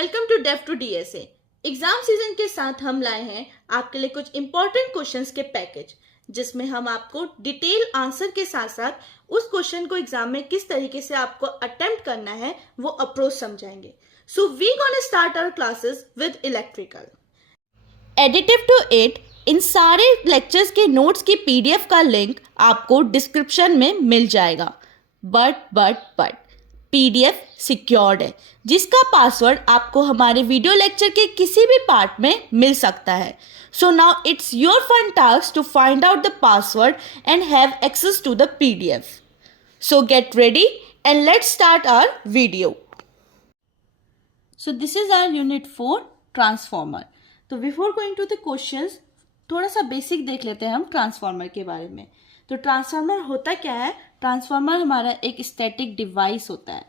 Welcome to def to DSA. Exam season के साथ हम लाए हैं आपके लिए कुछ इंपॉर्टेंट क्वेश्चंस के पैकेज, जिसमें हम आपको डिटेल आंसर के साथ साथ उस क्वेश्चन को एग्जाम में किस तरीके से आपको अटेम्प्ट करना है वो अप्रोच समझाएंगे। So we gonna start our classes with electrical. Additive to it, इन सारे लेक्चर्स के नोट्स की पीडीएफ का लिंक आपको डिस्क्रिप्शन में मिल जाएगा। बट पीडीएफ सिक्योर्ड है, जिसका पासवर्ड आपको हमारे वीडियो लेक्चर के किसी भी पार्ट में मिल सकता है। So now it's your fun task to find out the password and have access to the PDF. So get ready and let's start our video. So this is our unit 4 transformer. तो before going to the questions, थोड़ा सा basic देख लेते हैं हम transformer के बारे में। तो ट्रांसफॉर्मर होता क्या है? ट्रांसफॉर्मर हमारा एक स्टैटिक डिवाइस होता है।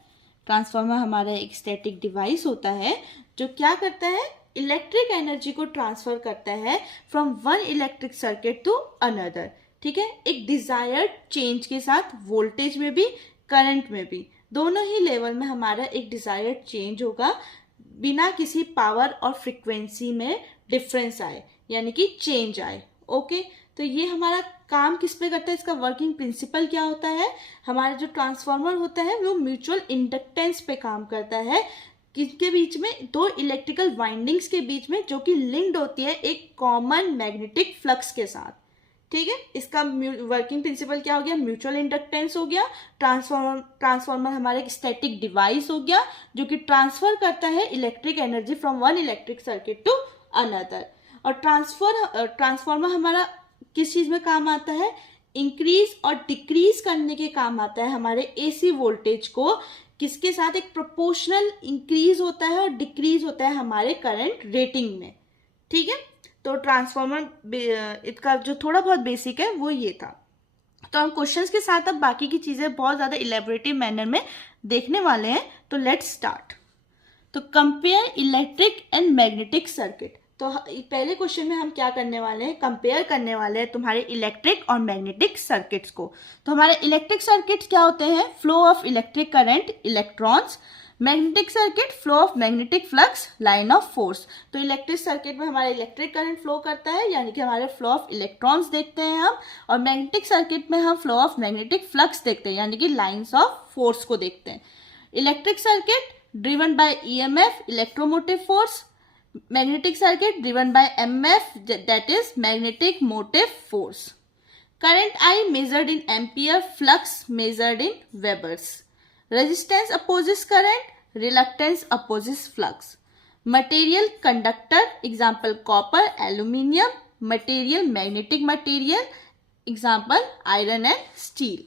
ट्रांसफॉर्मर हमारा एक स्टैटिक डिवाइस होता है जो क्या करता है? इलेक्ट्रिक एनर्जी को ट्रांसफर करता है from one electric circuit to another. ठीक है, एक डिजायर्ड चेंज के साथ, वोल्टेज में भी करंट में भी, दोनों ही लेवल में हमारा एक डिजायर्ड चेंज होगा बिना किसी पावर और फ्रीक्वेंसी में डिफरेंस आए, यानी कि चेंज आए। ओके, तो ये हमारा काम किस पे करता है? इसका वर्किंग प्रिंसिपल क्या होता है? हमारा जो ट्रांसफॉर्मर होता है वो म्यूचुअल इंडक्टेंस पे काम करता है, किसके बीच में? दो इलेक्ट्रिकल वाइंडिंग्स के बीच में, जो कि लिंक्ड होती है एक कॉमन मैग्नेटिक फ्लक्स के साथ। ठीक है, इसका वर्किंग प्रिंसिपल क्या हो गया? म्यूचुअल इंडक्टेंस हो गया। ट्रांसफॉर्मर हमारा एक स्टैटिक डिवाइस हो गया जो कि ट्रांसफर करता है electric energy from one electric circuit to another. और ट्रांसफॉर्मर हमारा किस चीज में काम आता है? इंक्रीज और डिक्रीज करने के काम आता है हमारे एसी वोल्टेज को, किसके साथ? एक प्रोपोर्शनल इंक्रीज होता है और डिक्रीज होता है हमारे करंट रेटिंग में। ठीक है, तो ट्रांसफॉर्मर इसका जो थोड़ा बहुत बेसिक है वो ये था। तो हम क्वेश्चंस के साथ अब बाकी की चीजें बहुत ज्यादा इलेबोरेटिव मैनर में देखने वाले हैं। तो लेट्स स्टार्ट। तो compare electric and magnetic circuit. तो पहले क्वेश्चन में हम क्या करने वाले हैं? कंपेयर करने वाले हैं तुम्हारे इलेक्ट्रिक और मैग्नेटिक सर्किट्स को। तो हमारे इलेक्ट्रिक सर्किट्स क्या होते हैं? Flow of electric current, electrons. Magnetic circuit, flow of magnetic flux, line of force. तो इलेक्ट्रिक सर्किट में हमारा इलेक्ट्रिक करंट फ्लो करता है, यानी कि हमारे फ्लो ऑफ इलेक्ट्रॉन्स देखते हैं हम, और मैग्नेटिक सर्किट में हम फ्लो ऑफ मैग्नेटिक फ्लक्स देखते हैं, यानी कि लाइन्स ऑफ फोर्स को देखते हैं। Electric circuit driven by EMF, electromotive force. magnetic circuit driven by MF, that is magnetic motive force. Current I measured in ampere, flux measured in Webers. Resistance opposes current, reluctance opposes flux. Material conductor, example copper, aluminium. Material magnetic material, example iron and steel.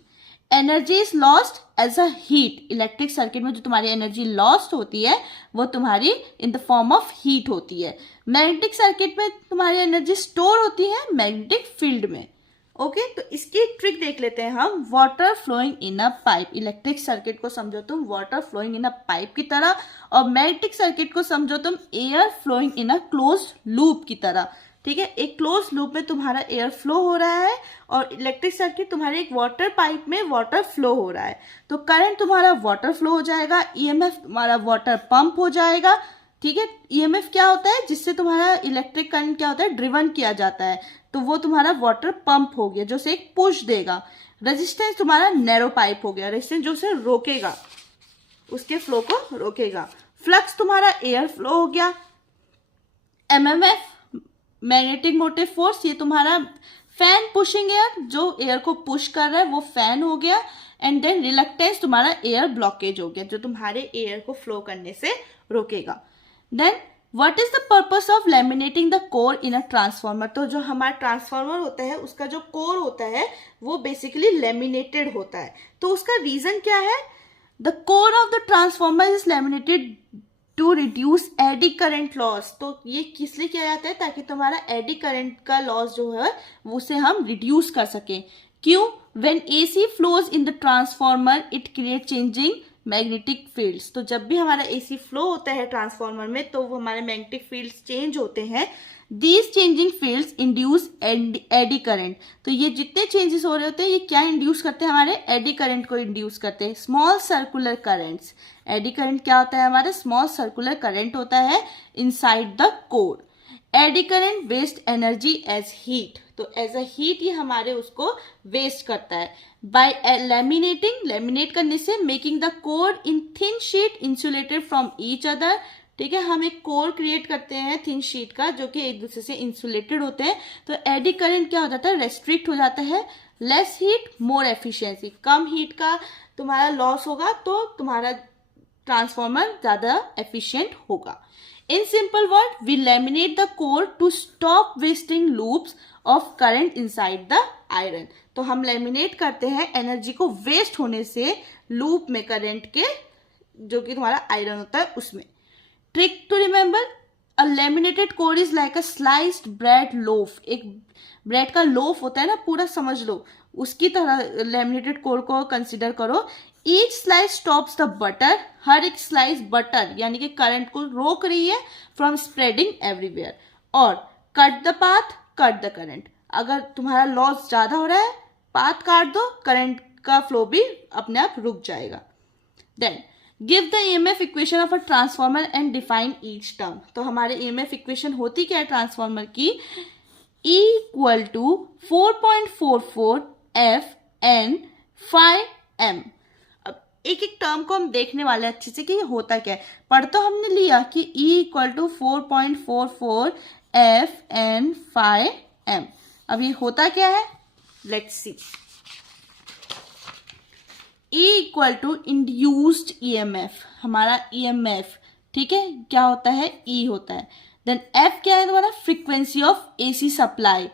Energy is lost as a heat. Electric circuit में जो तुम्हारी energy lost होती है वो तुम्हारी in the form of heat होती है। Magnetic circuit में तुम्हारी एनर्जी स्टोर होती है मैग्नेटिक फील्ड में। ओके, तो इसकी ट्रिक देख लेते हैं हम। Water flowing in a pipe. Electric circuit को समझो तुम water flowing in a pipe की तरह, और मैग्नेटिक सर्किट को समझो तुम air flowing in a close loop की तरह। ठीक है, एक क्लोज लूप में तुम्हारा एयर फ्लो हो रहा है और इलेक्ट्रिक सर्किट तुम्हारे एक वाटर पाइप में वाटर फ्लो हो रहा है। तो करंट तुम्हारा वाटर फ्लो हो जाएगा, ईएमएफ तुम्हारा वाटर पंप हो जाएगा। ठीक है, ईएमएफ क्या होता है? जिससे तुम्हारा इलेक्ट्रिक करंट क्या होता है? ड्रिवन किया जाता है, तो वो तुम्हारा वाटर पंप हो गया जो से एक पुश देगा। रेजिस्टेंस तुम्हारा नैरो पाइप हो गया, रेजिस्टेंस जो उसे रोकेगा, उसके फ्लो को रोकेगा। फ्लक्स तुम्हारा एयर फ्लो हो गया। एमएमएफ मैग्नेटिक मोटिव फोर्स, ये तुम्हारा फैन पुशिंग एयर, जो एयर को पुश कर रहा है वो फैन हो गया। एंड देन रिलक्टेंस तुम्हारा एयर ब्लॉकेज हो गया, जो तुम्हारे एयर को फ्लो करने से रोकेगा। Then what is the purpose of laminating the core in a transformer. तो जो हमारा ट्रांसफॉर्मर होता है उसका जो कोर होता है वो बेसिकली लैमिनेटेड होता है। तो उसका रीजन क्या है? The core of the transformer is laminated to reduce eddy current loss. तो ये किस लिए किया जाता है? ताकि तुम्हारा एडी करंट का लॉस जो है उसे हम रिड्यूस कर सकें। क्यों? When AC flows in the transformer it create changing magnetic fields. तो जब भी हमारा एसी फ्लो होता है ट्रांसफार्मर में तो वो हमारे मैग्नेटिक फील्ड्स चेंज होते हैं। These changing fields induce eddy current. तो ये जितने चेंजेस हो रहे होते हैं ये क्या इंड्यूस करते हैं, हमारे एडी करंट को इंड्यूस करते हैं, small circular currents. Eddy current क्या होता है, हमारा स्मॉल सर्कुलर करंट होता है inside the core. Eddy current waste energy as heat. तो एज अ हीट ये हमारे उसको वेस्ट करता है। बाय लैमिनेटिंग, लैमिनेट करने से, making the core in thin sheet insulated from each other. ठीक है, हम एक कोर क्रिएट करते हैं थिन शीट का जो कि एक दूसरे से इंसुलेटेड होते हैं। तो एडी करंट क्या हो जाता है, रेस्ट्रिक्ट हो जाता है। लेस हीट मोर एफिशिएंसी, कम हीट का तुम्हारा लॉस होगा तो तुम्हारा ट्रांसफार्मर ज़्यादा एफिशिएंट होगा। In simple word, we laminate the core to stop wasting loops of current inside the iron. तो हम लैमिनेट करते हैं एनर्जी को वेस्ट होने से लूप में करंट के, जो कि तुम्हारा आयरन होता है उसमें। Trick to remember, a laminated core is like a sliced bread loaf. एक ब्रेड का लोफ होता है ना, पूरा समझ लो, उसकी तरह लैमिनेटेड कोर को कंसिडर करो। Each slice stops the butter, हर एक स्लाइस बटर यानी कि करंट को रोक रही है फ्रॉम स्प्रेडिंग एवरीवेयर। और cut the path, cut the current. अगर तुम्हारा लॉस ज्यादा हो रहा है, पाथ काट दो, करंट का फ्लो भी अपने आप रुक जाएगा। Then give the EMF equation of a transformer and define each term. तो हमारे ईएमएफ इक्वेशन होती क्या है ट्रांसफार्मर की, E equal to 4.44 F/N 5M। अब एक एक टर्म को हम देखने वाले अच्छे से कि ये होता क्या है। पढ़ तो हमने लिया कि E equal to 4.44 F/N 5M। अब ये होता क्या है, let's see. E equal to induced EMF, हमारा ईएमएफ, ठीक है, क्या होता है, E होता है। देन F क्या है तुम्हारा, frequency of AC supply.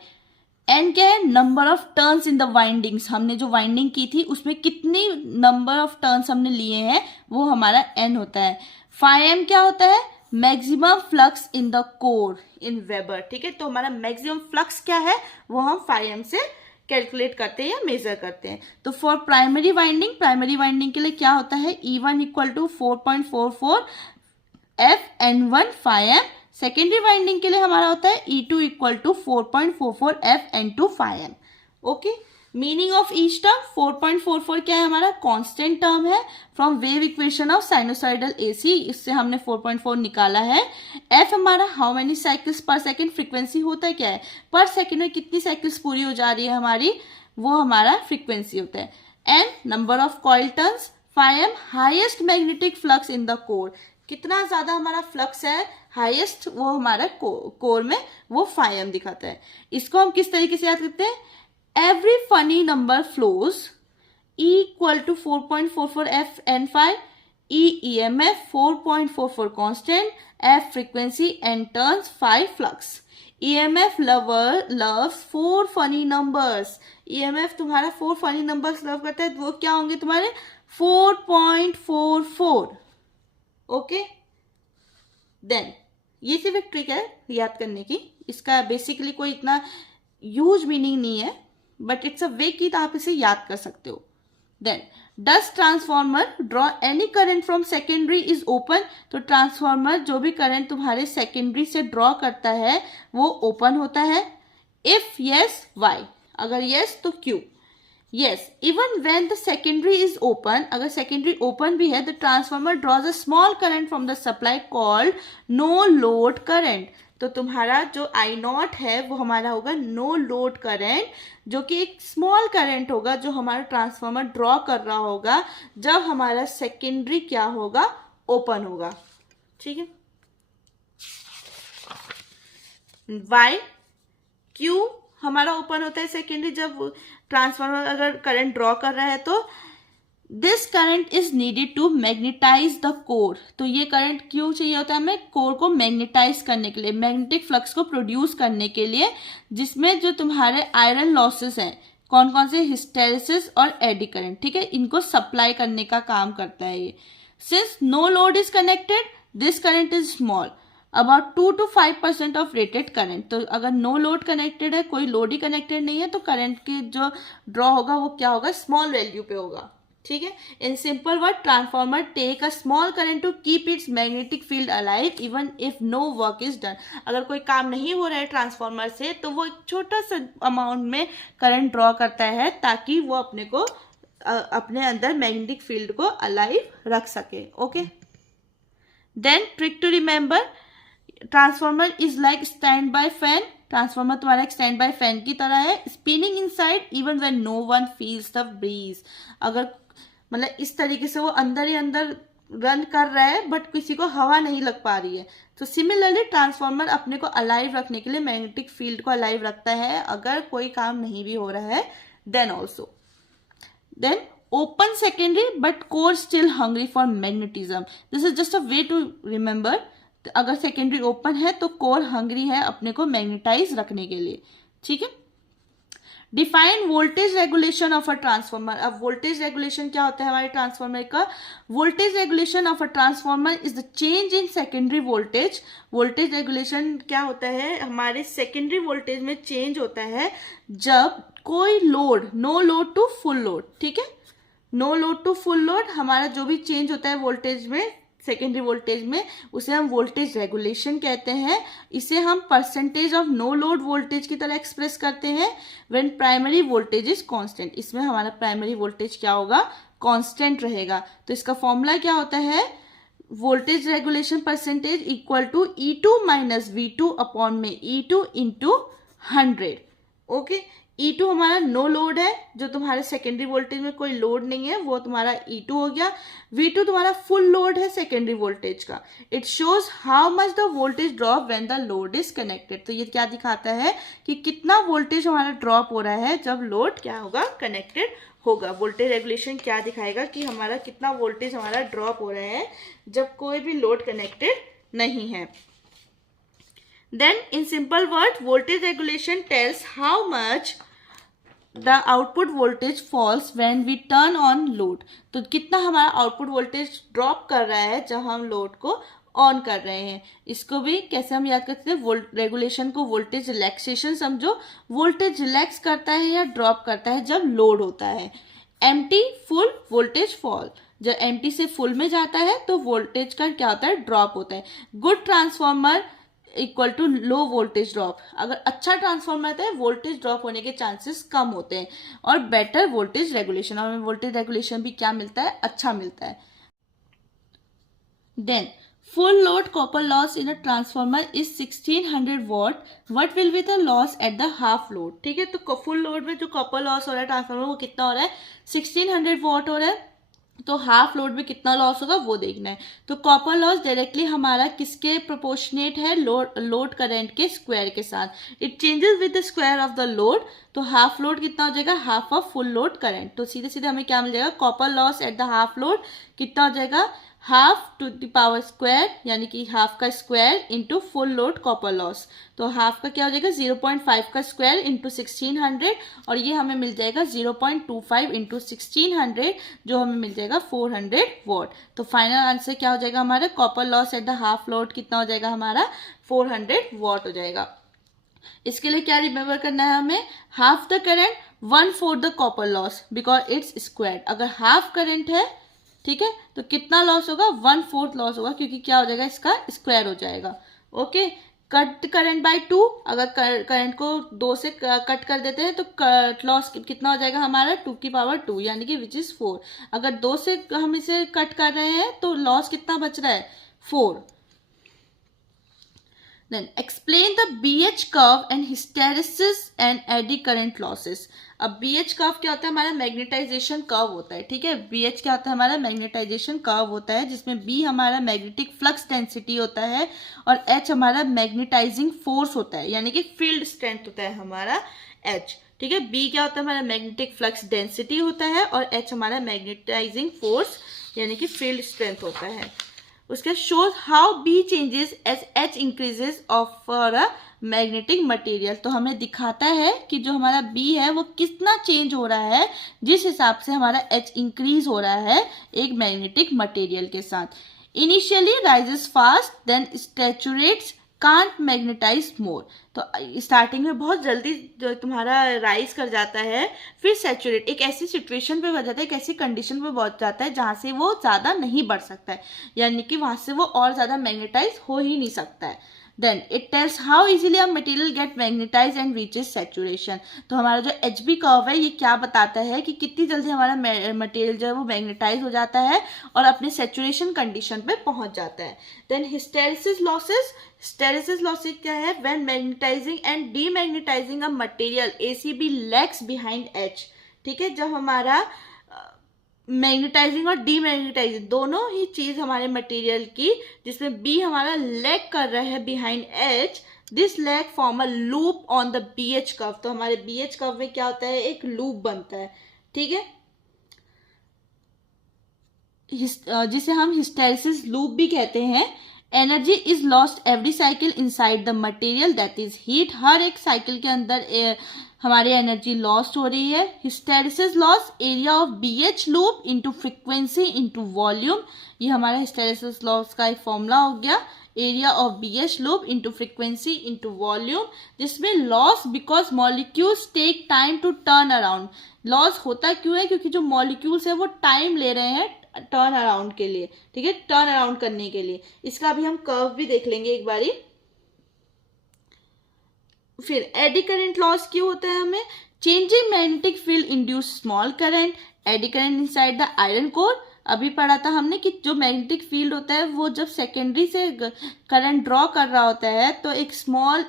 N क्या है, number of turns in the windings, हमने जो वाइंडिंग की थी उसमें कितनी नंबर ऑफ टर्न्स हमने लिए हैं वो हमारा N होता है। 5M क्या होता है, maximum flux in the core in weber. ठीक है, तो हमारा मैक्सिमम फ्लक्स क्या है वो हम 5M से कैलकुलेट करते हैं या मेजर करते हैं। तो for primary winding, primary winding के लिए क्या होता है, E1 equal to 4.44 F/N1 5M। Secondary winding के लिए हमारा होता है E2 equal to 4.44 F/N2 5M। Okay, meaning of each term, 4.44 क्या है हमारा, कांस्टेंट टर्म है from wave equation of sinusoidal AC, इससे हमने 4.4 निकाला है। F हमारा how many cycles per second, frequency होता है क्या है, पर सेकेंड में कितनी साइकिल्स पूरी हो जा रही है हमारी, वो हमारा फ्रीक्वेंसी होता है। N number of coil turns, 5M highest magnetic flux in the core, कितना ज्यादा हमारा फ्लक्स है हाईएस्ट वो हमारा कोर में, वो 5M दिखाता है। इसको हम किस तरीके से याद करते हैं, every funny number flows, E equal to 4.44 F/N5, E EMF 4.44 constant, F frequency, N turns, 5 flux. EMF lover loves 4 funny numbers, EMF तुम्हारा 4 फनी नंबर्स लव करता है, वो क्या होंगे तुम्हारे 4.44। ओके, देन ये सिर्फ एक ट्रिक है याद करने की, इसका बेसिकली कोई इतना ह्यूज मीनिंग नहीं है, बट इट्स अ वे कि आप इसे याद कर सकते हो। Then does transformer draw any current from secondary is open. तो ट्रांसफार्मर जो भी करंट तुम्हारे सेकेंडरी से ड्रॉ करता है वो ओपन होता है। इफ यस वाई, अगर यस तो क्यों। Yes, even when the secondary is open, अगर secondary open भी है, the transformer draws a small current from the supply called no load current. तो तुम्हारा जो I0 है वो हमारा होगा no load current, जो कि एक small current होगा जो हमारा ट्रांसफार्मर ड्रॉ कर रहा होगा जब हमारा सेकेंडरी क्या होगा, ओपन होगा। ठीक है, वाई, क्यों हमारा ओपन होता है सेकेंडरी जब ट्रांसफार्मर अगर करंट ड्रॉ कर रहा है, तो this current is needed to magnetize the core. तो ये करंट क्यों चाहिए होता है हमें, कोर को मैग्नेटाइज करने के लिए, मैग्नेटिक फ्लक्स को प्रोड्यूस करने के लिए, जिसमें जो तुम्हारे आयरन लॉसेस हैं, कौन कौन से, हिस्टेरेसिस और एडी करंट, ठीक है, इनको सप्लाई करने का काम करता है ये। Since no load is connected, this current is small, about 2 to 5% of rated current. तो अगर नो लोड कनेक्टेड है, कोई लोड ही कनेक्टेड नहीं है, तो करंट की जो ड्रॉ होगा वो क्या होगा, स्मॉल वैल्यू पे होगा। ठीक है। In simple word, transformer take a small current to keep its magnetic field alive even if no work is done. अगर कोई काम नहीं हो रहा है ट्रांसफॉर्मर से तो वो एक छोटा सा अमाउंट में करंट ड्रॉ करता है ताकि वो अपने अंदर मैग्नेटिक फील्ड को अलाइव रख सके। Okay, then trick to remember, transformer is like standby fan. Transformer तुम्हारा एक स्टैंड बाय फैन की तरह है, spinning inside even when no one feels the breeze. अगर मतलब इस तरीके से वो अंदर ही अंदर रन कर रहा है बट किसी को हवा नहीं लग पा रही है। तो सिमिलरली ट्रांसफॉर्मर अपने को अलाइव रखने के लिए मैग्नेटिक फील्ड को अलाइव रखता है अगर कोई काम नहीं भी हो रहा है। Then also, then open secondary but core still hungry for magnetism. This is just a way to remember, अगर सेकेंडरी ओपन है तो कोर हंग्री है अपने को मैग्नेटाइज रखने के लिए। ठीक है, define voltage regulation of a transformer. अब वोल्टेज रेगुलेशन क्या होता है हमारे ट्रांसफॉर्मर का? Voltage regulation of a transformer is the change in secondary voltage. Voltage regulation क्या होता है? हमारे सेकेंडरी वोल्टेज में चेंज होता है जब कोई load, no load to full load, ठीक है, no load to full load, हमारा जो भी चेंज होता है वोल्टेज में, सेकेंडरी वोल्टेज में, उसे हम वोल्टेज रेगुलेशन कहते हैं। इसे हम percentage of no load voltage की तरह एक्सप्रेस करते हैं when primary voltage is constant. इसमें हमारा प्राइमरी वोल्टेज क्या होगा? कांस्टेंट रहेगा। तो इसका फॉर्मूला क्या होता है? Voltage regulation percentage equal to E2 minus V2 upon में E2 इंटू 100। ओके, E2 हमारा नो लोड है, जो तुम्हारे सेकेंडरी वोल्टेज में कोई लोड नहीं है, वो तुम्हारा E2 हो गया। V2 तुम्हारा फुल लोड है सेकेंडरी वोल्टेज का। It shows how much the voltage drop when the load is connected. तो ये क्या दिखाता है कि कितना वोल्टेज हमारा ड्रॉप हो रहा है जब लोड क्या होगा? कनेक्टेड होगा। वोल्टेज रेगुलेशन क्या दिखाएगा कि हमारा कितना वोल्टेज हमारा ड्रॉप हो रहा है जब कोई भी लोड कनेक्टेड नहीं है। Then in simple words, voltage regulation tells how much the output voltage falls when we turn on load। तो कितना हमारा आउटपुट वोल्टेज ड्रॉप कर रहा है जब हम लोड को ऑन कर रहे हैं। इसको भी कैसे हम याद करते हैं? रेगुलेशन को वोल्टेज रिलैक्सेशन समझो। वोल्टेज रिलैक्स करता है या ड्रॉप करता है जब लोड होता है। एम्प्टी फुल वोल्टेज फॉल, जब एम्प्टी से फुल में जाता है तो वोल्टेज का क्या होता है? ड्रॉप होता है। Good transformer equal to low voltage drop. अगर अच्छा ट्रांसफॉर्मर आता है वोल्टेज ड्रॉप होने के चांसेस कम होते हैं। और बेटर वोल्टेज रेगुलेशन, और हमें वोल्टेज रेगुलेशन भी क्या मिलता है? अच्छा मिलता है। Then full load copper loss in a transformer is 1600 watt. What will be the loss at the half load? ठीक है, तो फुल लोड में जो कॉपर लॉस हो रहा है ट्रांसफॉर्मर वो कितना हो रहा है? 1600 वॉट हो रहा है। तो हाफ लोड में कितना लॉस होगा वो देखना है। तो कॉपर लॉस डायरेक्टली हमारा किसके प्रोपोर्शनेट है? लोड करंट के स्क्वायर के साथ। It changes with the square of the load. तो हाफ लोड कितना हो जाएगा? Half of full load current. तो सीधे सीधे हमें क्या मिल जाएगा? Copper loss at the half load कितना हो जाएगा? Half to the power square, यानी कि हाफ का square into full load copper loss. तो हाफ का क्या हो जाएगा? 0.5 का स्क्वायर इंटू 1600, और ये हमें मिल जाएगा 0.25 इंटू 1600, जो हमें मिल जाएगा 400 वॉट। तो फाइनल आंसर क्या हो जाएगा हमारा? Copper loss at the half load कितना हो जाएगा हमारा? 400 वॉट हो जाएगा। इसके लिए क्या रिमेंबर करना है हमें? Half the current 1/4 the copper loss because its square. अगर हाफ करंट है, ठीक है, तो कितना लॉस होगा? 1/4 लॉस होगा, क्योंकि क्या हो जाएगा? इसका स्क्वायर हो जाएगा। Okay, cut current by 2। अगर करंट को 2 से कट कर देते हैं तो लॉस कितना हो जाएगा हमारा? 2 की पावर 2, यानी कि विच इज 4। अगर 2 से हम इसे कट कर रहे हैं तो लॉस कितना बच रहा है? 4। Then explain the BH curve and hysteresis and eddy current losses। अब BH कर्व क्या होता है? हमारा मैग्नेटाइजेशन कर्व होता है। ठीक है, BH क्या होता है? हमारा मैग्नेटाइजेशन कर्व होता है, जिसमें B हमारा मैग्नेटिक फ्लक्स डेंसिटी होता है और H हमारा मैग्नेटाइजिंग फोर्स होता है, यानी कि फील्ड स्ट्रेंथ होता है हमारा H। ठीक है, B क्या होता है? हमारा मैग्नेटिक फ्लक्स डेंसिटी होता है और H हमारा मैग्नेटाइजिंग फोर्स यानी कि फील्ड स्ट्रेंथ होता है। उसके shows how B changes as H increases of for a magnetic material. तो हमें दिखाता है कि जो हमारा B है वो कितना चेंज हो रहा है जिस हिसाब से हमारा H इंक्रीज हो रहा है एक मैग्नेटिक मटेरियल के साथ। Initially rises fast then saturates can't magnetize more. तो स्टार्टिंग में बहुत जल्दी जो तुम्हारा राइज कर जाता है, फिर सैचुरेट एक ऐसी सिचुएशन पे बढ़ जाता है, एक ऐसी कंडीशन पे पहुंच जाता है जहां से वो ज़्यादा नहीं बढ़ सकता है, यानी कि वहां से वो और ज़्यादा मैग्नेटाइज हो ही नहीं सकता है। Then it tells how easily a material get magnetize and reaches saturation. तो हमारा जो HB कर्व है ये क्या बताता है कि कितनी जल्दी हमारा मटेरियल जो है वो मैग्नेटाइज हो जाता है और अपने सैचुरेशन कंडीशन पे पहुंच जाता है। Then hysteresis losses, hysteresis losses क्या है? When magnetizing and demagnetizing a material ACB lags behind H। ठीक है, जब हमारा मैग्नेटाइजिंग और डीमैग्नेटाइजिंग दोनों ही चीज हमारे मटेरियल की, जिसमें B हमारा लैग कर रहा है behind H, this lag form a loop on the BH curve. तो हमारे BH कर्व में क्या होता है? एक लूप बनता है। ठीक है, जिसे हम हिस्टेरेसिस लूप भी कहते हैं। Energy is lost every cycle inside the material that is heat. हर एक साइकिल के अंदर हमारी एनर्जी लॉस्ट हो रही है। Hysteresis loss area of BH loop into frequency into volume. ये हमारा हिस्टेरेसिस लॉस का एक फॉर्मूला हो गया, area of BH loop into frequency into volume, जिसमें loss because molecules take time to turn around. Loss होता क्यों है? क्योंकि जो मॉलिक्यूल्स है वो टाइम ले रहे हैं टर्न अराउंड के लिए। ठीक है, टर्न अराउंड करने के लिए। इसका अभी हम कर्व भी देख लेंगे एक बारी। फिर एडी करंट लॉस क्यों होता है? हमें changing magnetic field induce small current, eddy current inside the iron core. अभी पढ़ा था हमने कि जो मैग्नेटिक फील्ड होता है वो जब सेकेंडरी से करंट ड्रॉ कर रहा होता है तो एक स्मॉल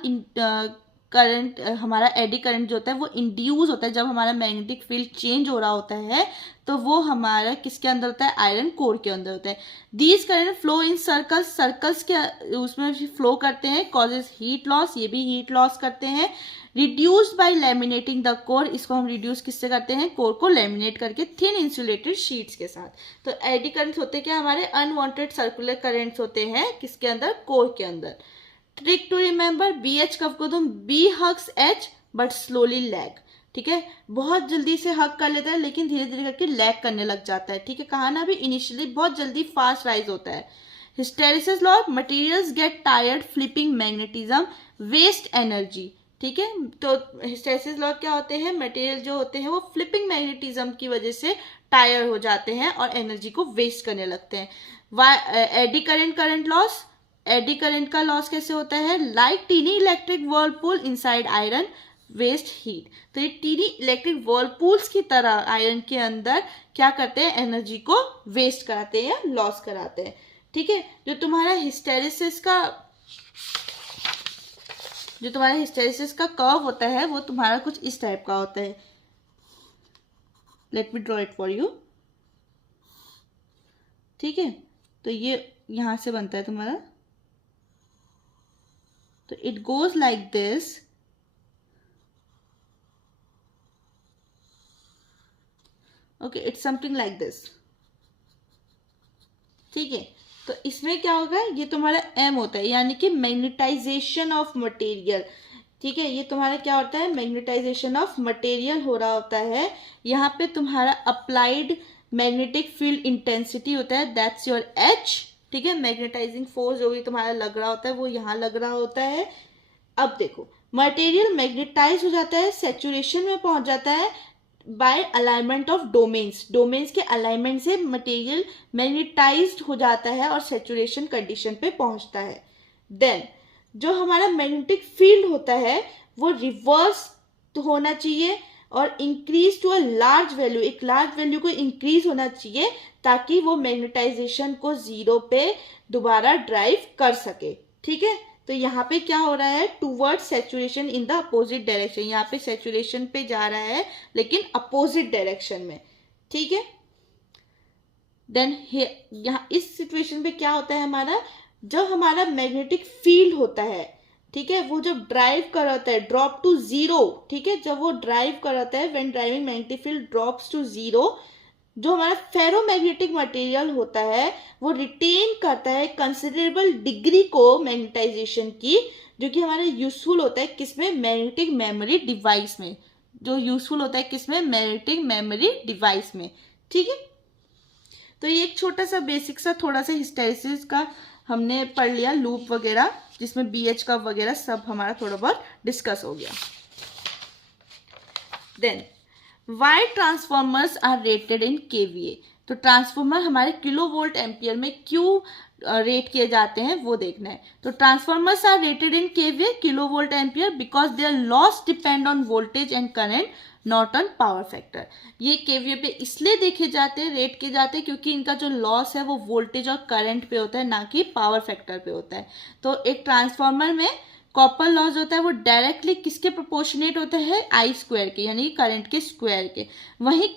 करंट, हमारा एडी करंट जो होता है वो इंड्यूस होता है जब हमारा मैग्नेटिक फील्ड चेंज हो रहा होता है। तो वो हमारा किसके अंदर होता है? आयरन कोर के अंदर होता है। These current flow in circles, circles के उसमें फ्लो करते हैं, कॉजेज हीट लॉस, ये भी हीट लॉस करते हैं। Reduced by laminating the core, इसको हम रिड्यूस किससे करते हैं? कोर को लैमिनेट करके थिन इंसुलेटेड शीट्स के साथ। तो एडी करंट्स होते क्या? हमारे अनवांटेड सर्कुलर करंट्स होते हैं किसके अंदर? कोर के अंदर। Trick to remember, BH curve को तुम B hugs H but slowly lag. ठीक है, बहुत जल्दी से हक कर लेता है लेकिन धीरे धीरे करके लैग करने लग जाता है। ठीक है, कहा ना भी इनिशियली बहुत जल्दी फास्ट राइज होता है। Hysteresis law, materials get tired flipping magnetism, waste energy. ठीक है, तो हिस्टेरेसिस लॉ क्या होते हैं? मटेरियल जो होते हैं वो फ्लिपिंग मैग्नेटिज्म की वजह से टायर हो जाते हैं और एनर्जी को वेस्ट करने लगते हैं। Eddy current loss, eddy current का लॉस कैसे होता है? Like tiny electric whirlpool inside iron waste heat. तो ये टीनी इलेक्ट्रिक वर्लपूल्स की तरह आयरन के अंदर क्या करते हैं? एनर्जी को वेस्ट कराते हैं या लॉस कराते हैं। ठीक है, जो तुम्हारा हिस्टेरेसिस का कर्व होता है वो तुम्हारा कुछ इस टाइप का होता है। Let me draw it for you. ठीक है, तो ये यहां से बनता है तुम्हारा, तो it goes like this। Okay, it's something like this। ठीक है, तो इसमें क्या होगा? ये तुम्हारा M होता है, यानी कि मैग्नेटाइजेशन ऑफ मटेरियल। ठीक है, ये तुम्हारा क्या होता है? मैग्नेटाइजेशन ऑफ मटेरियल हो रहा होता है। यहाँ पे तुम्हारा अप्लाइड मैग्नेटिक फील्ड इंटेंसिटी होता है, दैट्स योर H। ठीक है, मैग्नेटाइजिंग फोर्स जो भी तुम्हारा लग रहा होता है वो यहाँ लग रहा होता है। अब देखो, मटेरियल मैग्नेटाइज हो जाता है, सैचुरेशन में पहुंच जाता है by alignment of domains. Domains के अलाइनमेंट से मटेरियल मैग्नेटाइज्ड हो जाता है और सैचुरेशन कंडीशन पे पहुंचता है। देन जो हमारा मैग्नेटिक फील्ड होता है वो रिवर्स होना चाहिए और increase to a large value, एक लार्ज वैल्यू को इंक्रीज होना चाहिए ताकि वो मैग्नेटाइजेशन को जीरो पे दोबारा ड्राइव कर सके। ठीक है, तो यहाँ पे क्या हो रहा है? Toward saturation in the opposite direction. यहाँ पे सैचुरेशन पे जा रहा है लेकिन अपोजिट डायरेक्शन में। ठीक है, देन यहाँ इस सिचुएशन पे क्या होता है? हमारा जब हमारा मैग्नेटिक फील्ड होता है, ठीक है, वो जब ड्राइव कर रहा है ड्रॉप टू जीरो। ठीक है, जब वो ड्राइव कर रहा है when driving magnetic field drops to zero, जो हमारा फेरोमैग्नेटिक मटेरियल होता है वो रिटेन करता है कंसिडरेबल डिग्री को मैग्नेटाइजेशन की, जो कि हमारे यूजफुल होता है किसमें? मैग्नेटिक मेमोरी डिवाइस में। जो यूजफुल होता है किसमें? मैग्नेटिक मेमोरी डिवाइस में। ठीक है, तो ये एक छोटा सा बेसिक सा थोड़ा सा हिस्टेरेसिस का हमने पढ़ लिया, लूप वगैरह, जिसमें BH का वगैरह सब हमारा थोड़ा बहुत डिस्कस हो गया। Then why transformers are rated in KVA, तो ट्रांसफॉर्मर हमारे किलो वोल्ट एम्पियर में क्यों रेट किए जाते हैं वो देखना है। तो transformers are rated in KVA kilo volt ampere because their loss depend on voltage and current not on power factor. ये KVA पे इसलिए देखे जाते हैं, रेट किए जाते हैं, क्योंकि इनका जो लॉस है वो वोल्टेज और करंट पे होता है, ना कि पावर फैक्टर पे होता है। तो एक ट्रांसफॉर्मर में कॉपर लॉस होता है वो डायरेक्टली किसके प्रोपोर्शनेट होता है, I² के, यानी करंट के स्क्वायर के। वहीं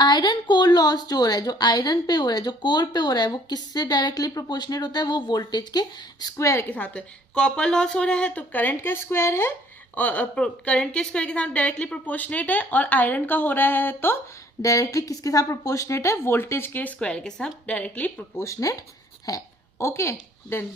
आयरन कोर लॉस जो हो रहा है, जो आयरन पे हो रहा है, जो कोर पे हो रहा है, वो किससे डायरेक्टली प्रोपोर्शनेट होता है, वो वोल्टेज के स्क्वायर के साथ है। कॉपर लॉस हो रहा है तो करंट का स्क्वायर है, और करंट के स्क्वायर के साथ डायरेक्टली प्रोपोर्शनेट है, और आयरन का हो रहा है तो डायरेक्टली किसके साथ प्रोपोर्शनेट है, वोल्टेज के स्क्वायर के साथ डायरेक्टली प्रोपोर्शनेट है। Okay, then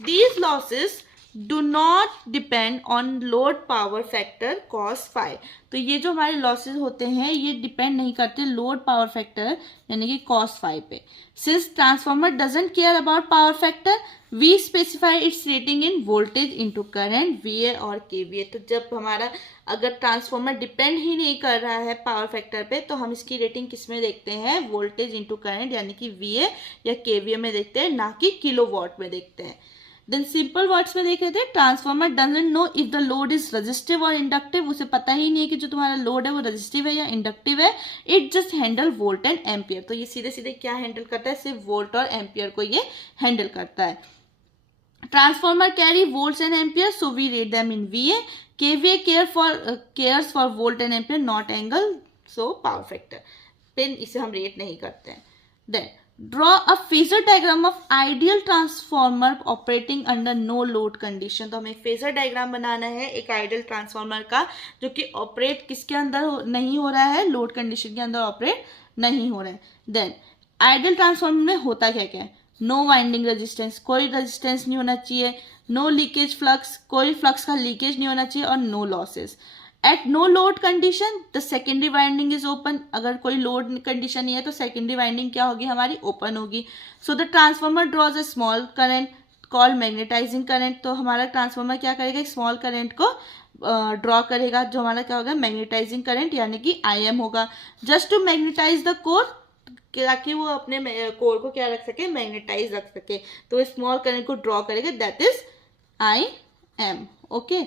these losses do not depend on load power factor cos phi। तो ये जो हमारे लॉसेस होते हैं ये डिपेंड नहीं करते लोड पावर फैक्टर यानी कि cos phi पे। Since transformer doesn't care about power factor we specify its rating in voltage into current VA और KVA। तो जब हमारा अगर ट्रांसफॉर्मर डिपेंड ही नहीं कर रहा है पावर फैक्टर पे तो हम इसकी रेटिंग किस में देखते हैं, वोल्टेज इनटू करंट यानी कि VA या KVA में देखते हैं, ना कि किलोवाट में देखते हैं। देन सिंपल वर्ड्स में देख रहे थे, transformer doesn't know if the load is resistive और इंडक्टिव। उसे पता ही नहीं है कि जो तुम्हारा लोड है वो रेजिस्टिव है या इंडक्टिव है। It just handle volt and ampere. तो ये सीधे सीधे क्या हैंडल करता है, सिर्फ वोल्ट और एम्पियर को ये हैंडल करता है। Transformer carry volts and ampere, so we rate them in VA। KVA cares for volt and ampere not angle, so power factor। फिर इसे हम रेट नहीं करते हैं। Then draw a phasor diagram of ideal transformer operating under no load condition. तो हमें phasor diagram बनाना है एक आइडियल ट्रांसफॉर्मर का जो कि ऑपरेट किसके अंदर नहीं हो रहा है, लोड कंडीशन के अंदर ऑपरेट नहीं हो रहा है। देन आइडियल ट्रांसफॉर्मर में होता क्या क्या है, नो वाइंडिंग रेजिस्टेंस, कोई रेजिस्टेंस नहीं होना चाहिए, नो लीकेज फ्लक्स, कोई फ्लक्स का लीकेज नहीं होना चाहिए, और no losses. At no load condition the secondary winding is open. अगर कोई लोड कंडीशन नहीं है तो सेकेंडरी वाइंडिंग क्या होगी, हमारी ओपन होगी। So the transformer draws a small current called magnetizing current. तो हमारा ट्रांसफॉर्मर क्या करेगा, एक स्मॉल करंट को ड्रॉ करेगा, जो हमारा क्या होगा, मैग्नेटाइजिंग करंट यानी कि IM होगा। Just to magnetize the core, ताकि वो अपने कोर को क्या रख सके, मैग्नेटाइज रख सके। तो स्मॉल करंट को ड्रॉ करेगा, that is IM। Okay,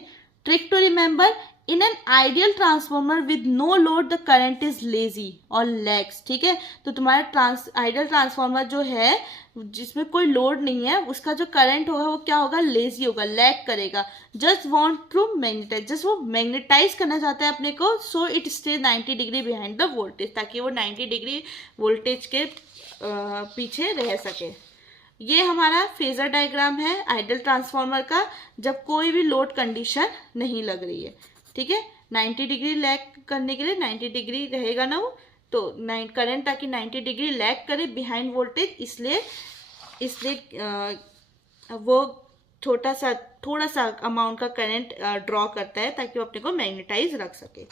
trick to remember, in an ideal transformer with no load the current is lazy और लैग्स। ठीक है, तो तुम्हारा आइडियल ट्रांसफॉर्मर जो है जिसमें कोई लोड नहीं है उसका जो करंट होगा वो क्या होगा, लेजी होगा, लैग करेगा। Just want to magnetize, just वो मैग्नेटाइज करना चाहता है अपने को, so it stay 90 degree behind the voltage, ताकि वो 90 डिग्री वोल्टेज के पीछे रह सके। ये हमारा फेजर डायग्राम है आइडियल ट्रांसफॉर्मर का जब कोई भी लोड कंडीशन नहीं लग रही है। ठीक है, 90 डिग्री लैग करने के लिए 90 डिग्री रहेगा ना वो, तो करंट ताकि 90 डिग्री लैग करे बिहाइंड वोल्टेज, इसलिए वो थोड़ा सा अमाउंट का करंट ड्रॉ करता है ताकि वो अपने को मैग्नेटाइज रख सके।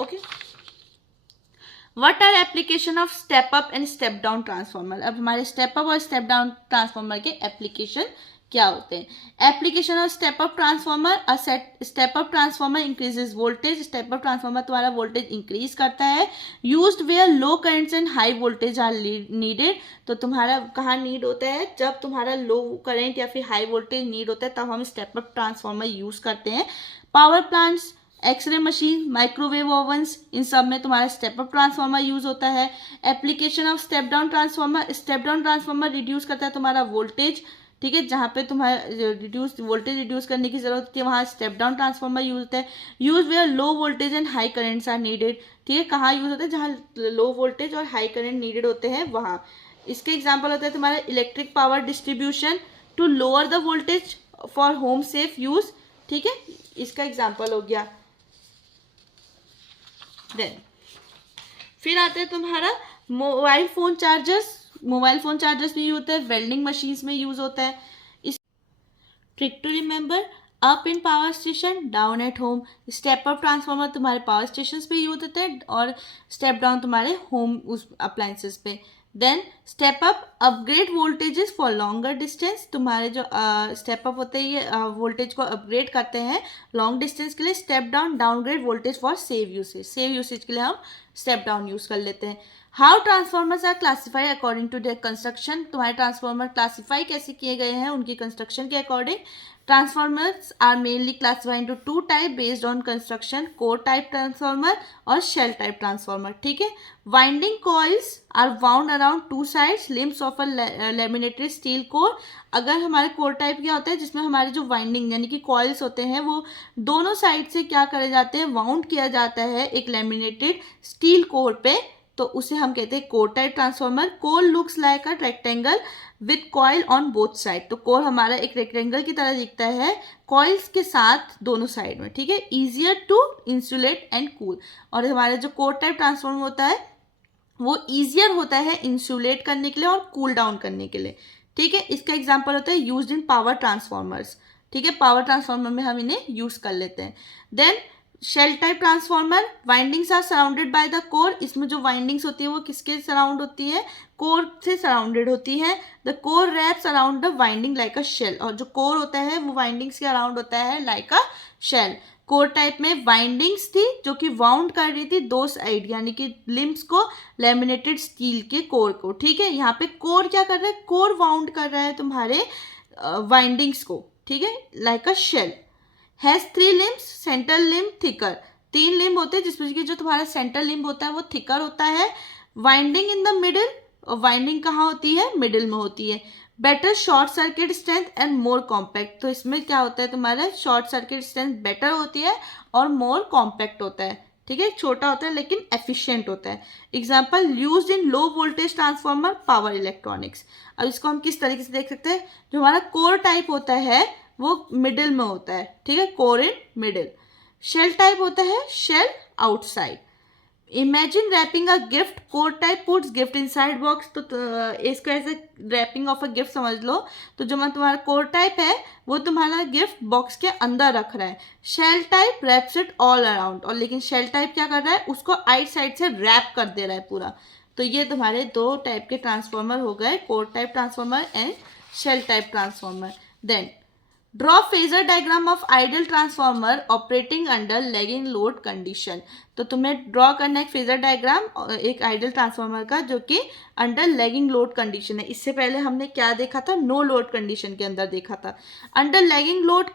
Okay, what are application of step up and step down transformer. अब हमारे स्टेप अप और स्टेप डाउन ट्रांसफॉर्मर के एप्लीकेशन क्या होते हैं। Application of step up transformer, step up transformer increases voltage. Step up transformer तुम्हारा वोल्टेज इंक्रीज करता है। Used where low currents and high voltage are needed. तो तुम्हारा कहाँ नीड होता है, जब तुम्हारा लो करंट या फिर हाई वोल्टेज नीड होता है तब हम स्टेप अप ट्रांसफॉर्मर यूज करते हैं। Power plants, X ray machine, microwave ovens, इन सब में तुम्हारा स्टेप अप ट्रांसफॉर्मर यूज होता है। Application of step down transformer, step down transformer reduce करता है तुम्हारा वोल्टेज। ठीक है, जहाँ पे तुम्हारा वोल्टेज रिड्यूस करने की जरूरत होती है वहाँ स्टेप डाउन ट्रांसफॉर्मर यूज होता है। Use where low voltage and high currents are needed. ठीक है, कहाँ यूज होता है, जहाँ लो वोल्टेज और हाई करंट नीडेड होते हैं वहाँ। इसके एग्जाम्पल होता है तुम्हारा electric power distribution to lower the voltage for home safe use. ठीक है, इसका एग्जाम्पल हो गया। देन फिर आते हैं तुम्हारा mobile phone chargers. Mobile phone chargers में यूज होता है, वेल्डिंग मशीन्स में यूज होता है। इस trick to remember, up in power station, down at home. Step up transformer तुम्हारे पावर स्टेशन पे यूज होते हैं और स्टेप डाउन तुम्हारे होम उस अप्लायंसेस पे। Then step up upgrade voltages for longer distance, तुम्हारे जो स्टेप अप होते हैं ये वोल्टेज को अपग्रेड करते हैं लॉन्ग डिस्टेंस के लिए. Step down downgrade voltage for save usage के लिए हम स्टेप डाउन यूज कर लेते हैं. How transformers are classified according to their construction, तुम्हारे ट्रांसफॉर्मर क्लासीफाई कैसे किए गए हैं उनकी कंस्ट्रक्शन के according. Transformers are mainly classified into two type based on construction, core type transformer और शेल टाइप ट्रांसफॉर्मर. ठीक है. Winding coils are wound around two sides limbs of a laminated steel core. अगर हमारे core type क्या होता है जिसमें हमारे जो वाइंडिंग यानी कि कॉइल्स होते हैं वो दोनों साइड से क्या करे जाते हैं, वाउंड किया जाता है एक लैमिनेटेड स्टील कोर पे, तो उसे हम कहते हैं core type transformer. Core looks like a rectangle with coil on both side. तो कोर हमारा एक रेक्टेंगल की तरह दिखता है कॉइल्स के साथ दोनों साइड में. ठीक है. Easier to insulate and cool. और हमारा जो कोर टाइप ट्रांसफॉर्मर होता है वो ईजियर होता है इंसुलेट करने के लिए और कूल डाउन करने के लिए. ठीक है. इसका एग्जाम्पल होता है यूज्ड इन पावर ट्रांसफॉर्मर्स. ठीक है. पावर ट्रांसफॉर्मर में हम इन्हें यूज कर लेते हैं. Then shell type transformer, windings are surrounded by the core. इसमें जो वाइंडिंग्स होती है वो किसके सराउंड होती है, कोर से सराउंडेड होती है. The core wraps around the winding like a shell. और जो कोर होता है वो वाइंडिंग्स के अराउंड होता है like a shell. Core type में वाइंडिंग्स थी जो कि वाउंड कर रही थी दो साइड यानी कि लिम्स को लैमिनेटेड स्टील के कोर को. ठीक है. यहाँ पे कोर क्या कर रहा है, कोर वाउंड कर रहा है तुम्हारे वाइंडिंग्स को. ठीक है. Like a shell. Has 3 limbs, central limb thicker. 3 limb होते हैं जिसमें कि जो तुम्हारा सेंट्रल लिम्ब होता है वो थिकर होता है. वाइंडिंग इन द मिडिल, और वाइंडिंग कहाँ होती है, मिडिल में होती है. Better short circuit strength and more compact. तो इसमें क्या होता है तुम्हारा शॉर्ट सर्किट स्ट्रेंथ बेटर होती है और मोर कॉम्पैक्ट होता है. ठीक है. छोटा होता है लेकिन एफिशिएंट होता है. Example used in low voltage transformer power electronics. अब इसको हम किस तरीके से देख सकते हैं, जो हमारा कोर टाइप होता है वो मिडिल में होता है. ठीक है. Core in middle. Shell type होता है shell outside. Imagine wrapping a gift. Core type puts gift inside box. तो इसको ऐसे रैपिंग ऑफ अ गिफ्ट समझ लो. तो जो तुम्हारा कोर टाइप है वो तुम्हारा गिफ्ट बॉक्स के अंदर रख रहा है. Shell type wraps it all around. और लेकिन शेल टाइप क्या कर रहा है, उसको आइट साइड से रैप कर दे रहा है पूरा. तो ये तुम्हारे दो टाइप के ट्रांसफॉर्मर हो गए, core type transformer and shell type transformer. Then draw phasor diagram of ideal transformer operating under lagging load condition. तो तुम्हें ड्रॉ करना है एक फेजर डायग्राम एक आइडियल ट्रांसफॉर्मर का जो कि अंडर लैगिंग लोड कंडीशन है. इससे पहले हमने क्या देखा था, नो लोड कंडीशन के अंदर देखा था. Under lagging load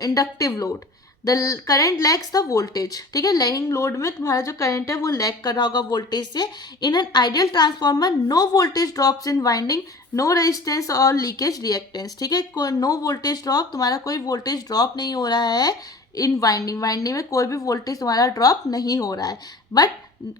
inductive load, the current lags the voltage. ठीक है. लैगिंग लोड में तुम्हारा जो करंट है वो लैग कर रहा होगा वोल्टेज से. In an ideal transformer no voltage drops in winding, no resistance और लीकेज रिएक्टेंस. ठीक है. नो वोल्टेज ड्रॉप, तुम्हारा कोई वोल्टेज ड्रॉप नहीं हो रहा है इन वाइंडिंग. वाइंडिंग में कोई भी वोल्टेज तुम्हारा ड्रॉप नहीं हो रहा है. बट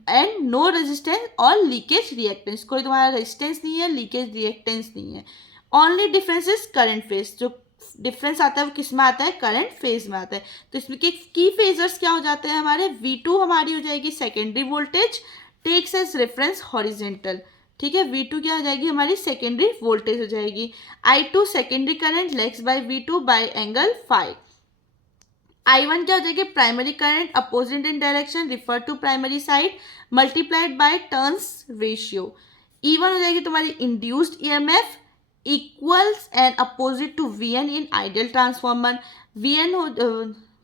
एंड नो रेजिस्टेंस और लीकेज रिएक्टेंस, कोई तुम्हारा रेजिस्टेंस नहीं है, लीकेज रिएक्टेंस नहीं है. Only difference is current phase. जो डिफरेंस आता है वो किस में आता है, करंट फेज में आता है. तो इसमें के की फेजर्स क्या हो जाते हैं हमारे, V2 हमारी हो जाएगी secondary voltage takes as reference horizontal. ठीक है. V2 क्या हो जाएगी हमारी सेकेंडरी वोल्टेज हो जाएगी. I2 secondary current lags by V2 by angle phi. I1 क्या हो जाएगी, primary current opposite in direction refer to primary side multiplied by turns ratio. E1 हो जाएगी तुम्हारी induced EMF equals and opposite to Vn in ideal transformer.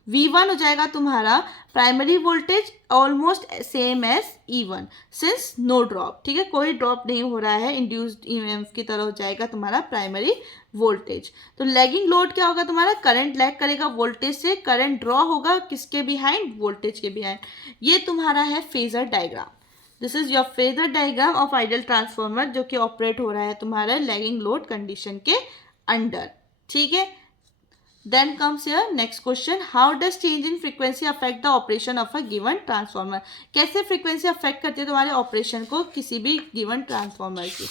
V1 हो जाएगा तुम्हारा primary voltage almost same as E1 since no drop. ठीक है. कोई drop नहीं हो रहा है, इंड्यूस्ड EMF की तरह हो जाएगा तुम्हारा प्राइमरी वोल्टेज. तो लैगिंग लोड क्या होगा तुम्हारा, करंट लैग करेगा वोल्टेज से, करंट ड्रॉ होगा किसके बिहाइंड, वोल्टेज के बिहाइंड. ये तुम्हारा है phasor diagram. This is your phasor diagram of ideal transformer जो कि ऑपरेट हो रहा है तुम्हारा लैगिंग लोड कंडीशन के अंडर. ठीक है. Then comes here next question, how does change in frequency affect the operation of a given transformer. कैसे frequency affect करती है तुम्हारे ऑपरेशन को किसी भी given ट्रांसफॉर्मर की.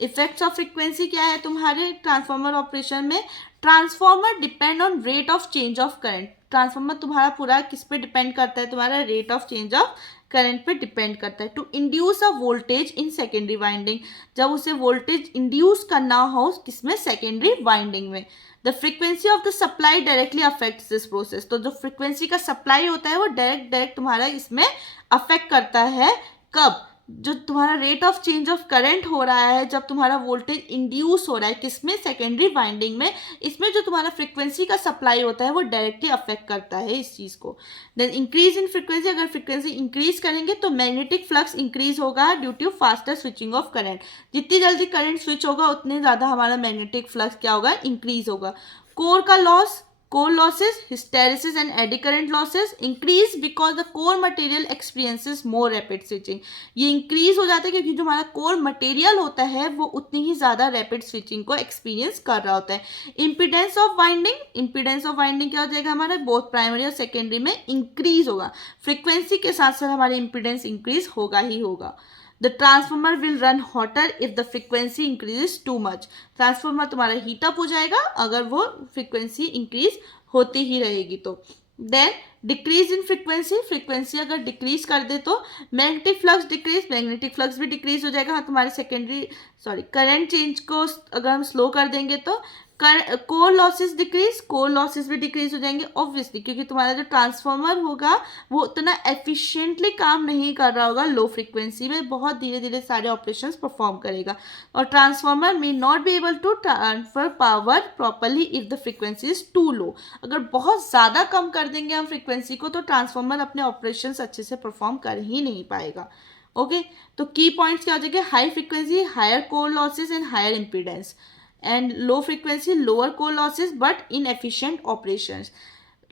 इफेक्ट्स ऑफ फ्रीक्वेंसी क्या है तुम्हारे ट्रांसफॉर्मर ऑपरेशन में, transformer depend on rate of change of current. Transformer तुम्हारा पूरा किस पे डिपेंड करता है, तुम्हारा rate of change of current पे डिपेंड करता है. To induce a voltage in secondary winding, जब उसे वोल्टेज इंड्यूस करना हो किसमें, सेकेंडरी वाइंडिंग में. The frequency of the supply directly affects this process. तो जो फ्रीक्वेंसी का सप्लाई होता है वो डायरेक्ट तुम्हारा इसमें अफेक्ट करता है. कब, जो तुम्हारा rate of change of current हो रहा है जब तुम्हारा वोल्टेज इंड्यूस हो रहा है किसमें, सेकेंडरी वाइंडिंग में, इसमें जो तुम्हारा फ्रीक्वेंसी का सप्लाई होता है वो डायरेक्टली अफेक्ट करता है इस चीज़ को। देन इंक्रीज इन फ्रीक्वेंसी, अगर फ्रीक्वेंसी इंक्रीज करेंगे तो मैग्नेटिक फ्लक्स इंक्रीज होगा due to faster switching of current. जितनी जल्दी करंट स्विच होगा उतने ज़्यादा हमारा मैग्नेटिक फ्लक्स क्या होगा, इंक्रीज होगा। कोर का loss, core losses, hysteresis and eddy current losses increase because the core material experiences more rapid switching। ये increase हो जाता है क्योंकि जो हमारा core material होता है वो उतनी ही ज़्यादा rapid switching को experience कर रहा होता है। impedance of winding, impedance of winding क्या हो जाएगा हमारा, both primary और secondary में increase होगा। frequency के साथ साथ हमारी impedance increase होगा ही होगा। The transformer will run hotter if the frequency increases too much। Transformer तुम्हारा हीट अप हो जाएगा अगर वो फ्रीक्वेंसी इंक्रीज होती ही रहेगी तो। Then decrease in frequency, frequency अगर डिक्रीज कर दे तो magnetic flux decrease, magnetic flux भी डिक्रीज हो जाएगा। हाँ, तुम्हारे करंट चेंज को अगर हम स्लो कर देंगे तो core losses decrease, core losses भी डिक्रीज हो जाएंगे ऑब्वियसली, क्योंकि तुम्हारा जो ट्रांसफॉर्मर होगा वो उतना एफिशिएंटली काम नहीं कर रहा होगा, लो फ्रीक्वेंसी में बहुत धीरे धीरे सारे ऑपरेशंस परफॉर्म करेगा। और transformer may not be able to transfer power properly if the frequency is too low. अगर बहुत ज़्यादा कम कर देंगे हम फ्रीक्वेंसी को तो ट्रांसफॉर्मर अपने ऑपरेशंस अच्छे से परफॉर्म कर ही नहीं पाएगा। ओके, तो की पॉइंट्स क्या हो जाएंगे, high frequency higher core losses and higher impedance, and low frequency lower core losses but inefficient operations.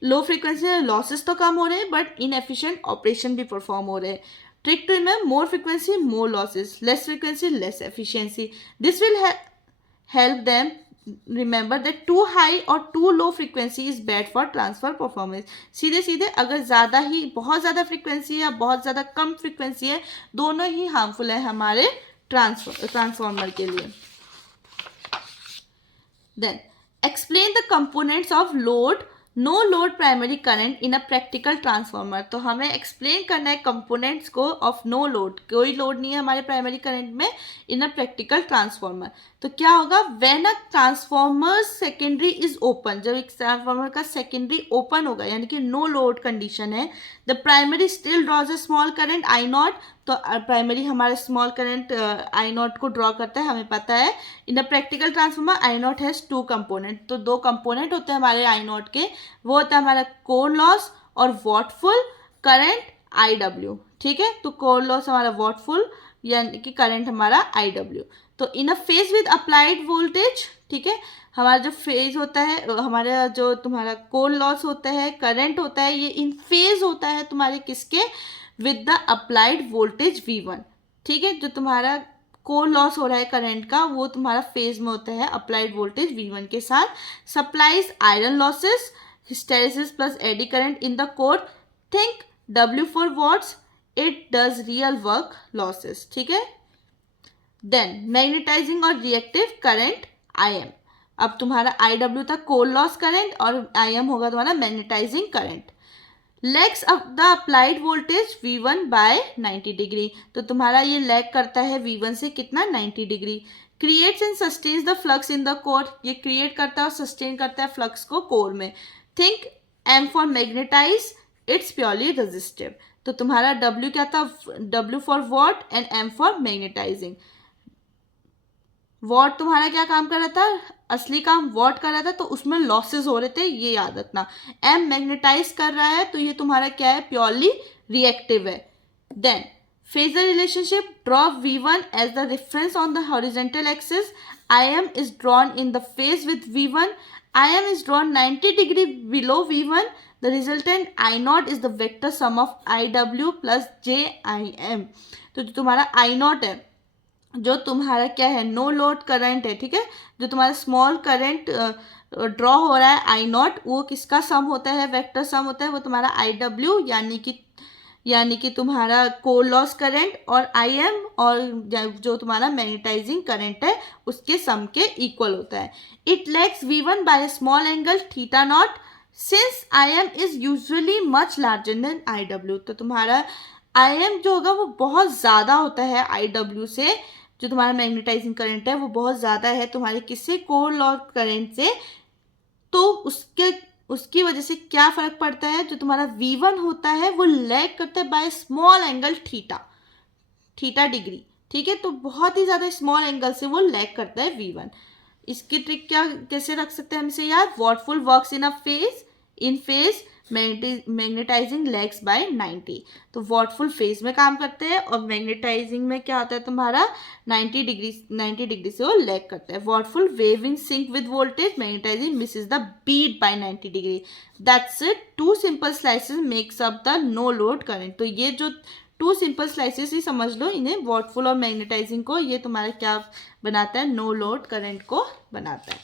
Low frequency में लॉसेस तो कम हो रहे हैं बट इनएफिशिएंट ऑपरेशन भी परफॉर्म हो रहे हैं। ट्रिक टू में more frequency more losses, less frequency less efficiency. This will help them remember that too high or too low frequency is bad for transfer performance। सीधे सीधे अगर ज़्यादा ही बहुत ज़्यादा फ्रीक्वेंसी है या बहुत ज़्यादा कम फ्रीक्वेंसी है, दोनों ही हार्मफुल है हमारे ट्रांसफॉर्मर के लिए। Then explain the components of load, no load primary current in a practical transformer। तो हमें explain करना है components को of no load, कोई load नहीं है हमारे primary current में in a practical transformer। तो क्या होगा, when a transformer secondary is open, जब एक ट्रांसफॉर्मर का सेकेंडरी ओपन होगा यानी कि नो लोड कंडीशन है, the primary still draws a small current I naught. तो प्राइमरी हमारा स्मॉल करंट आई नॉट को ड्रॉ करता है, हमें पता है। In a practical transformer I naught has two component, तो दो कंपोनेंट होते हैं हमारे आई नॉट के, वो होता है हमारा कोर लॉस और वॉटफुल करंट आई डब्ल्यू। ठीक है, तो कोर लॉस हमारा वॉटफुल यानी कि करंट हमारा आई डब्ल्यू। तो in a phase with applied voltage, ठीक है, हमारा जो फेज होता है, हमारा जो तुम्हारा कोर लॉस होता है, करंट होता है, ये इन फेज होता है तुम्हारे किसके, with the applied voltage V1। ठीक है, जो तुम्हारा कोर लॉस हो रहा है करंट का वो तुम्हारा फेज में होता है अप्लाइड वोल्टेज V1 के साथ। Supplies iron losses, hysteresis plus eddy current in the core, think W for watts, it does real work losses. ठीक है, देन मैग्नेटाइजिंग और रिएक्टिव करंट IM। अब तुम्हारा IW था कोर लॉस करंट और IM होगा तुम्हारा magnetizing current. Lags up the applied voltage V1 by 90 degree, तो तुम्हारा ये लैग करता है V1 से कितना, 90 degree. Creates and sustains the flux in the core, ये क्रिएट करता है और सस्टेन करता है फ्लक्स को कोर में। Think M for magnetize, it's purely resistive. तो तुम्हारा W क्या था, W for watt and M for magnetizing. Watt तुम्हारा क्या काम कर रहा था, असली काम वॉट कर रहा था, तो उसमें लॉसेस हो रहे थे, ये याद रखना। एम मैग्नेटाइज कर रहा है तो ये तुम्हारा क्या है, प्योरली रिएक्टिव है। Then phasor relationship, draw V1 as the reference on the horizontal axis, IM is drawn in the phase with V1, IM is drawn 90 degree below V1, the resultant I0 is the vector sum of IW plus JIM। तो जो तुम्हारा I0 है, जो तुम्हारा क्या है, no load current है, ठीक है, जो तुम्हारा स्मॉल करंट ड्रॉ हो रहा है I0, वो किसका सम होता है, वेक्टर सम होता है, वो तुम्हारा IW यानी कि तुम्हारा कोर लॉस करंट और IM और जो तुम्हारा मैग्नेटाइजिंग करंट है उसके सम के इक्वल होता है। It lags V1 by a small angle θ0 since IM is usually much larger than IW। तो तुम्हारा IM जो होगा वो बहुत ज़्यादा होता है IW से, जो तुम्हारा मैग्नेटाइजिंग करंट है वो बहुत ज़्यादा है तुम्हारे किससे, कोर लॉस करंट से। तो उसकी वजह से क्या फ़र्क पड़ता है, जो तुम्हारा V1 होता है वो लैग करता है by small angle theta. Theta degree, ठीक है। तो बहुत ही ज़्यादा स्मॉल एंगल से वो लैग करता है V1। इसकी ट्रिक क्या कैसे रख सकते हैं हम इसे याद? What full works in a phase, in phase magnetizing lags by 90। तो वॉटफुल फेज में काम करते हैं और मैग्नेटाइजिंग में क्या होता है तुम्हारा 90 डिग्री से वो लैग करता है। Wattful waving sync with voltage, magnetizing misses the beat by 90 degree. That's it, two simple slices makes up the no load current. तो ये जो टू सिंपल स्लाइसेस ही समझ लो इन्हें, वॉटफुल और मैग्नेटाइजिंग को, ये तुम्हारा क्या बनाता है? नो लोड करंट को बनाता है।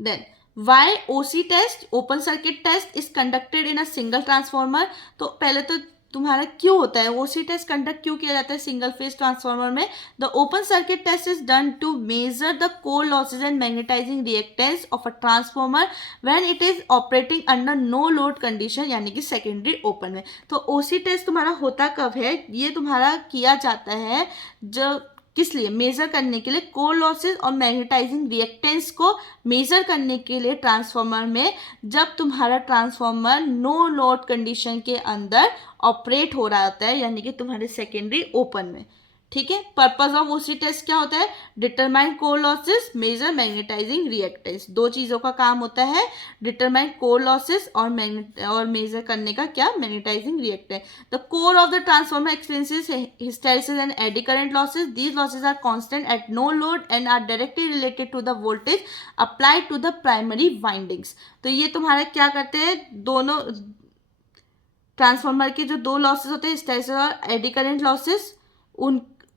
Then why OC test, open circuit test, is conducted in a single transformer. तो पहले तो तुम्हारा क्यों होता है ओसी टेस्ट कंडक्ट क्यों किया जाता है सिंगल फेज ट्रांसफॉर्मर में? The open circuit test is done to measure the core losses and magnetizing reactance of a transformer when it is operating under no load condition, यानी कि secondary open में। तो OC test तुम्हारा होता कब है? ये तुम्हारा किया जाता है जो किस लिए? मेजर करने के लिए कोर लॉसेस और मैग्नेटाइजिंग रिएक्टेंस को मेजर करने के लिए ट्रांसफॉर्मर में, जब तुम्हारा ट्रांसफॉर्मर नो लोड कंडीशन के अंदर ऑपरेट हो रहा होता है, यानी कि तुम्हारे सेकेंडरी ओपन में, ठीक है। पर्पस ऑफ ओसी टेस्ट क्या होता है? Determine core losses, measure magnetizing reactance. दो चीज़ों का काम होता है, डिटरमाइन कोर लॉसेस और मेजर करने का क्या? Magnetizing reactance. The core of the transformer experiences hysteresis and eddy current losses. These losses are constant at no load and are directly related to the voltage applied to the primary windings. तो ये तुम्हारा क्या करते हैं? दोनों transformer के जो दो लॉसेस होते हैं, हिस्टैरिसीस और एडी करंट लॉसेस,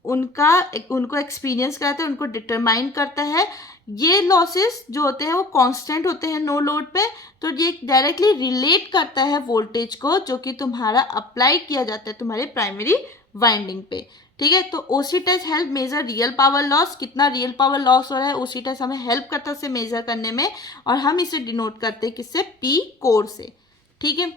उनको एक्सपीरियंस कराता है, उनको डिटरमाइन करता है। ये लॉसेस जो होते हैं वो कांस्टेंट होते हैं नो लोड पे, तो ये डायरेक्टली रिलेट करता है वोल्टेज को जो कि तुम्हारा अप्लाई किया जाता है तुम्हारे प्राइमरी वाइंडिंग पे, ठीक है। तो OC test help measure real power loss, कितना रियल पावर लॉस हो रहा है ओसी टेस्ट हमें हेल्प करता है उसे मेजर करने में, और हम इसे डिनोट करते हैं किससे? पी कोर से, ठीक है।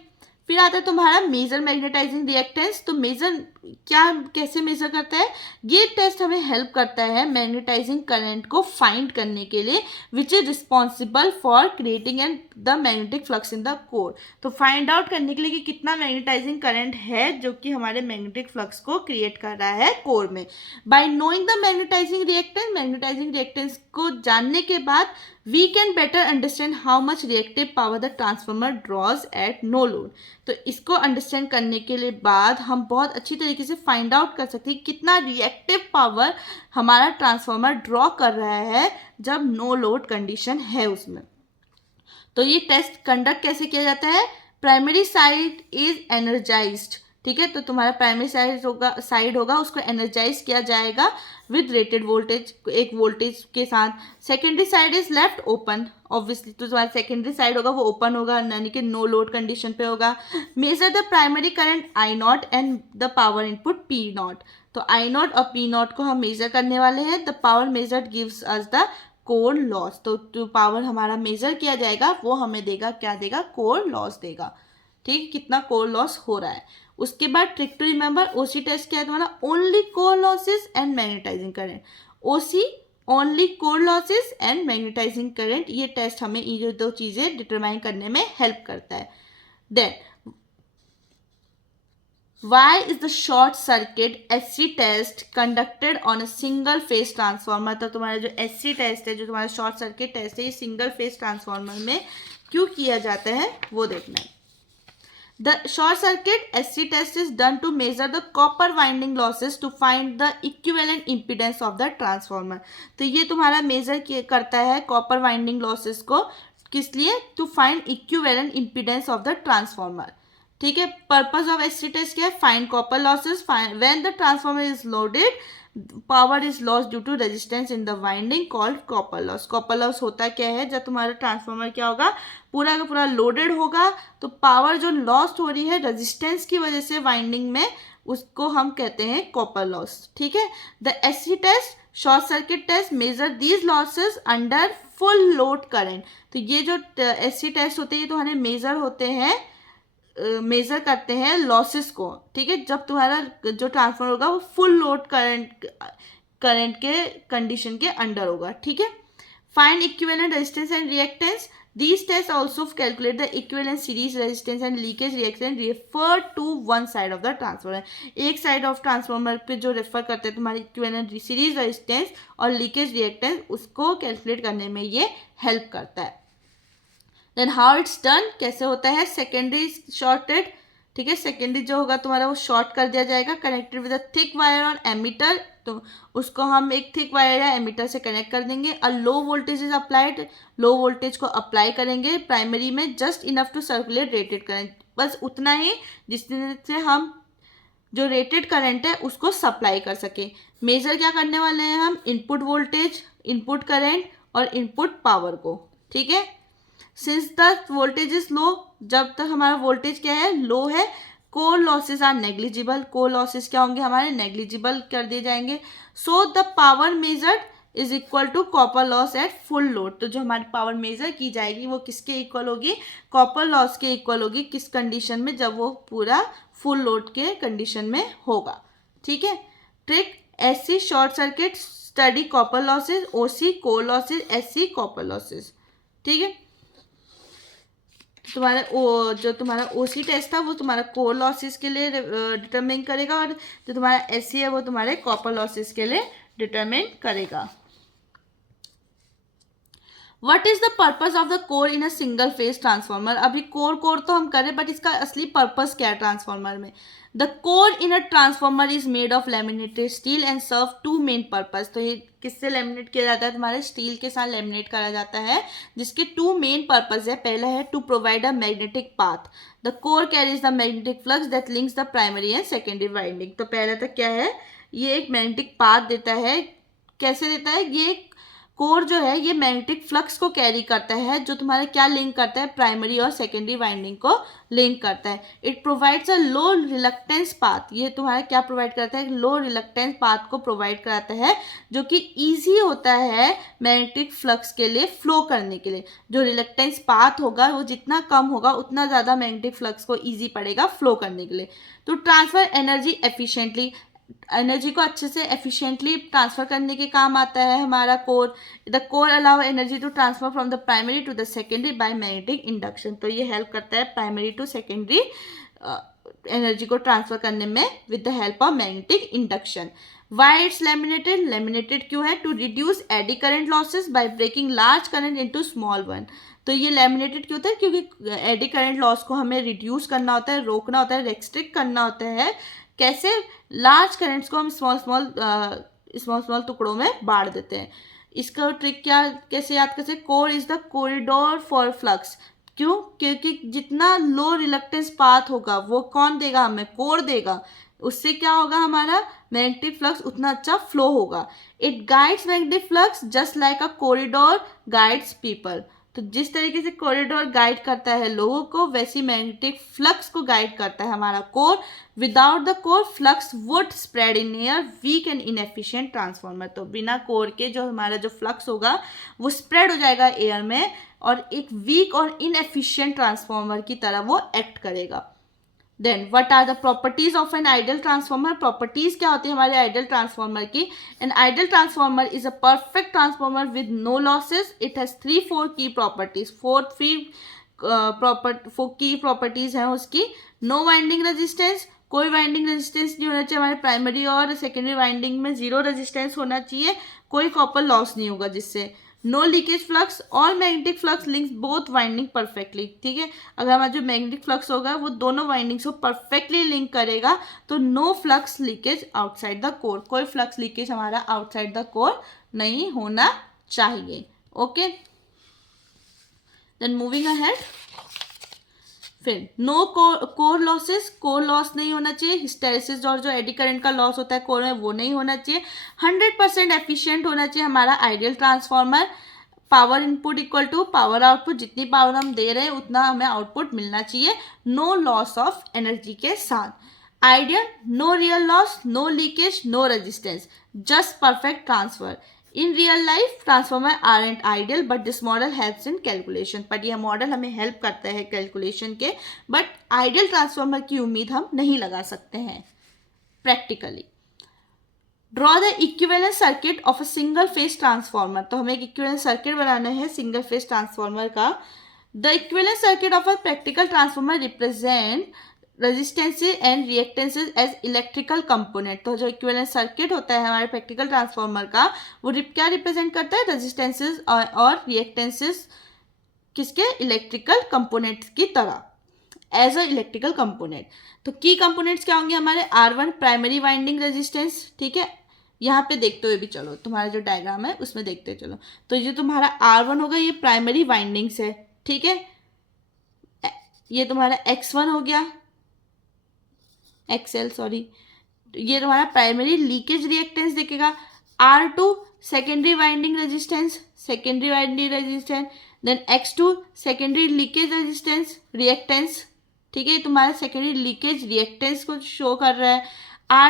फिर आता है तुम्हारा मेजर मैग्नेटाइजिंग रिएक्टेंस। तो मेजर क्या, कैसे मेजर करता है? ये टेस्ट हमें हेल्प करता है मैग्नेटाइजिंग करंट को फाइंड करने के लिए, which is responsible for creating and the magnetic flux in the core. तो फाइंड आउट करने के लिए कि कितना मैग्नेटाइजिंग करंट है जो कि हमारे मैग्नेटिक फ्लक्स को क्रिएट कर रहा है कोर में। By knowing the magnetizing reactance को जानने के बाद we can better understand how much reactive power the transformer draws at no load। तो इसको अंडरस्टैंड करने के लिए बाद हम बहुत अच्छी तरीके से फाइंड आउट कर सकते हैं कितना रिएक्टिव पावर हमारा ट्रांसफॉर्मर ड्रॉ कर रहा है जब नो लोड कंडीशन है उसमें। तो ये टेस्ट कंडक्ट कैसे किया जाता है? प्राइमरी साइड इज एनर्जाइज्ड, ठीक है। तो तुम्हारा प्राइमरी साइड होगा उसको एनर्जाइज किया जाएगा विद रेटेड वोल्टेज, एक वोल्टेज के साथ। Secondary side is left open, obviously तो तुम्हारा सेकेंडरी साइड होगा वो ओपन होगा, यानी कि नो लोड कंडीशन पे होगा। Measure the primary current I not and the power input P not. तो आई नॉट और पी नॉट को हम मेजर करने वाले हैं। The power measured gives us the core loss. तो जो पावर हमारा मेजर किया जाएगा वो हमें देगा, क्या देगा? कोर लॉस देगा, ठीक। कितना कोर लॉस हो रहा है। उसके बाद trick to remember, OC test क्या है तुम्हारा? Only core losses and magnetizing current. OC only core losses and magnetizing current, ये टेस्ट हमें ये दो चीजें डिटरमाइन करने में हेल्प करता है। Then why is the short circuit SC test conducted on a single phase transformer। तो तुम्हारा जो SC टेस्ट है, जो तुम्हारा शॉर्ट सर्किट टेस्ट है, ये सिंगल फेज ट्रांसफॉर्मर में क्यों किया जाता है वो देखना है। The short circuit SC test is done to measure the copper winding losses to find the equivalent impedance of the transformer। तो ये तुम्हारा मेजर करता है कॉपर वाइंडिंग लॉसेस को, किस लिए? To find equivalent impedance of the transformer, ठीक है। पर्पस ऑफ SC टेस्ट क्या है? Find copper losses when the transformer is loaded, power is loss due to resistance in the winding called copper loss. Copper loss होता क्या है? जब तुम्हारा transformer क्या होगा? पूरा का पूरा लोडेड होगा, तो पावर जो लॉस हो रही है रेजिस्टेंस की वजह से वाइंडिंग में, उसको हम कहते हैं कॉपर लॉस, ठीक है। The SC test, short circuit test, measure these losses under full load current. तो ये जो SC टेस्ट होते हैं ये तुम्हारे मेजर होते हैं, मेजर करते हैं लॉसेस को, ठीक है। जब तुम्हारा जो ट्रांसफॉर्मर होगा वो फुल लोड करंट के कंडीशन के अंडर होगा, ठीक है। Find equivalent resistance and reactance, These tests also calculate the equivalent series resistance and leakage reaction refer to one side of the transformer. एक साइड ऑफ ट्रांसफॉर्मर पे जो refer करते हैं तुम्हारी इक्विवेलेंट सीरीज रेजिस्टेंस और लीकेज रिएक्टेंस, उसको calculate करने में ये हेल्प करता है. देन हाउ इट्स डन, कैसे होता है. सेकेंडरी शॉर्टेड, ठीक है. सेकेंडरी जो होगा तुम्हारा वो शॉर्ट कर दिया जाएगा, connected with a thick wire और एमीटर. तो उसको हम एक थिक वायर या एमीटर से कनेक्ट कर देंगे. A low voltage is applied, low voltage को अप्लाई करेंगे प्राइमरी में, just enough to circulate rated current, बस उतना ही जिससे हम जो रेटेड करंट है उसको सप्लाई कर सके. मेजर क्या करने वाले हैं हम, इनपुट वोल्टेज, इनपुट करंट और इनपुट पावर को, ठीक है. Since the voltage is low, जब तक हमारा वोल्टेज क्या है, लो है, core losses are negligible, core losses क्या होंगे हमारे, नेग्लिजिबल कर दिए जाएंगे. So the power measured is equal to copper loss at full load. तो जो हमारी पावर मेजर की जाएगी वो किसके इक्वल होगी, कॉपर लॉस के इक्वल होगी. किस कंडीशन में, जब वो पूरा फुल लोड के कंडीशन में होगा, ठीक है. Trick, SC short circuit study copper losses, OC core losses, SC copper losses, ठीक है. तुम्हारा जो तुम्हारा ओसी टेस्ट था वो तुम्हारा कोर लॉसेस के लिए डिटरमिन करेगा, और जो तुम्हारा एससी है वो तुम्हारे कॉपर लॉसेस के लिए डिटरमिन करेगा. What is the purpose of the core in a single phase transformer. अभी कोर तो हम करें, बट इसका असली पर्पज क्या है ट्रांसफॉर्मर में. The core in a transformer is made of laminated steel and serve two main purpose. तो ये किससे लैमिनेट किया जाता है, तुम्हारे स्टील के साथ लैमिनेट करा जाता है, जिसके टू मेन पर्पज है. पहला है to provide a magnetic path. The core carries the magnetic flux that links the primary and secondary winding. तो पहला तो क्या है, ये एक मैग्नेटिक पाथ देता है. कैसे देता है, ये कोर जो है ये मैग्नेटिक फ्लक्स को कैरी करता है, जो तुम्हारे क्या लिंक करता है, प्राइमरी और सेकेंडरी वाइंडिंग को लिंक करता है. It provides a low reluctance path. ये तुम्हारा क्या प्रोवाइड करता है, लो रिलक्टेंस पाथ को प्रोवाइड कराता है, जो कि ईजी होता है मैग्नेटिक फ्लक्स के लिए फ्लो करने के लिए. जो रिलक्टेंस पाथ होगा वो जितना कम होगा उतना ज़्यादा मैग्नेटिक फ्लक्स को ईजी पड़ेगा फ्लो करने के लिए. तो ट्रांसफर एनर्जी एफिशिएंटली, एनर्जी को अच्छे से एफिशिएंटली ट्रांसफर करने के काम आता है हमारा core. The core allow energy to transfer from the primary to the secondary by magnetic induction. तो ये हेल्प करता है प्राइमरी टू सेकेंडरी एनर्जी को ट्रांसफर करने में with the help of magnetic induction. Why it's laminated, laminated क्यों है, to reduce eddy current losses by breaking large current into small one. तो ये लैमिनेटेड क्यों होता है, क्योंकि एडी करंट लॉस को हमें रिड्यूस करना होता है, रोकना होता है, रेस्ट्रिक्ट करना होता है. कैसे, लार्ज करंट्स को हम स्मॉल स्मॉल टुकड़ों में बांट देते हैं. इसका ट्रिक क्या, कैसे याद कर सकते, core is the corridor for flux. क्यों, क्योंकि जितना लो रिलक्टेंस पाथ होगा वो कौन देगा हमें, कोर देगा. उससे क्या होगा, हमारा मैग्नेटिक फ्लक्स उतना अच्छा फ्लो होगा. It guides magnetic flux just like a corridor guides people. तो जिस तरीके से कॉरिडोर गाइड करता है लोगों को, वैसी मैग्नेटिक फ्लक्स को गाइड करता है हमारा core. Without the core flux would spread in air weak and inefficient transformer. तो बिना कोर के जो हमारा जो फ्लक्स होगा वो स्प्रेड हो जाएगा एयर में, और एक वीक और इनएफिशिएंट ट्रांसफॉर्मर की तरह वो एक्ट करेगा. Then what are the properties of an ideal transformer. Properties क्या होती है हमारे आइडियल ट्रांसफॉर्मर की. An ideal transformer is a perfect transformer with no losses. It has 3-4 की प्रॉपर्टीज. 4 की प्रॉपर्टीज हैं उसकी. नो वाइंडिंग रेजिस्टेंस, कोई वाइंडिंग रेजिस्टेंस नहीं होना चाहिए हमारे प्राइमरी और सेकेंडरी वाइंडिंग में, जीरो रेजिस्टेंस होना चाहिए. कोई कॉपर लॉस नहीं होगा जिससे. No leakage flux, all magnetic flux links both winding perfectly. ठीक है, अगर हमारा जो मैग्नेटिक फ्लक्स होगा वो दोनों वाइंडिंग्स को परफेक्टली लिंक करेगा. तो no flux leakage outside the core, कोई फ्लक्स लीकेज हमारा आउटसाइड द कोर नहीं होना चाहिए. Okay, then moving ahead. फिर no core losses, core loss नहीं होना चाहिए. हिस्टेरेसिस और जो एडी करंट का लॉस होता है कोर में वो नहीं होना चाहिए. 100% एफिशिएंट होना चाहिए हमारा ideal transformer. Power input equal to power output, जितनी पावर हम दे रहे हैं उतना हमें आउटपुट मिलना चाहिए. नो लॉस ऑफ एनर्जी के साथ. Ideal, no real loss, no leakage, no resistance, just perfect transfer. In real life transformer aren't ideal, but this model helps in calculation. But यह मॉडल हमें हेल्प करता है calculation के, but ideal transformer की उम्मीद हम नहीं लगा सकते हैं practically. Draw the equivalent circuit of a single phase transformer. तो हमें एक इक्विवेलेंट सर्किट बनाना है सिंगल फेज ट्रांसफॉर्मर का. The equivalent circuit of a practical transformer represent resistances and reactances as electrical component. तो जो इक्विवेलेंट सर्किट होता है हमारे प्रैक्टिकल ट्रांसफार्मर का, वो क्या रिप्रेजेंट करता है? रेजिस्टेंसेज और रिएक्टेंसेज किसके? इलेक्ट्रिकल कंपोनेंट्स की तरह, एज अ इलेक्ट्रिकल कंपोनेंट। तो की कंपोनेंट्स क्या होंगे हमारे? R1 प्राइमरी वाइंडिंग रेजिस्टेंस, ठीक है, यहाँ पे देखते हुए भी चलो, तुम्हारा जो डायग्राम है उसमें देखते चलो। तो ये तुम्हारा R1 होगा, ये प्राइमरी वाइंडिंग्स है, ठीक है। ये तुम्हारा X1 हो गया, XL सॉरी, ये तुम्हारा प्राइमरी लीकेज रिएक्टेंस देखेगा। R2 secondary winding resistance, secondary winding resistance. Then X2 secondary leakage resistance reactance, ठीक है, तुम्हारा सेकेंडरी लीकेज रिएक्टेंस को शो कर रहा है।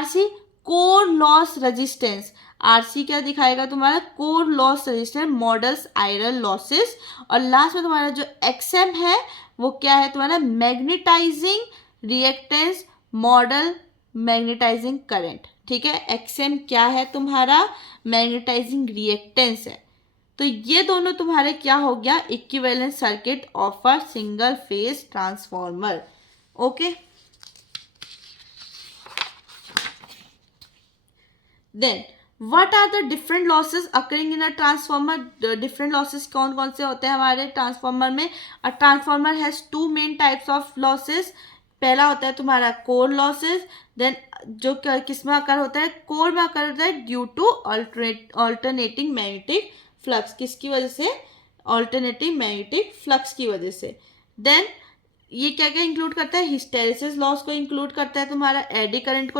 RC core loss resistance, RC क्या दिखाएगा? तुम्हारा core loss resistance, models iron losses. और लास्ट में तुम्हारा जो XM है वो क्या है? तुम्हारा magnetising reactance, model magnetising current, ठीक है। XM क्या है? तुम्हारा मैग्नेटाइजिंग रिएक्टेंस है। तो ये दोनों तुम्हारे क्या हो गया? Equivalent circuit of a single phase transformer. Okay, then what are the different losses occurring in a transformer? Different losses कौन कौन से होते हैं हमारे ट्रांसफॉर्मर में? A transformer has two main types of losses. पहला होता है तुम्हारा कोर लॉसेस, देन जो किस में अकर होता है? कोर में अकर होता है due to alternating magnetic flux. किसकी वजह से? ऑल्टरनेटिंग मैग्नेटिक फ्लक्स की वजह से। देन ये क्या क्या इंक्लूड करता है? हिस्टेरेसिस लॉस को इंक्लूड करता है, तुम्हारा एडी करंट को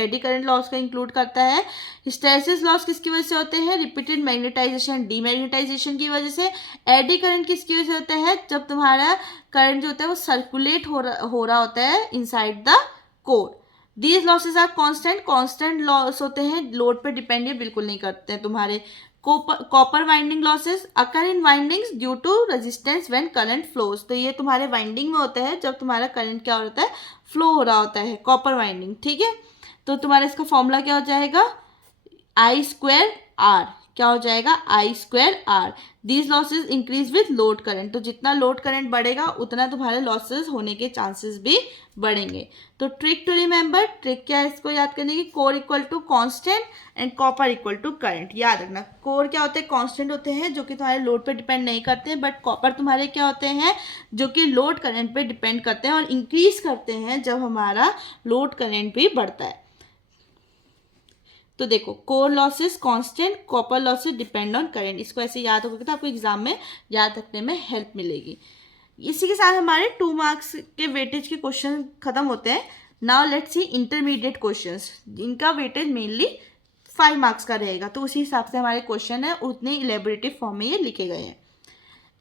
एडी करंट लॉस को इंक्लूड करता है। हिस्टेरेसिस लॉस किसकी वजह से होते हैं? रिपीटेड मैग्नेटाइजेशन, डीमैग्नेटाइजेशन की वजह से। एडी करंट किसकी वजह से होता है? जब तुम्हारा करंट जो होता है वो सर्कुलेट हो रहा होता है inside the core. These losses are constant loss होते हैं, लोड पे डिपेंड ये बिल्कुल नहीं करते हैं तुम्हारे। Copper winding losses occur in windings due to resistance when current flows. तो ये तुम्हारे वाइंडिंग में होता है जब तुम्हारा करंट क्या होता है? फ्लो हो रहा होता है, कॉपर वाइंडिंग, ठीक है। तो तुम्हारा इसका फॉर्मूला क्या हो जाएगा? I²R, क्या हो जाएगा? I²R। These losses increase with load current. तो जितना लोड करंट बढ़ेगा उतना तुम्हारे लॉसेज होने के चांसेस भी बढ़ेंगे। तो ट्रिक टू रिमेंबर, ट्रिक क्या है इसको याद करने की? Core equal to constant and copper equal to current. याद रखना, कोर क्या होते हैं? कांस्टेंट होते हैं जो कि तुम्हारे लोड पे डिपेंड नहीं करते हैं, बट कॉपर तुम्हारे क्या होते हैं? जो कि लोड करंट पे डिपेंड करते हैं और इंक्रीज करते हैं जब हमारा लोड करंट भी बढ़ता है। तो देखो, core losses constant, copper losses depend on current. इसको ऐसे याद होगा तो आपको एग्जाम में याद रखने में हेल्प मिलेगी। इसी के साथ हमारे 2 मार्क्स के वेटेज के क्वेश्चन खत्म होते हैं। Now let's see intermediate questions. इनका वेटेज मेनली 5 मार्क्स का रहेगा, तो उसी हिसाब से हमारे क्वेश्चन है, उतने इलेबोरेटिव फॉर्म में ये लिखे गए हैं।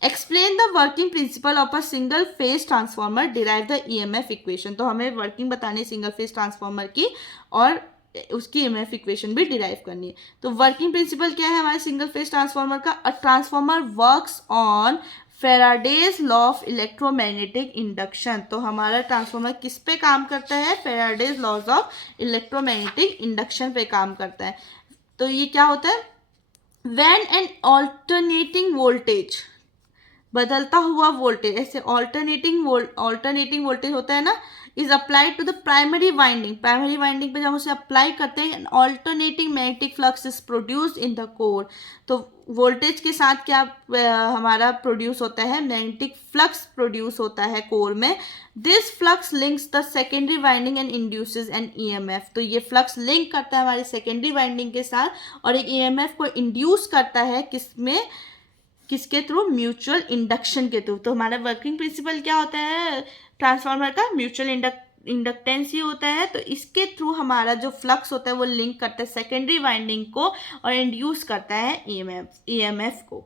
Explain the working principle of a single phase transformer, derive the EMF equation. तो हमें वर्किंग बतानी सिंगल फेज ट्रांसफॉर्मर की और उसकी EMF इक्वेशन भी डिराइव करनी है। तो वर्किंग प्रिंसिपल क्या है हमारे सिंगल फेज ट्रांसफॉर्मर का? A transformer works on Faraday's law of electromagnetic induction. तो हमारा ट्रांसफॉर्मर किस पे काम करता है? Faraday's laws of electromagnetic induction पे काम करता है। तो ये क्या होता है? व्हेन एन ऑल्टरनेटिंग वोल्टेज, बदलता हुआ वोल्टेज, ऐसे ऑल्टरनेटिंग वोल्टेज होता है ना, is applied to the primary winding. Primary winding पे जब हम उसे अप्लाई करते हैं, alternating magnetic flux is produced in the core. तो वोल्टेज के साथ क्या हमारा प्रोड्यूस होता है? मैग्नेटिक फ्लक्स प्रोड्यूस होता है कोर में। This flux links the secondary winding and induces an EMF। तो ये फ्लक्स लिंक करता है हमारी सेकेंडरी वाइंडिंग के साथ और एक EMF को इंड्यूस करता है किसमें? किसके थ्रू? म्यूचुअल इंडक्शन के थ्रू। तो हमारा वर्किंग प्रिंसिपल क्या होता है ट्रांसफार्मर का? म्यूचुअल इंडक्टेंस ही होता है। तो इसके थ्रू हमारा जो फ्लक्स होता है वो लिंक करता है सेकेंडरी वाइंडिंग को और इंड्यूस करता है EMF को।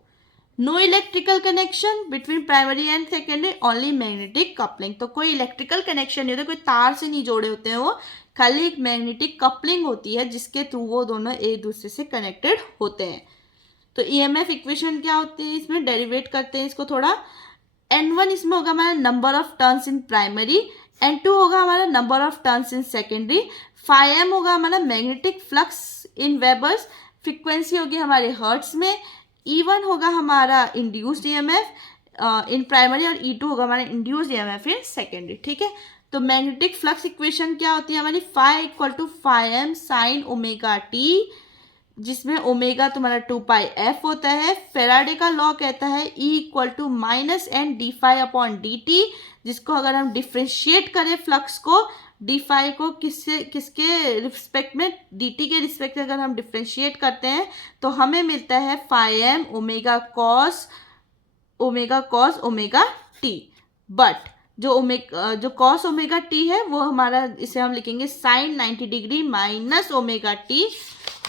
No electrical connection between primary and secondary, only magnetic coupling. तो कोई इलेक्ट्रिकल कनेक्शन नहीं होता, कोई तार से नहीं जोड़े होते हैं वो, खाली एक मैग्नेटिक कपलिंग होती है जिसके थ्रू वो दोनों एक दूसरे से कनेक्टेड होते हैं। तो EMF इक्वेशन क्या होती है? इसमें डेरिवेट करते हैं इसको थोड़ा। N1 इसमें होगा हमारा number of turns in primary, N2 होगा हमारा number of turns in secondary, φm होगा हमारा magnetic flux in Weber's, frequency होगी हमारे हर्ट्स में, E1 होगा हमारा इंड्यूस्ड EMF, इन प्राइमरी और E2 होगा हमारा इंड्यूस्ड ईएमएफ इन सेकेंडरी। ठीक है, तो मैग्नेटिक फ्लक्स इक्वेशन क्या होती है हमारी, phi equal to phi m sine omega t, जिसमें ओमेगा तुम्हारा 2πf होता है। फेराडे का लॉ कहता है E equal to minus n d phi upon d t, जिसको अगर हम डिफ्रेंशिएट करें फ्लक्स को, डी फाई को किसके रिस्पेक्ट में, डी टी के रिस्पेक्ट में अगर हम डिफ्रेंशिएट करते हैं तो हमें मिलता है phi m omega cos omega t. But जो कॉस ओमेगा टी है वो हमारा, इसे हम लिखेंगे sine 90 degree minus omega t,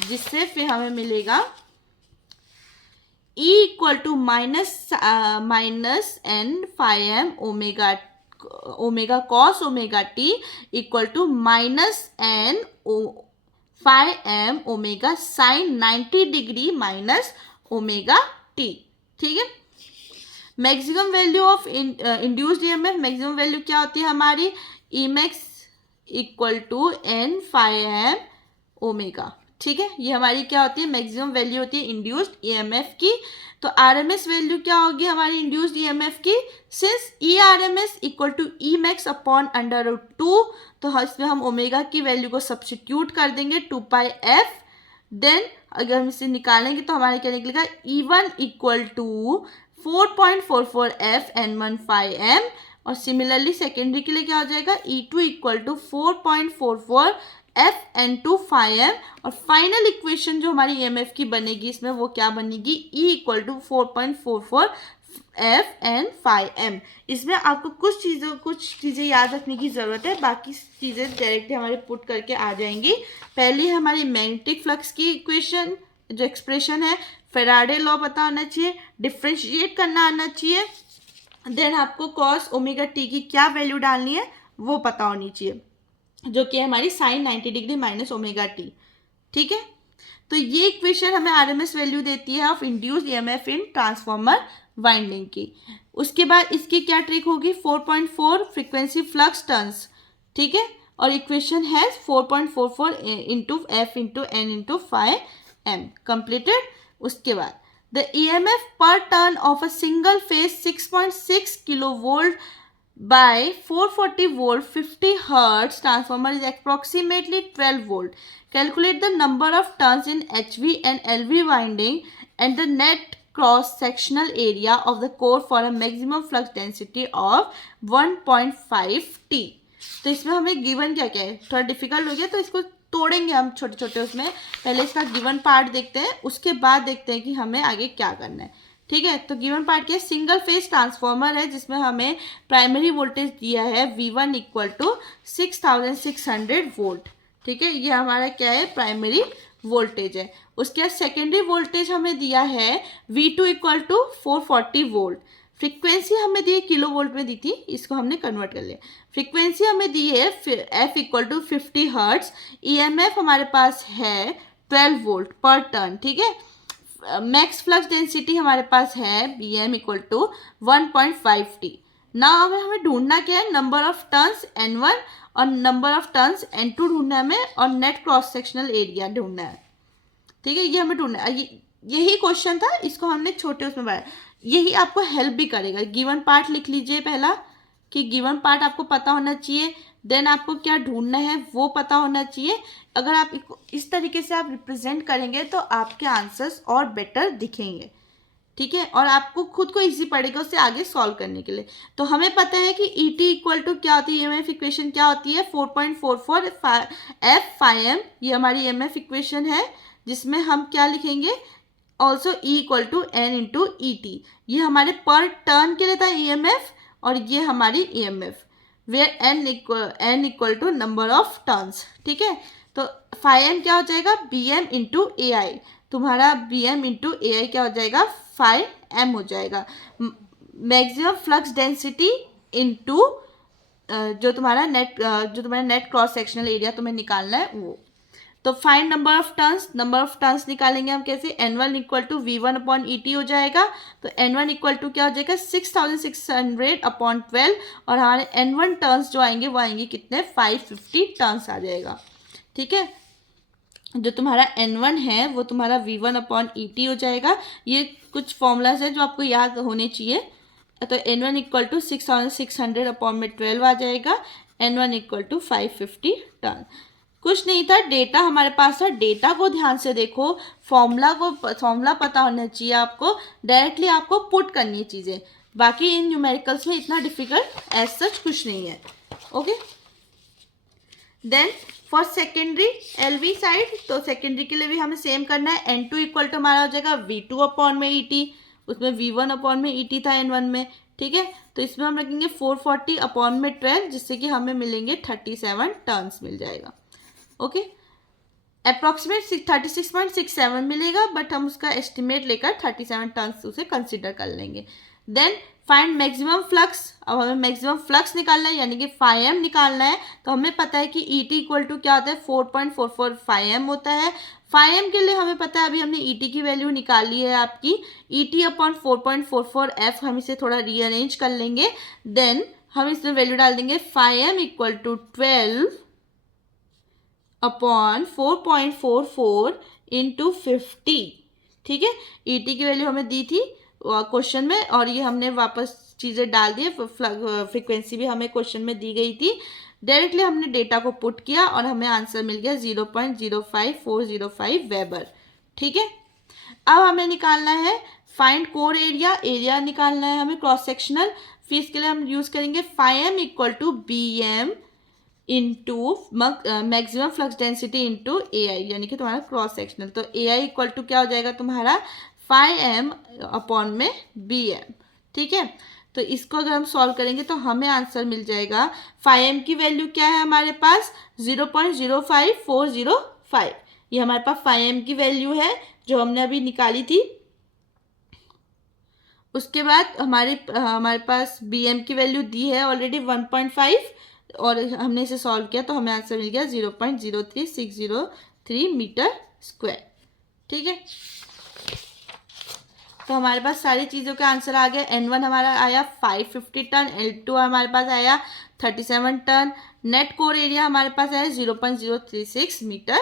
जिससे फिर हमें मिलेगा E equal to minus n phi m omega cos omega t equal to minus n phi m omega sine 90 degree minus omega t. ठीक है, maximum value of induced EMF, maximum value क्या होती है हमारी, Emax equal to n phi m omega. ठीक है, ये हमारी क्या होती है, मैक्सिमम वैल्यू होती है इंड्यूस्ड ईएमएफ की। तो आरएमएस वैल्यू क्या होगी हमारी इंड्यूस्ड ईएमएफ की, since ERMS equal to Emax upon √2, तो इसमें हम ओमेगा की वैल्यू को सब्स्टिट्यूट कर देंगे 2πf। देन अगर हम इसे निकालेंगे तो हमारे क्या निकलेगा, E1 equal to 4.44 f n1 m, और सिमिलरली सेकेंडरी के लिए क्या हो जाएगा, E2 equal to 4.44 f n2 m, और फाइनल इक्वेशन जो हमारी EMF की बनेगी इसमें वो क्या बनेगी, E equal to 4.44 f n m। इसमें आपको कुछ चीज़ें याद रखने की ज़रूरत है, बाकी चीज़ें डायरेक्टली हमारे पुट करके आ जाएंगी। पहली हमारी मैग्नेटिक फ्लक्स की इक्वेशन जो एक्सप्रेशन है, फेराडे लॉ पता होना चाहिए, डिफ्रेंशिएट करना आना चाहिए, देन आपको कॉस ओमेगा टी की क्या वैल्यू डालनी है वो पता होनी चाहिए, जो कि हमारी sine 90 degree minus omega t. ठीक है, तो ये इक्वेशन हमें आरएमएस वैल्यू देती है of induced EMF in transformer winding की। उसके बाद इसकी क्या ट्रिक होगी, 4.4 फ्रीक्वेंसी फ्लक्स टर्न्स। ठीक है, और इक्वेशन है 4.44 into f into n into phi m completed. उसके बाद द EMF पर turn off a single phase 6.6 kilovolt by 440 volt 50 hertz transformer is approximately 12 volt. Calculate the number of turns in HV and LV winding and the net cross sectional area of the core for a maximum flux density of 1.5 T. तो इसमें हमें given क्या क्या है, थोड़ा difficult हो गया तो इसको तोड़ेंगे हम छोटे छोटे उसमें। पहले इसका गिवन पार्ट देखते हैं, उसके बाद देखते हैं कि हमें आगे क्या करना है। ठीक है, तो गिवन पार्ट क्या है, सिंगल फेज ट्रांसफॉर्मर है जिसमें हमें प्राइमरी वोल्टेज दिया है V1 इक्वल टू 6600 वोल्ट। ठीक है, ये हमारा क्या है, प्राइमरी वोल्टेज है। उसके बाद सेकेंडरी वोल्टेज हमें दिया है V2 equal to 440 volt. Frequency हमें दी है, किलो वोल्ट में दी थी, इसको हमने कन्वर्ट कर लिया। फ्रीक्वेंसी हमें दी है F equal to 50 hertz. EMF हमारे पास है 12 वोल्ट पर टर्न। ठीक है, मैक्स फ्लक्स डेंसिटी हमारे पास है BM इक्वल टू 1.5 T। ना हमें ढूंढना क्या है, नंबर ऑफ टर्न्स N1 और नंबर ऑफ टर्न्स N2 ढूंढना है हमें, और नेट क्रॉस सेक्शनल एरिया ढूंढना है। ठीक है, ये हमें ढूंढना है, यही क्वेश्चन था, इसको हमने छोटे उसमें बनाया। यही आपको हेल्प भी करेगा। गिवन पार्ट लिख लीजिए पहला, कि गिवन पार्ट आपको पता होना चाहिए, देन आपको क्या ढूंढना है वो पता होना चाहिए। अगर आप इस तरीके से आप रिप्रेजेंट करेंगे तो आपके आंसर्स और बेटर दिखेंगे। ठीक है, और आपको खुद को इजी पड़ेगा उससे आगे सॉल्व करने के लिए। तो हमें पता है कि ET इक्वल टू क्या होती है, EMF इक्वेशन क्या होती है, 4.44 F phi m, ये हमारी EMF इक्वेशन है, जिसमें हम क्या लिखेंगे, also E equal to N into ET। ये हमारे पर टर्न के लिए था EMF, और ये हमारी EMF where N equal to number of turns. ठीक है, तो phi m क्या हो जाएगा, BM इंटू AI। तुम्हारा BM इंटू AI क्या हो जाएगा, phi m हो जाएगा। मैक्सिमम फ्लक्स डेंसिटी इंटू जो तुम्हारा नेट क्रॉस सेक्शनल एरिया तुम्हें निकालना है वो। तो फाइंड नंबर ऑफ टर्न्स निकालेंगे हम कैसे, N1 equal to V1 upon ET हो जाएगा। तो N1 इक्वल टू क्या हो जाएगा, 6600 अपॉन 12, और हमारे N1 टर्न्स जो आएंगे वो आएंगे कितने, 550 टर्न्स आ जाएगा। ठीक है, जो तुम्हारा N1 है वो तुम्हारा V1 अपॉन ET हो जाएगा। ये कुछ फॉर्मूलाज है जो आपको याद होने चाहिए, तो N1 इक्वल टू 6600 अपॉन में 12 आ जाएगा, N1 इक्वल टू 550 टन। कुछ नहीं था, डेटा हमारे पास था, डेटा को ध्यान से देखो, फॉर्मूला पता होना चाहिए आपको, डायरेक्टली आपको पुट करनी है चीज़ें, बाकी इन न्यूमेरिकल्स में इतना डिफिकल्ट एज सच कुछ नहीं है। Okay, then for secondary LV side, तो सेकेंडरी के लिए भी हमें सेम करना है। N2 इक्वल टू हमारा हो जाएगा V2 अपॉन में ET, उसमें V1 अपॉन में ET था N1 में, ठीक है। तो इसमें हम रखेंगे 440 अपॉन में 12, जिससे कि हमें मिलेंगे 37 टर्न्स मिल जाएगा। ओके, अप्रॉक्सीमेट 36.67 मिलेगा, बट हम उसका एस्टिमेट लेकर 37 टर्न्स उसे कंसिडर कर लेंगे। देन फाइंड मैक्सिमम फ्लक्स, अब हमें मैक्सिमम फ्लक्स निकालना है, यानी कि φm निकालना है। तो हमें पता है कि ET इक्वल टू क्या होता है, 4.44 φm होता है। φm के लिए हमें पता है, अभी हमने ET की वैल्यू निकाली है आपकी, ET अपॉन 4.44 F, हम इसे थोड़ा रीअरेंज कर लेंगे। देन हम इसमें वैल्यू डाल देंगे φm equal to 12 upon 4.44 into 50, ठीक है। ET की वैल्यू हमें दी थी क्वेश्चन में, और ये हमने वापस चीज़ें डाल दी, फ्रीक्वेंसी भी हमें क्वेश्चन में दी गई थी। डायरेक्टली हमने डेटा को पुट किया और हमें आंसर मिल गया 0.05405 वेबर, ठीक है। अब हमें निकालना है फाइंड कोर एरिया, एरिया निकालना है हमें क्रॉस सेक्शनल। फिर इसके लिए हम यूज़ करेंगे φm equal to BM into maximum flux density into AI, यानी कि तुम्हारा क्रॉस सेक्शनल। तो AI इक्वल टू क्या हो जाएगा तुम्हारा φm अपॉन में BM, ठीक है। तो इसको अगर हम सॉल्व करेंगे तो हमें आंसर मिल जाएगा, φm की वैल्यू क्या है हमारे पास 0.05405, ये हमारे पास φm की वैल्यू है जो हमने अभी निकाली थी। उसके बाद हमारे पास BM की वैल्यू दी है ऑलरेडी 1.5, और हमने इसे सॉल्व किया तो हमें आंसर मिल गया 0.03603 मीटर स्क्वायर, ठीक है। तो हमारे पास सारी चीज़ों के आंसर आ गए। N1 हमारा आया 550 टन, L2 हमारे पास आया 37 टन, नेट कोर एरिया हमारे पास आया 0.036 मीटर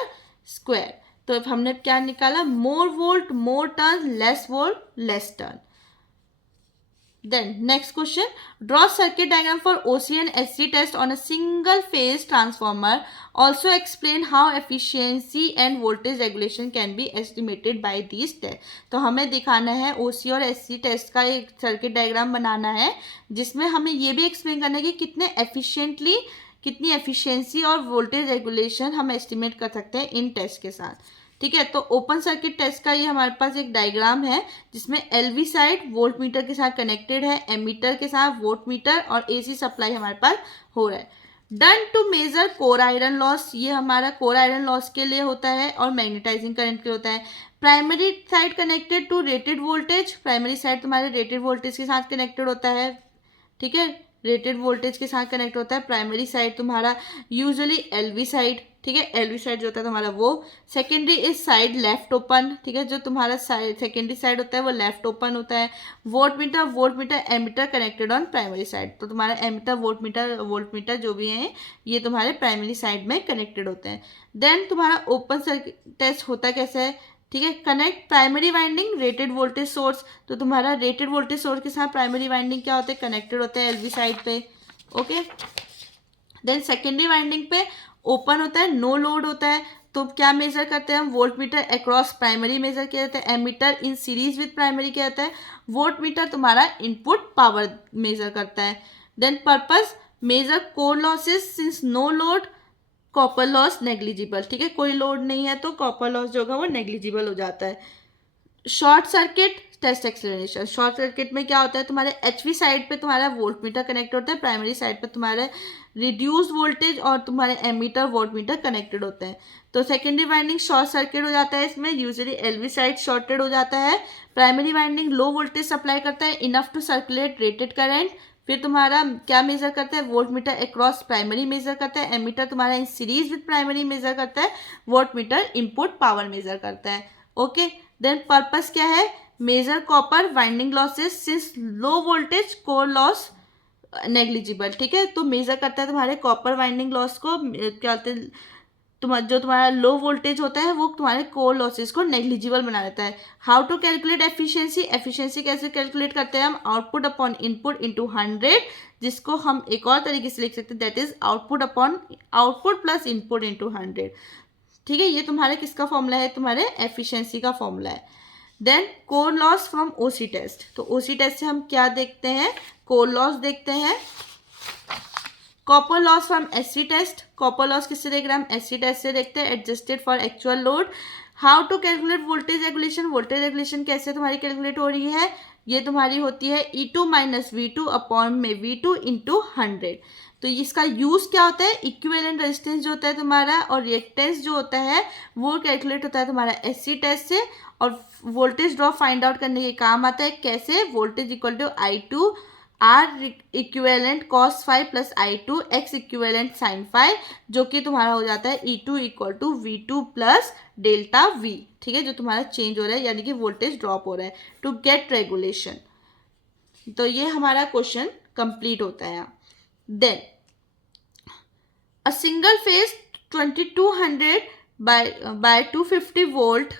स्क्वायर। तो हमने क्या निकाला, more volt more turn, less volt less turn. Then next question, draw circuit diagram for OC and SC test on a single phase transformer. Also explain how efficiency and voltage regulation can be estimated by these tests. तो हमें दिखाना है OC और SC test का एक circuit diagram बनाना है, जिसमें हमें ये भी एक्सप्लेन करना है कि कितनी एफिशिएंसी और वोल्टेज रेगुलेशन हम एस्टिमेट कर सकते हैं इन टेस्ट के साथ, ठीक है। तो ओपन सर्किट टेस्ट का ये हमारे पास एक डायग्राम है, जिसमें LV साइड वोल्ट मीटर के साथ कनेक्टेड है, एमीटर के साथ वोल्ट मीटर, और AC सप्लाई हमारे पास हो रहा है। Done to measure core iron loss, ये हमारा कोर आयरन लॉस के लिए होता है और मैग्नेटाइजिंग करंट के लिए होता है। Primary side connected to rated voltage, primary side तुम्हारे रेटेड वोल्टेज के साथ कनेक्टेड होता है, ठीक है, रेटेड वोल्टेज के साथ कनेक्ट होता है। प्राइमरी साइड तुम्हारा यूजुअली LV साइड, ठीक है, LV साइड जो होता है तुम्हारा वो। सेकेंडरी इस साइड लेफ्ट ओपन, ठीक है, जो तुम्हारा सेकेंडरी साइड होता है वो लेफ्ट ओपन होता है। Volt meter ammeter connected on primary side, तो तुम्हारा एमीटर वोल्ट मीटर जो भी हैं ये तुम्हारे प्राइमरी साइड में कनेक्टेड होते हैं। देन तुम्हारा ओपन सर्किट टेस्ट होता कैसे है, ठीक है, connect primary winding rated voltage source, तो तुम्हारा रेटेड वोल्टेज सोर्स के साथ प्राइमरी वाइंडिंग क्या होता है, कनेक्टेड होते हैं LV साइड पे, ओके। देन सेकेंडरी वाइंडिंग पे ओपन होता है, नो लोड होता है, तो क्या मेजर करते हैं हम, volt meter across primary measure किया जाता है, ammeter in series with primary किया जाता है, वोल्ट मीटर तुम्हारा इनपुट पावर मेजर करता है। Then purpose measure core losses since no load, copper loss negligible, ठीक है, कोई लोड नहीं है तो कॉपर लॉस जो होगा वो नेग्लिजिबल हो जाता है। Short circuit test explanation, short circuit में क्या होता है, तुम्हारे HV साइड पे तुम्हारा वोल्ट मीटर कनेक्ट होता है, प्राइमरी साइड पे तुम्हारे रिड्यूस्ड वोल्टेज और तुम्हारे एमीटर वोल्ट मीटर कनेक्टेड होते हैं। तो सेकेंडरी वाइंडिंग शॉर्ट सर्किट हो जाता है, इसमें यूजुअली LV साइड शॉर्टेड हो जाता है। Primary winding low voltage supply करता है, enough to circulate rated current. फिर तुम्हारा क्या मेजर करता है, volt meter across primary measure करता है, एमीटर तुम्हारा in series with primary measure करता है, volt meter input power measure करता है, ओके। देन पर्पस क्या है, measure copper winding losses since low voltage core loss negligible, ठीक है, तो मेजर करता है तुम्हारे कॉपर वाइंडिंग लॉस को, क्या बोलते हैं, जो तुम्हारा लो वोल्टेज होता है वो तुम्हारे कोर लॉसेस को नेग्लिजिबल बना देता है। How to calculate efficiency, efficiency कैसे कैलकुलेट करते हैं हम, आउटपुट अपॉन इनपुट इंटू 100, जिसको हम एक और तरीके से लिख सकते हैं, that is output plus input into 100। ठीक है, ये तुम्हारे किसका फॉर्मूला है, तुम्हारे एफिशिएंसी का फॉर्मूला है। Then core loss from OC test, तो ओसी टेस्ट से हम क्या देखते हैं, कोर लॉस देखते हैं। Copper loss from SC test, copper loss किससे देख रहे हैं हम, एससी टेस्ट से देखते हैं, adjusted for actual load. How to calculate voltage regulation, voltage regulation कैसे तुम्हारी कैलकुलेट हो रही है, ये तुम्हारी होती है E2 माइनस V2 अपॉन में V2 इंटू 100। तो इसका यूज क्या होता है, इक्विवेलेंट रेजिस्टेंस जो होता है तुम्हारा और रिएक्टेंस जो होता है वो कैलकुलेट होता है तुम्हारा एससी टेस्ट से, और वोल्टेज ड्रॉप फाइंड आउट करने के काम आता है। कैसे, voltage equal to I2 R equivalent cos five plus I2 X equivalent sine five, जो कि तुम्हारा हो जाता है E2 equal to V2 plus delta V। ठीक है, जो तुम्हारा चेंज हो रहा है यानी कि वोल्टेज ड्रॉप हो रहा है, टू गेट रेगुलेशन। तो ये हमारा क्वेश्चन कंप्लीट होता है। Then a single phase 2200 by 250 volt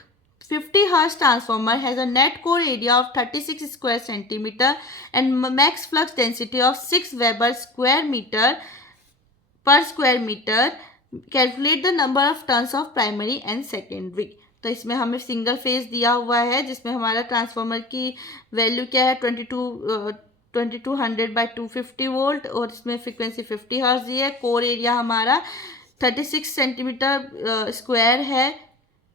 50 hertz transformer has a net core area of 36 square centimeter and max flux density of 6 Weber square meter per square meter. Calculate the number of turns of primary and secondary. तो इसमें हमें single phase दिया हुआ है जिसमें हमारा transformer की value क्या है 2200 बाई 250 वोल्ट, और इसमें फ्रीक्वेंसी 50 हर्ट्ज दी है। कोर एरिया हमारा 36 सेंटीमीटर स्क्वायर है।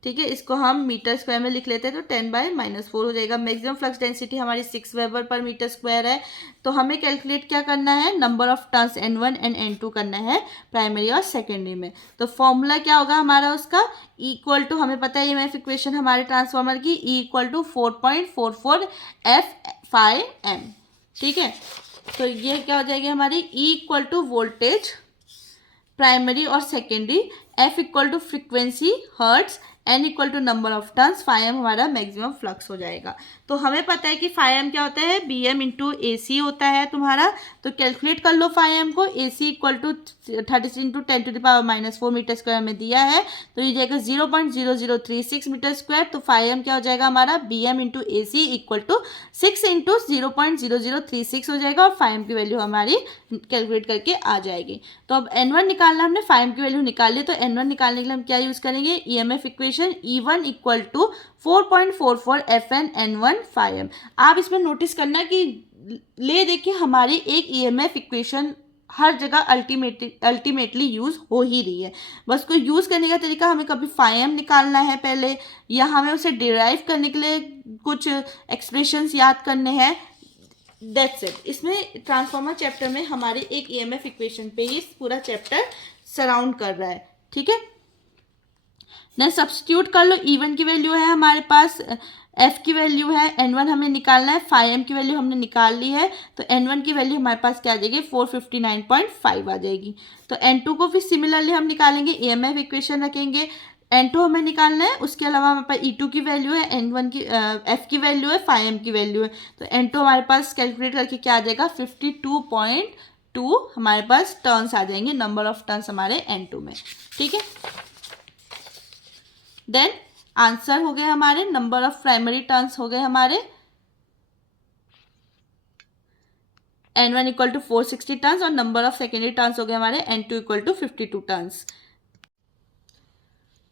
ठीक है, इसको हम मीटर स्क्वायर में लिख लेते हैं तो 10/-4 हो जाएगा। मैक्सिमम फ्लक्स डेंसिटी हमारी 6 वेबर पर मीटर स्क्वायर है। तो हमें कैलकुलेट क्या करना है, number of turns N1 and N2 करना है प्राइमरी और सेकेंडरी में। तो फॉर्मूला क्या होगा हमारा उसका, इक्वल टू, हमें पता है ये मैंने इक्वेशन हमारे ट्रांसफॉर्मर की, E इक्वल टू 4.44 F/m। ठीक है, तो ये क्या हो जाएगी हमारी, E equal to voltage primary और secondary, F equal to frequency hertz, N equal to number of turns, φm हमारा मैक्सिमम फ्लक्स हो जाएगा। तो हमें पता है कि φm क्या होता है, BM इंटू AC होता है तुम्हारा। तो कैलकुलेट कर लो φm को, AC equal to 36 into 10⁻⁻4 metre square में दिया है, तो ये जाएगा 0.0036 मीटर स्क्वायर। तो φm क्या हो जाएगा हमारा, BM into AC equal to 6 into 0.0036 हो जाएगा, और φm की वैल्यू हमारी कैलकुलेट करके आ जाएगी। तो अब N1 निकालना, हमने φm की वैल्यू निकाल ली, तो N1 निकालने के लिए हम क्या यूज़ करेंगे, EMF equation E1 equal to 4.44 FN N1 φm। आप इसमें नोटिस करना कि ले देखिए हमारी एक EMF इक्वेशन हर जगह अल्टीमेटली यूज हो ही रही है। बस को यूज करने का तरीका, हमें कभी φm निकालना है पहले, या हमें उसे डिराइव करने के लिए कुछ एक्सप्रेशंस याद करने हैं, दैट्स इट। इसमें ट्रांसफॉर्मर चैप्टर में हमारी एक EMF इक्वेशन पे ही पूरा चैप्टर सराउंड कर रहा है। ठीक है, ना सब्स्टिट्यूट कर लो, E1 की वैल्यू है हमारे पास, F की वैल्यू है, N1 हमें निकालना है, φm की वैल्यू हमने निकाल ली है, तो N1 की वैल्यू हमारे पास क्या आ जाएगी, 459.5 आ जाएगी। तो N2 को फिर सिमिलरली हम निकालेंगे, EMF इक्वेशन रखेंगे, N2 हमें निकालना है, उसके अलावा हमारे पास E2 की वैल्यू है, N1 की F की वैल्यू है, φm की वैल्यू है। तो N2 हमारे पास कैलकुलेट करके क्या आ जाएगा, 52.2 हमारे पास टर्न्स आ जाएंगे, नंबर ऑफ टर्न्स हमारे N2 में। ठीक है, देन आंसर हो गए हमारे, नंबर ऑफ प्राइमरी टर्न्स हो गए हमारे N1 इक्वल टू 460 टर्न्स, और नंबर ऑफ सेकेंडरी टर्न्स हो गए हमारे N2 equal to 52 turns.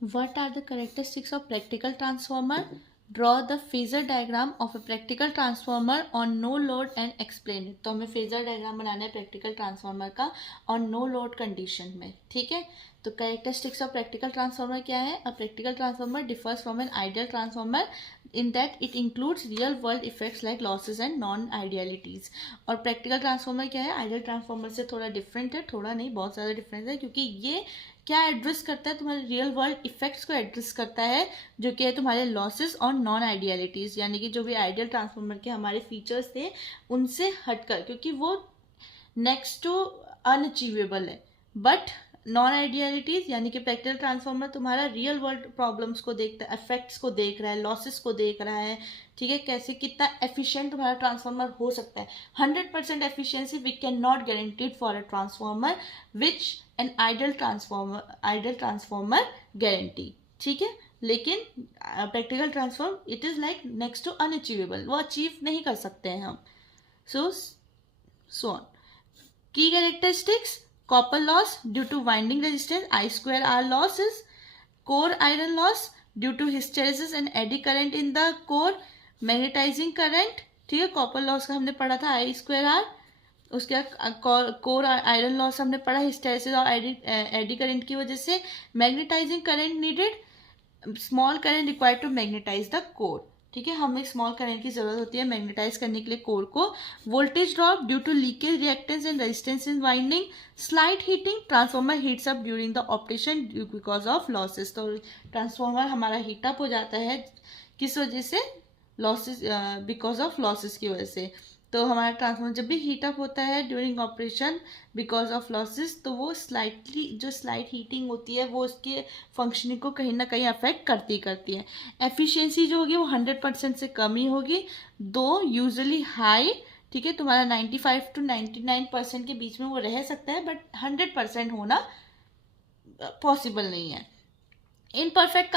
What are the characteristics of practical transformer? Draw the phasor diagram of a practical transformer on no load and explain it। तो हमें phasor diagram बनाना है practical transformer का on no load condition में। ठीक है, तो characteristics of practical transformer क्या है, a practical transformer differs from an ideal transformer in that it includes real world effects like losses and non-idealities। और practical transformer क्या है, ideal transformer से थोड़ा different है, थोड़ा नहीं बहुत ज़्यादा difference है, क्योंकि ये क्या एड्रेस करता है, तुम्हारे रियल वर्ल्ड इफेक्ट्स को एड्रेस करता है, जो कि है तुम्हारे लॉसेस और नॉन आइडियलिटीज़, यानी कि जो भी आइडियल ट्रांसफॉर्मर के हमारे फीचर्स थे उनसे हटकर, क्योंकि वो नेक्स्ट टू अनअचीवेबल है, बट नॉन आइडियलिटीज यानी कि प्रैक्टिकल ट्रांसफार्मर तुम्हारा रियल वर्ल्ड प्रॉब्लम्स को देखता है, इफेक्ट्स को देख रहा है, लॉसेस को देख रहा है, ठीक है, कैसे कितना एफिशिएंट तुम्हारा ट्रांसफार्मर हो सकता है। 100% efficiency we can not guaranteed for a transformer which an ideal transformer guarantee, ठीक है। लेकिन practical transform it is like next to unachievable, वो अचीव नहीं कर सकते हैं हम। So on. की characteristics, copper loss due to winding resistance, I2R loss is core iron loss due to hysteresis and eddy current in the core, magnetizing current, ठीक है। Copper loss का हमने पढ़ा था I2R, उसके कोर आयरन लॉस हमने पढ़ा हिस्टेरेसिस और एडी करंट की वजह से। Magnetizing current needed, small current required to magnetize the core, ठीक है। हमें स्मॉल करंट की जरूरत होती है मैग्नेटाइज करने के लिए कोर को। Voltage drop due to leakage reactance and resistance in winding, slight heating, transformer heats up during the operation because of losses. तो ट्रांसफॉर्मर हमारा हीटअप हो जाता है किस वजह से, लॉसेस, बिकॉज ऑफ लॉसेस की वजह से। तो हमारा ट्रांसफॉर्मर जब भी हीटअप होता है during operation because of losses, तो वो स्लाइटली जो स्लाइट हीटिंग होती है वो उसके फंक्शनिंग को कहीं ना कहीं अफेक्ट करती है। एफिशिएंसी जो होगी वो 100% से कम ही होगी, दो यूजुअली हाई, ठीक है। तुम्हारा 95 to 99% के बीच में वो रह सकता है, बट 100% होना पॉसिबल नहीं है। इनपरफेक्ट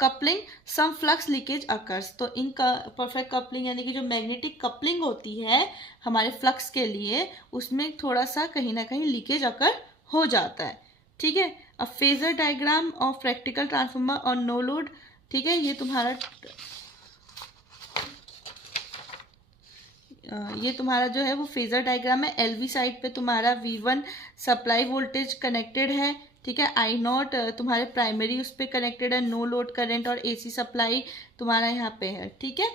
कपलिंग, सम फ्लक्स लीकेज अकर्स। तो इन परफेक्ट कपलिंग यानी कि जो मैग्नेटिक कपलिंग होती है हमारे फ्लक्स के लिए, उसमें थोड़ा सा कहीं ना कहीं लीकेज अकर हो जाता है, ठीक है। अब phasor diagram of practical transformer और नो लोड, ठीक है। ये तुम्हारा जो है वो फेजर डायग्राम है। एलवी साइड पे तुम्हारा V1 सप्लाई वोल्टेज कनेक्टेड है, ठीक है। I0 तुम्हारे प्राइमरी उस पर कनेक्टेड है, नो लोड करंट और AC सप्लाई तुम्हारा यहाँ पे है, ठीक है।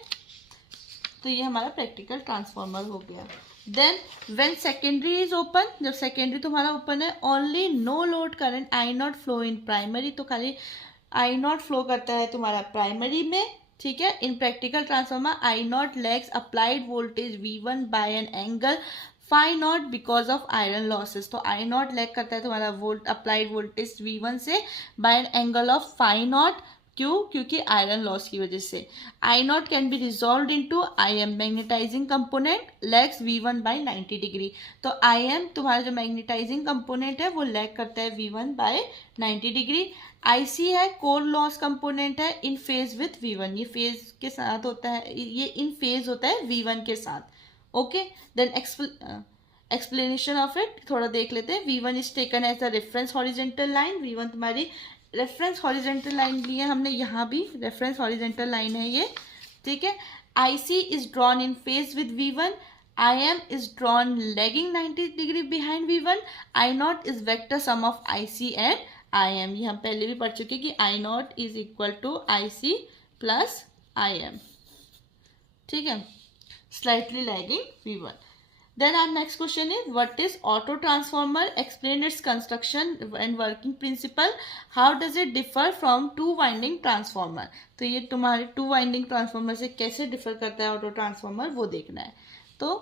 तो ये हमारा प्रैक्टिकल ट्रांसफार्मर हो गया। Then when secondary is open, जब सेकेंडरी तुम्हारा ओपन है, only no load current I0 flow in primary, तो खाली I0 फ्लो करता है तुम्हारा प्राइमरी में, ठीक है। In practical transformer I0 lags applied voltage V1 by an angle phi naught because of iron losses. तो I0 लैग करता है तुम्हारा अप्लाइड वोल्टेज V1 से by an angle of phi naught, क्यों, क्योंकि आयरन लॉस की वजह से। I0 can be resolve into IM, magnetizing component lags V1 by 90 degree. तो IM तुम्हारा जो मैग्नेटाइजिंग कंपोनेंट है वो लैग करता है V1 बाय 90 डिग्री। IC है कोर लॉस कंपोनेंट है, इन फेज विथ V1, ये फेज के साथ होता है, ये इन फेज होता है V1 के साथ, okay. Then explanation of it थोड़ा देख लेते हैं। V1 is taken as a reference horizontal line, V1 तुम्हारी रेफरेंस हॉरिजेंटल लाइन ली है हमने, यहाँ भी रेफरेंस हॉरिजेंटल लाइन है ये, ठीक है। IC is drawn in phase with V1, IM is drawn lagging 90 degree behind V1, I0 is vector sum of IC and IM। ये हम पहले भी पढ़ चुके कि I0 is equal to IC plus IM, ठीक है, slightly lagging V1। Then our next question is, what is auto transformer? Explain its construction and working principle. How does it differ from two winding transformer? तो ये तुम्हारे two winding transformer से कैसे differ करता है auto transformer, वो देखना है। तो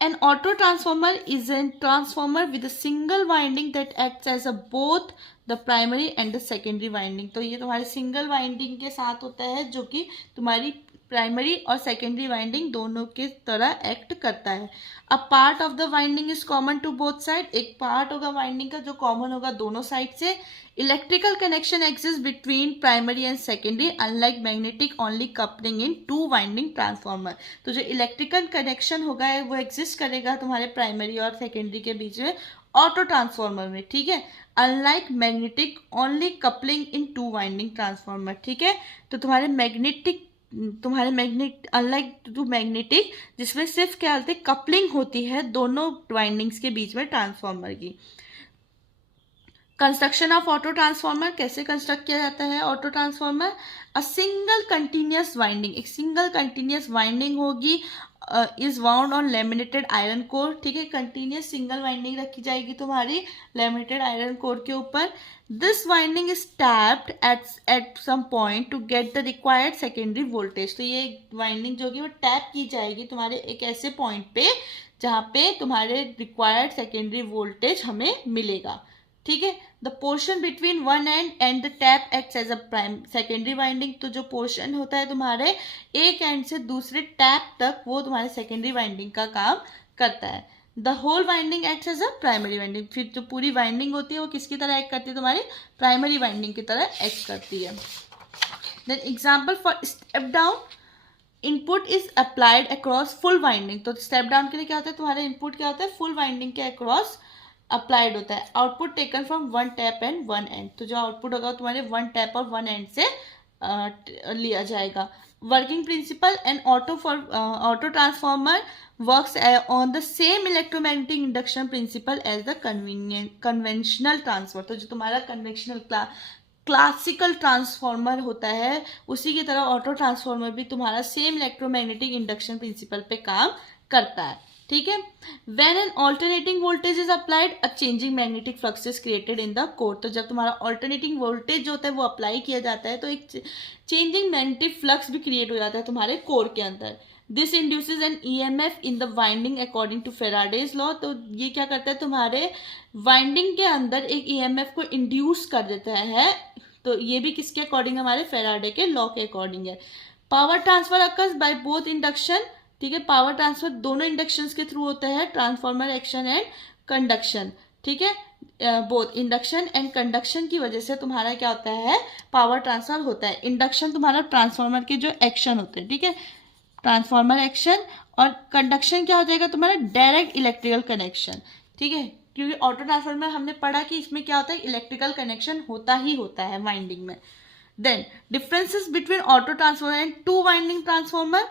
an auto transformer is a transformer with a single winding that acts as a both the primary and the secondary winding। तो ये तुम्हारे single winding के साथ होता है जो कि तुम्हारी प्राइमरी और सेकेंडरी वाइंडिंग दोनों के तरह एक्ट करता है। A part of the winding is common to both side, एक पार्ट होगा वाइंडिंग का जो कॉमन होगा दोनों साइड से। Electrical connection exist between primary and secondary, unlike magnetic only coupling in two winding transformer. तो जो इलेक्ट्रिकल कनेक्शन होगा वो एग्जिस्ट करेगा तुम्हारे प्राइमरी और सेकेंडरी के बीच में ऑटो ट्रांसफॉर्मर में, ठीक है। Unlike magnetic only coupling in two winding transformer, ठीक है। तो तुम्हारे अनलाइक टू मैग्नेटिक जिसमें सिर्फ क्या होती है, कपलिंग होती है दोनों वाइंडिंग्स के बीच में ट्रांसफॉर्मर की। कंस्ट्रक्शन ऑफ ऑटो ट्रांसफॉर्मर, कैसे कंस्ट्रक्ट किया जाता है auto transformer? A single continuous winding, एक सिंगल कंटिन्यूअस वाइंडिंग होगी, is wound on laminated iron core, ठीक है। कंटिन्यूअस सिंगल वाइंडिंग रखी जाएगी तुम्हारी लेमिनेटेड आयरन कोर के ऊपर। This winding is tapped at some point to get the required secondary voltage. तो ये वाइंडिंग जो होगी वो टैप की जाएगी तुम्हारे एक ऐसे पॉइंट पे जहाँ पे तुम्हारे रिक्वायर्ड सेकेंडरी वोल्टेज हमें मिलेगा, ठीक है। The portion between one end the tap acts as a prime secondary winding, तो जो पोर्शन होता है तुम्हारे एक एंड से दूसरे टैप तक वो तुम्हारे सेकेंडरी वाइंडिंग का काम करता है। The whole winding acts as a primary winding, फिर जो पूरी वाइंडिंग होती है वो किसकी तरह एक्ट करती है, तुम्हारी प्राइमरी वाइंडिंग की तरह एक्ट करती है। Then example for step down, input is applied across full winding, तो स्टेप डाउन के लिए क्या होता है, तुम्हारा इनपुट क्या होता है, फुल वाइंडिंग के अक्रॉस अप्लाइड होता है। Output taken from one tap and one end, तो जो आउटपुट होगा तुम्हारे वन टैप और वन एंड से लिया जाएगा। Working principle, and auto transformer works on the same electromagnetic induction principle as the conventional transfer, तो जो तुम्हारा कन्वेंशनल क्लासिकल ट्रांसफॉर्मर होता है उसी की तरह ऑटो ट्रांसफॉर्मर भी तुम्हारा सेम इलेक्ट्रोमैग्नेटिक इंडक्शन प्रिंसिपल पे काम करता है। ठीक है। When an alternating voltage is applied a changing magnetic flux is created in the core, तो जब तुम्हारा ऑल्टरनेटिंग वोल्टेज जो होता है वो अप्लाई किया जाता है तो एक चेंजिंग मैग्नेटिक फ्लक्स भी क्रिएट हो जाता है तुम्हारे कोर के अंदर। This induces an EMF in the winding according to Faraday's law, तो ये क्या करता है तुम्हारे वाइंडिंग के अंदर एक EMF को इंड्यूस कर देता है, तो ये भी किसके अकॉर्डिंग, हमारे फेराडे के लॉ के अकॉर्डिंग है। Power transfer occurs by both induction, ठीक है, पावर ट्रांसफर दोनों इंडक्शन के थ्रू होता है, ट्रांसफॉर्मर एक्शन एंड कंडक्शन, ठीक है, बोथ इंडक्शन एंड कंडक्शन की वजह से तुम्हारा क्या होता है, पावर ट्रांसफर होता है। इंडक्शन तुम्हारा ट्रांसफॉर्मर के जो एक्शन होते हैं, ठीक है, ट्रांसफॉर्मर एक्शन, और कंडक्शन क्या हो जाएगा तुम्हारा, डायरेक्ट इलेक्ट्रिकल कनेक्शन, ठीक है, क्योंकि ऑटो ट्रांसफॉर्मर हमने पढ़ा कि इसमें क्या होता है, इलेक्ट्रिकल कनेक्शन होता ही होता है वाइंडिंग में। Then differences between auto transformer and two winding transformer,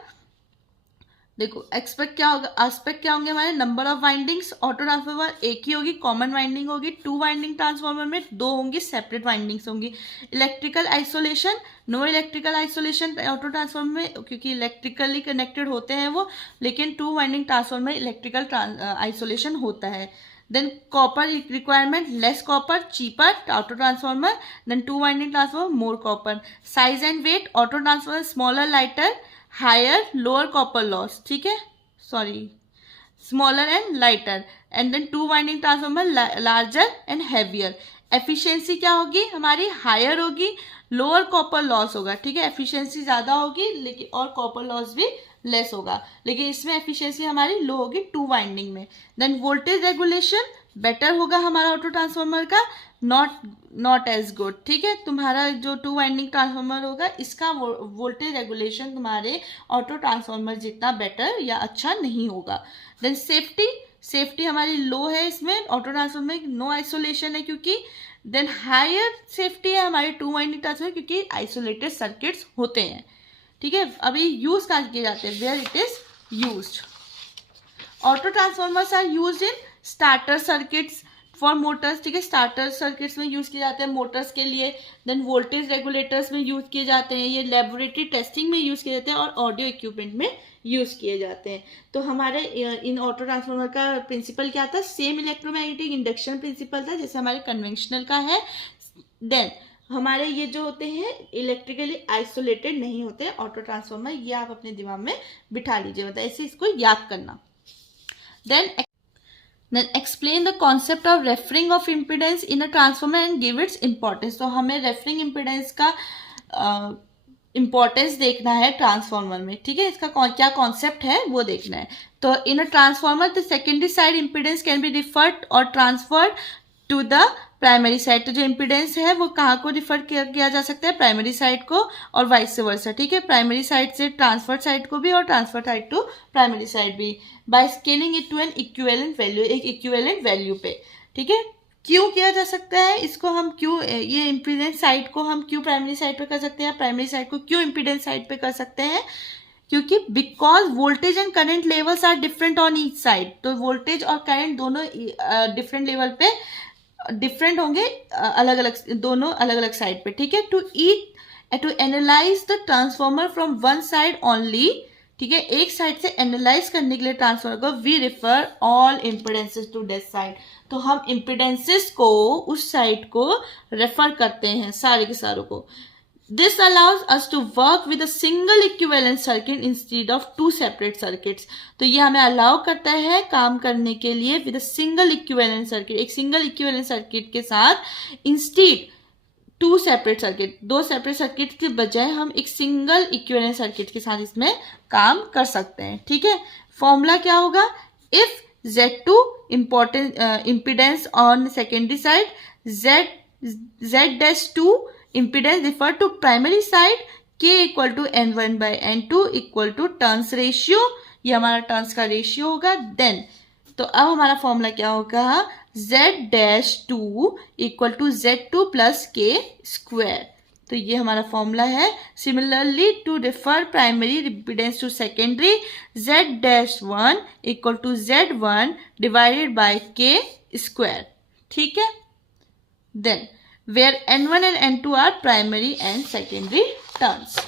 देखो एक्सपेक्ट क्या होगा, एस्पेक्ट क्या होंगे हमारे, number of windings, auto transformer एक ही होगी, कॉमन वाइंडिंग होगी, टू वाइंडिंग ट्रांसफॉर्मर में दो होंगी, सेपरेट वाइंडिंग्स होंगी। Electrical isolation, no electrical isolation auto transformer में, क्योंकि इलेक्ट्रिकली कनेक्टेड होते हैं वो, लेकिन टू वाइंडिंग ट्रांसफॉर्मर में इलेक्ट्रिकल आइसोलेशन होता है। Then copper requirement, less copper cheaper auto transformer, then two winding transformer more copper. Size and weight, auto transformer smaller lighter, higher lower copper loss, ठीक है, sorry smaller and lighter, and then two winding transformer larger and heavier. Efficiency क्या होगी हमारी, higher होगी, lower copper loss होगा, ठीक है, efficiency ज़्यादा होगी लेकिन और कॉपर लॉस भी लेस होगा, लेकिन इसमें एफिशिएंसी हमारी लो होगी टू वाइंडिंग में। देन वोल्टेज रेगुलेशन बेटर होगा हमारा ऑटो ट्रांसफॉर्मर का, नॉट एज गुड, ठीक है, तुम्हारा जो टू वाइंडिंग ट्रांसफॉर्मर होगा इसका वोल्टेज रेगुलेशन तुम्हारे ऑटो ट्रांसफॉर्मर जितना बेटर या अच्छा नहीं होगा। देन सेफ्टी हमारी लो है इसमें, ऑटो ट्रांसफॉर्मर में नो आइसोलेशन है क्योंकि। देन हायर सेफ्टी है हमारी टू वाइंडिंग ट्रांसफॉर्मर क्योंकि आइसोलेटेड सर्किट्स होते हैं, ठीक है। अभी यूज कहाँ किए जाते हैं, where it is used, auto transformers are used in starter circuits for motors, ठीक है, स्टार्टर सर्किट्स में यूज किए जाते हैं मोटर्स के लिए। देन वोल्टेज रेगुलेटर्स में यूज किए जाते हैं, ये लेबोरेटरी टेस्टिंग में यूज किए जाते हैं, और ऑडियो इक्विपमेंट में यूज किए जाते हैं। तो हमारे इन ऑटो ट्रांसफॉर्मर का प्रिंसिपल क्या था, सेम इलेक्ट्रोमैग्नेटिक इंडक्शन प्रिंसिपल था जैसे हमारे कन्वेंशनल का है। देन हमारे ये जो होते हैं इलेक्ट्रिकली आइसोलेटेड नहीं होते ऑटो ट्रांसफॉर्मर, ये आप अपने दिमाग में बिठा लीजिए, मतलब ऐसे इसको याद करना। Then explain the concept of referring of impedance in a transformer and give its importance. तो हमें referring impedance का इम्पोर्टेंस देखना है ट्रांसफॉर्मर में, ठीक है, इसका क्या कॉन्सेप्ट है वो देखना है। तो in a transformer the secondary side impedance can be referred और transferred to the primary side, तो जो इम्पीडेंस है वो कहाँ को रिफर किया जा सकता है, प्राइमरी साइड को और वाइस वर्सा, ठीक है, प्राइमरी साइड से ट्रांसफर साइड को भी और transfer side to primary side भी, by scaling it to an equivalent value, एक इक्विवेलेंट वैल्यू पे, ठीक है। क्यों किया जा सकता है इसको, हम क्यों ये इम्पीडेंस साइड को हम क्यों प्राइमरी साइड पे कर सकते हैं, प्राइमरी साइड को क्यों इम्पीडेंस साइड पे कर सकते हैं, क्योंकि because voltage and current levels are different on each side, तो वोल्टेज और करंट दोनों डिफरेंट लेवल पे डिफरेंट होंगे, अलग अलग दोनों अलग अलग साइड पे, ठीक है। To analyze the transformer from one side only, ठीक है, एक साइड से एनालाइज करने के लिए ट्रांसफॉर्मर को we refer all impedances to that side, तो हम इम्पिडेंसेस को उस साइड को रेफर करते हैं सारे के सारों को। This allows us to work with a single equivalent circuit instead of two separate circuits. तो ये हमें अलाउ करता है काम करने के लिए with a single equivalent circuit, एक single equivalent circuit के साथ instead टू सेपरेट सर्किट, दो सेपरेट सर्किट के बजाय हम एक सिंगल इक्विवेलेंट सर्किट के साथ इसमें काम कर सकते हैं. ठीक है, फॉर्मूला क्या होगा? If Z2 impedance on secondary side, Z-2 impedance refer to primary side, K equal to N1 by N2 equal to turns ratio, ये हमारा टर्न्स का रेशियो होगा. देन तो अब हमारा फॉर्मूला क्या होगा? Z-2 equal to Z2 plus K square. तो ये हमारा फॉर्मूला है. Similarly to differ primary impedance to secondary, Z-1 equal to Z1 divided by K square. ठीक है. Then where N1 and N2 are primary and secondary turns.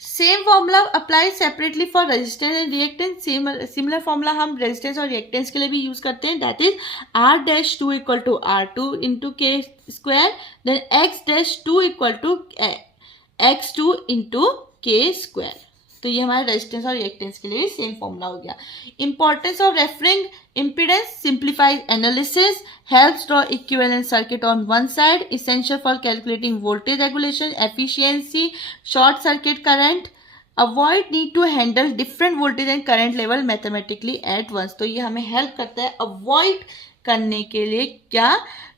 Same formula apply separately for resistance and reactance. Similar formula हम resistance और reactance के लिए भी use करते हैं. That is R-2 equal to R2 into K square, then X-2 equal to X2 into K square. तो ये हमारे रेजिस्टेंस और रिएक्टेंस के लिए भी सेम फॉर्मूला हो गया. Importance of referring impedance, simplifies analysis, helps draw equivalent circuit on one side, essential for calculating voltage regulation, efficiency, short circuit current, avoid need to handle different voltage and current level mathematically at once. तो ये हमें help करता है avoid करने के लिए. क्या?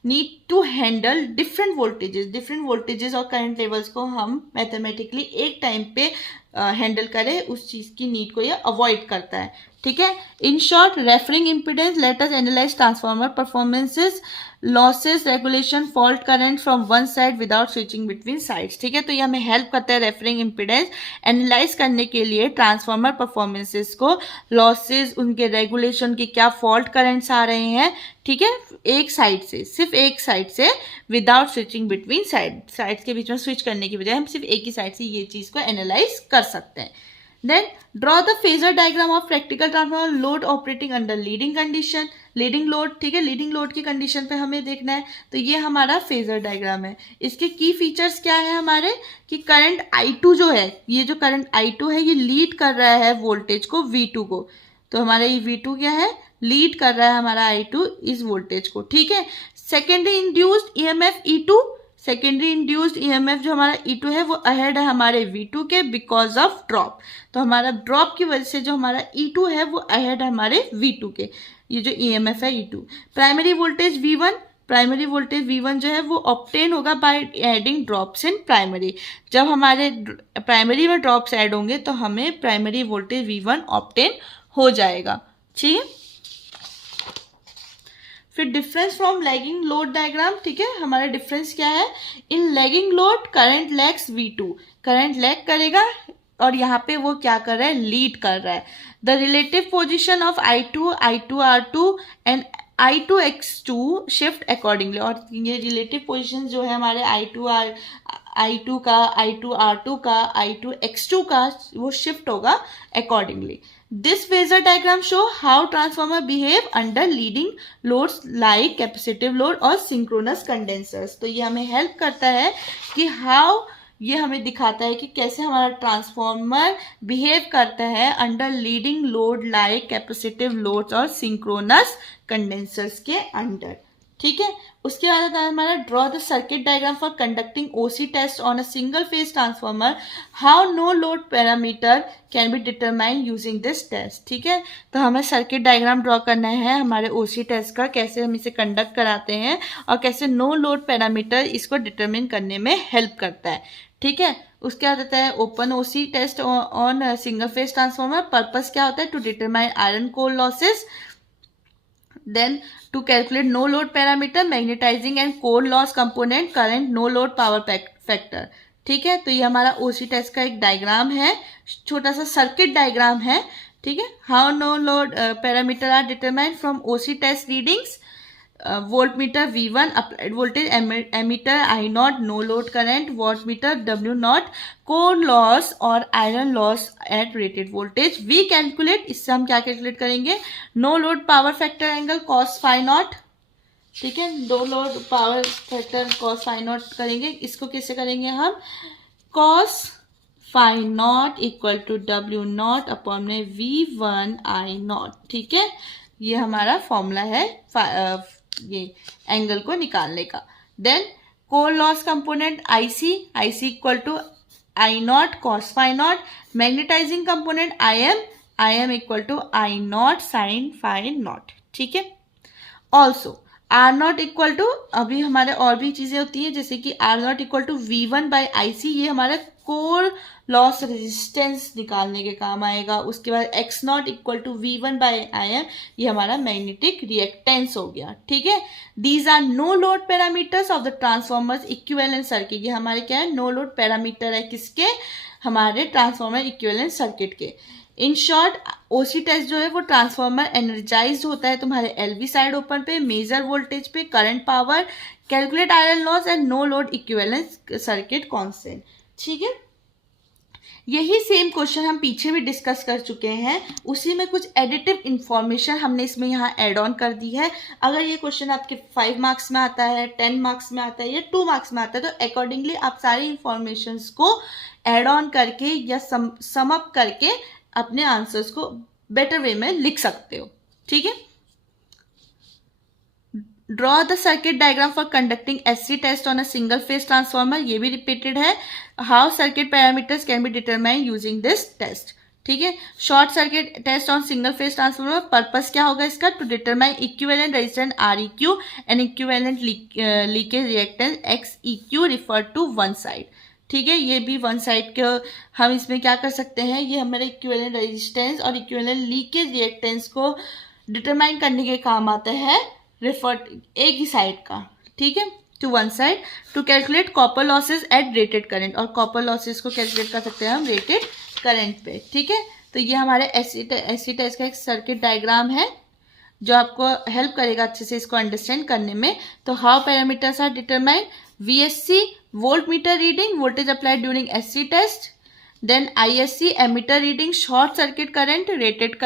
Need to handle different voltages और करंट लेवल्स को हम मैथमेटिकली एक टाइम पे हैंडल करें, उस चीज़ की नीड को ये अवॉइड करता है. ठीक है. In short, referring impedance, let us analyse transformer performances, losses, regulation, fault current from one side without switching between sides. ठीक है. तो ये हमें हेल्प करता है रेफरिंग इम्पीडेंस एनालाइज करने के लिए, ट्रांसफार्मर परफॉर्मेंसेस को, लॉसेस, उनके रेगुलेशन की क्या फॉल्ट करंट्स आ रहे हैं. ठीक है. एक साइड से, सिर्फ एक साइड से, विदाउट स्विचिंग बिटवीन साइड्स के बीच में स्विच करने की बजाय हम सिर्फ एक ही साइड से ये चीज़ को एनालाइज कर सकते हैं. Then draw the phasor diagram of practical transformer load operating under leading condition. Leading load. ठीक है. लीडिंग लोड की कंडीशन पे हमें देखना है. तो ये हमारा फेजर डायग्राम है. इसके की फीचर्स क्या है हमारे? कि करंट I2 जो है, ये जो करंट I2 है, ये लीड कर रहा है वोल्टेज को V2 को. तो हमारा ये V2 क्या है? लीड कर रहा है हमारा I2 इस वोल्टेज को. ठीक है. Secondary induced EMF E2, secondary induced EMF जो हमारा E2 है वो अहेड है हमारे V2 के बिकॉज ऑफ ड्रॉप. तो हमारा ड्रॉप की वजह से जो हमारा E2 है वो अहेड है हमारे V2 के. ये जो EMF है E2. प्राइमरी वोल्टेज V1 जो है वो ऑब्टेन होगा by adding drops in primary. जब हमारे प्राइमरी में ड्रॉप्स ऐड होंगे तो हमें प्राइमरी वोल्टेज V1 ऑब्टेन हो जाएगा. ठीक है. फिर difference from lagging load diagram. ठीक है. हमारा डिफरेंस क्या है? In lagging load current lags V2, current lag करेगा और यहाँ पे वो क्या कर रहा है? लीड कर रहा है. The relative position of I2 R2 and I2 X2 shift accordingly. और ये रिलेटिव पोजिशन जो है हमारे I2 का, I2 R2 का, I2 X2 का, वो शिफ्ट होगा accordingly. This phasor diagram show how transformer behave under leading loads like capacitive load और synchronous condensers. तो ये हमें हेल्प करता है कि how, ये हमें दिखाता है कि कैसे हमारा ट्रांसफॉर्मर बिहेव करता है under leading load like capacitive loads और सिंक्रोनस कंडेंसर्स के अंडर. ठीक है. उसके बाद आता है हमारा draw the circuit diagram for conducting OC test on a single phase transformer, how no load parameter can be determine using this test. ठीक है. तो हमें सर्किट डायग्राम ड्रॉ करना है हमारे OC टेस्ट का, कैसे हम इसे कंडक्ट कराते हैं और कैसे नो लोड पैरामीटर इसको डिटरमिन करने में हेल्प करता है. ठीक है. उसके बाद आता है open OC test on single phase transformer. Purpose क्या होता है? To determine iron core losses. Then to calculate no load parameter, magnetizing and core loss component, current, no load power factor. ठीक है. तो ये हमारा OC टेस्ट का एक डायग्राम है, छोटा सा सर्किट डायग्राम है. ठीक है. How no load parameter are determined from OC test readings. voltmeter V1 applied voltage, ammeter I0 no load current, wattmeter W0 core loss और iron loss at rated voltage. we calculate, इससे हम क्या calculate करेंगे? no load power factor angle cos phi naught. ठीक है, no load power factor cos phi naught करेंगे, इसको कैसे करेंगे हम, cos phi naught equal to W naught upon में V1I0, ठीक है, ये हमारा फॉर्मूला है ये एंगल को निकालने का। Then core loss component IC equal to I0 cos phi naught, magnetizing component IM equal to I0 sin phi naught, ठीक है। ऑल्सो R0 इक्वल टू, अभी हमारे और भी चीजें होती है जैसे कि R0 इक्वल टू V1/IC, ये हमारा कोर लॉस रेजिस्टेंस निकालने के काम आएगा। उसके बाद X0 इक्वल टू V1/IM, ये हमारा मैग्नेटिक रिएक्टेंस हो गया, ठीक है। These are no load parameters of the transformer's equivalent circuit, ये हमारे क्या है, नो लोड पैरामीटर है, किसके, हमारे ट्रांसफॉर्मर इक्विवेलेंट सर्किट के। इन शॉर्ट ओसी टेस्ट जो है वो ट्रांसफॉर्मर एनर्जाइज्ड होता है तुम्हारे एलवी साइड ओपन पे, मेजर वोल्टेज पे, current power, calculate iron loss and no load equivalent circuit constant, ठीक है। यही सेम क्वेश्चन हम पीछे भी डिस्कस कर चुके हैं, उसी में कुछ एडिटिव इंफॉर्मेशन हमने इसमें यहाँ एड ऑन कर दी है। अगर ये क्वेश्चन आपके 5 मार्क्स में आता है, 10 मार्क्स में आता है या 2 मार्क्स में आता है, तो अकॉर्डिंगली आप सारी इंफॉर्मेशन को एड ऑन करके या सम अप करके अपने आंसर्स को बेटर वे में लिख सकते हो, ठीक है। Draw the circuit diagram for conducting SC test on a single phase transformer, ये भी रिपीटेड है। How circuit parameters can be determine using this test, ठीक है। Short circuit test on single phase transformer, purpose क्या होगा इसका, to determine equivalent resistance REQ and equivalent leakage reactance XEQ refer to one side, ठीक है। ये भी one side के हम इसमें क्या कर सकते हैं, ये हमारे इक्विवेलेंट रेजिस्टेंस और इक्विवेलेंट लीकेज रिएक्टेंस को डिटरमाइन करने के काम आता है, रिफर एक ही साइड का, ठीक है, to one side. To calculate copper losses at rated current, और कॉपर लॉसेस को कैलकुलेट कर सकते हैं हम रेटेड करंट पे, ठीक है। तो ये हमारे एससी टेस्ट का एक सर्किट डायग्राम है जो आपको हेल्प करेगा अच्छे से इसको अंडरस्टैंड करने में। तो how parameters are determined, VSC volt meter reading, voltage applied during SC test, then ISC ammeter reading short circuit current, rated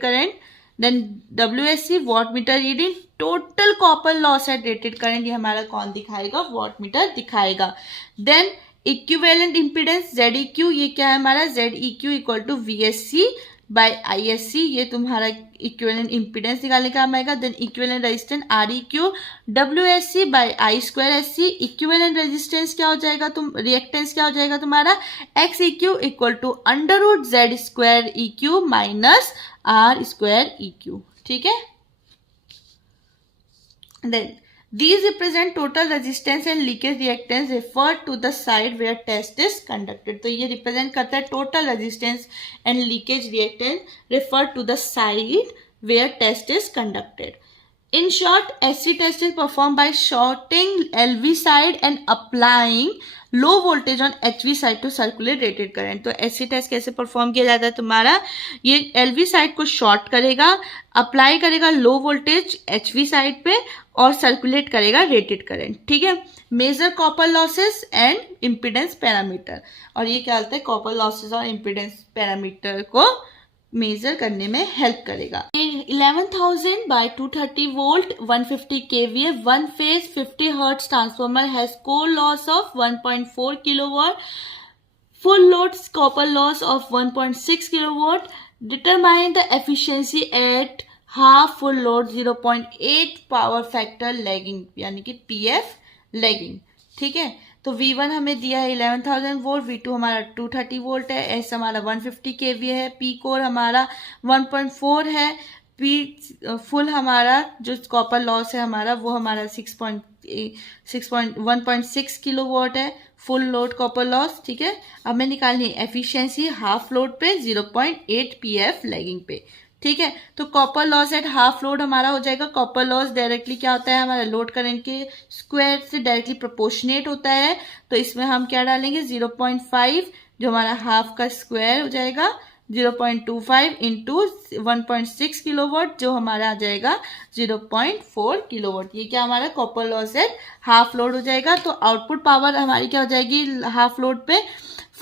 current, then WSC watt meter reading total copper loss at rated current, ये हमारा कौन दिखाएगा, watt meter दिखाएगा। Then equivalent impedance ZEQ, ये क्या है हमारा, ZEQ equal to VSC by ISC, ये तुम्हारा इक्विवेलेंट इम्पीडेंस निकालने का काम आएगा। Then equivalent resistance REQ, WSC by I2SC, equivalent resistance क्या हो जाएगा, रिएक्टेंस क्या हो जाएगा तुम्हारा, XEQ equal to √Z² minus R², ठीक है। Then these represent total resistance and leakage reactance referred to the side where test is conducted, तो ये represent करता है total resistance and leakage reactance referred to the side where test is conducted. In short, SC test is performed by shorting LV side and applying low voltage on HV side to circulate rated current. तो SC test कैसे perform किया जाता है तुम्हारा, ये LV side को short करेगा, apply करेगा लो वोल्टेज HV साइड पे और सर्कुलेट करेगा रेटेड करंट, ठीक है। Measure copper losses and impedance parameter, और ये क्या होता है, कॉपर लॉसेस और इम्पीडेंस पैरामीटर को मेजर करने में हेल्प करेगा। 11,000 by 230 volt 150 kVA one phase 50 hertz transformer has core loss of 1.4 kilowatt, full load copper loss of 1.6 kilowatt, determine the efficiency at half full load 0.8 power factor lagging, यानी कि PF lagging, ठीक है। तो V1 हमें दिया है 11,000 volt, V2 हमारा 230 volt है, S हमारा 150 kVA है, P कोर हमारा 1.4 है, P फुल हमारा जो कॉपर लॉस है हमारा वो हमारा 1.6 किलोवाट है, फुल लोड कॉपर लॉस, ठीक है। अब मैं निकालनी है एफिशिएंसी हाफ लोड पे 0.8 PF लैगिंग पे, ठीक है। तो copper loss at half load हमारा हो जाएगा, कॉपर लॉस डायरेक्टली क्या होता है हमारा लोड करंट के स्क्वायर से डायरेक्टली प्रोपोर्शनेट होता है, तो इसमें हम क्या डालेंगे 0.5 जो हमारा हाफ का स्क्वायर हो जाएगा 0.25 इंटू 1.6 किलोवाट जो हमारा आ जाएगा 0.4 किलोवाट, ये क्या हमारा copper loss at half load हो जाएगा। तो आउटपुट पावर हमारी क्या हो जाएगी हाफ लोड पे,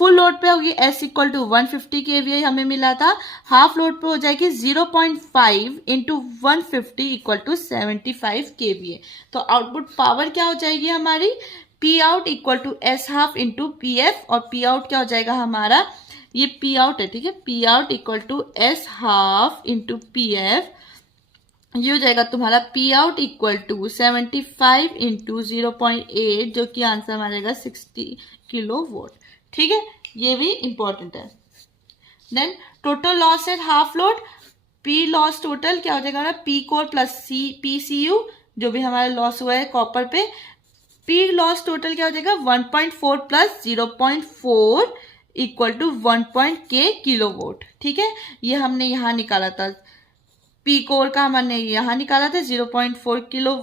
फुल लोड पे होगी S इक्वल टू 150 kVA हमें मिला था, हाफ लोड पे हो जाएगी 0.5 इंटू 150 इक्वल टू 75 kVA। तो आउटपुट पावर क्या हो जाएगी हमारी, P out equal to S half into P F, और P आउट क्या हो जाएगा हमारा, ये P आउट है, ठीक है, P out equal to S half into P F, ये हो जाएगा तुम्हारा P out equal to 75 into 0.8, जो कि आंसर मारेगा 60 किलो वोट। ठीक है, ये भी इंपॉर्टेंट है। Then total loss at half load, P loss total क्या हो जाएगा हमारा, P कोर प्लस PCU, जो भी हमारा लॉस हुआ है कॉपर पे, P लॉस टोटल क्या हो जाएगा 1.4 plus 0.4 equal to 1.k kilo watt. ठीक है, ये हमने यहाँ निकाला था, P कोर का हमने यहाँ निकाला था 0.4 किलो,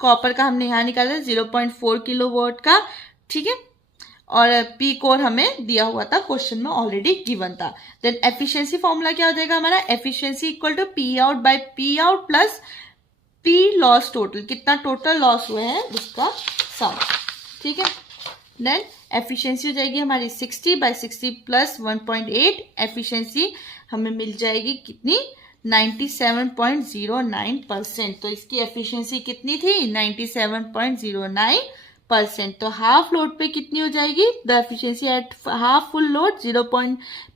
कॉपर का हमने यहाँ निकाला था 0.4 किलो वोट का। ठीक है, और P कोर हमें दिया हुआ था, क्वेश्चन में ऑलरेडी गिवन था। देन एफिशिएंसी फॉर्मूला क्या हो जाएगा हमारा, efficiency equal to P out by P out plus P loss total, कितना टोटल लॉस हुए हैं उसका सम। ठीक है, देन एफिशिएंसी हो जाएगी हमारी 60 बाय 60 प्लस 1.8, एफिशिएंसी हमें मिल जाएगी कितनी, 97.09%। तो इसकी एफिशिएंसी कितनी थी, 97.09%। तो हाफ लोड पे कितनी हो जाएगी, the efficiency at half full load 0.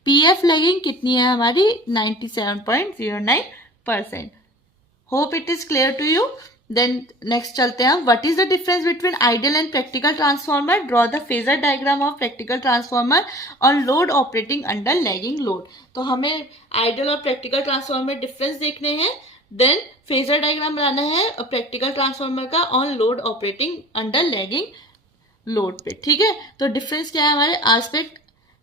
PF lagging कितनी है हमारी, 97.09%। Hope it is clear to you. Then next चलते हैं हम, what is the difference between ideal and practical transformer, draw the phasor diagram of practical transformer on load operating under lagging load. तो हमें ideal और practical transformer में difference देखने हैं, then phasor diagram बनाना है प्रैक्टिकल ट्रांसफॉर्मर का on load operating under lagging load पे। ठीक है, तो डिफरेंस क्या है हमारे, आस्पेक्ट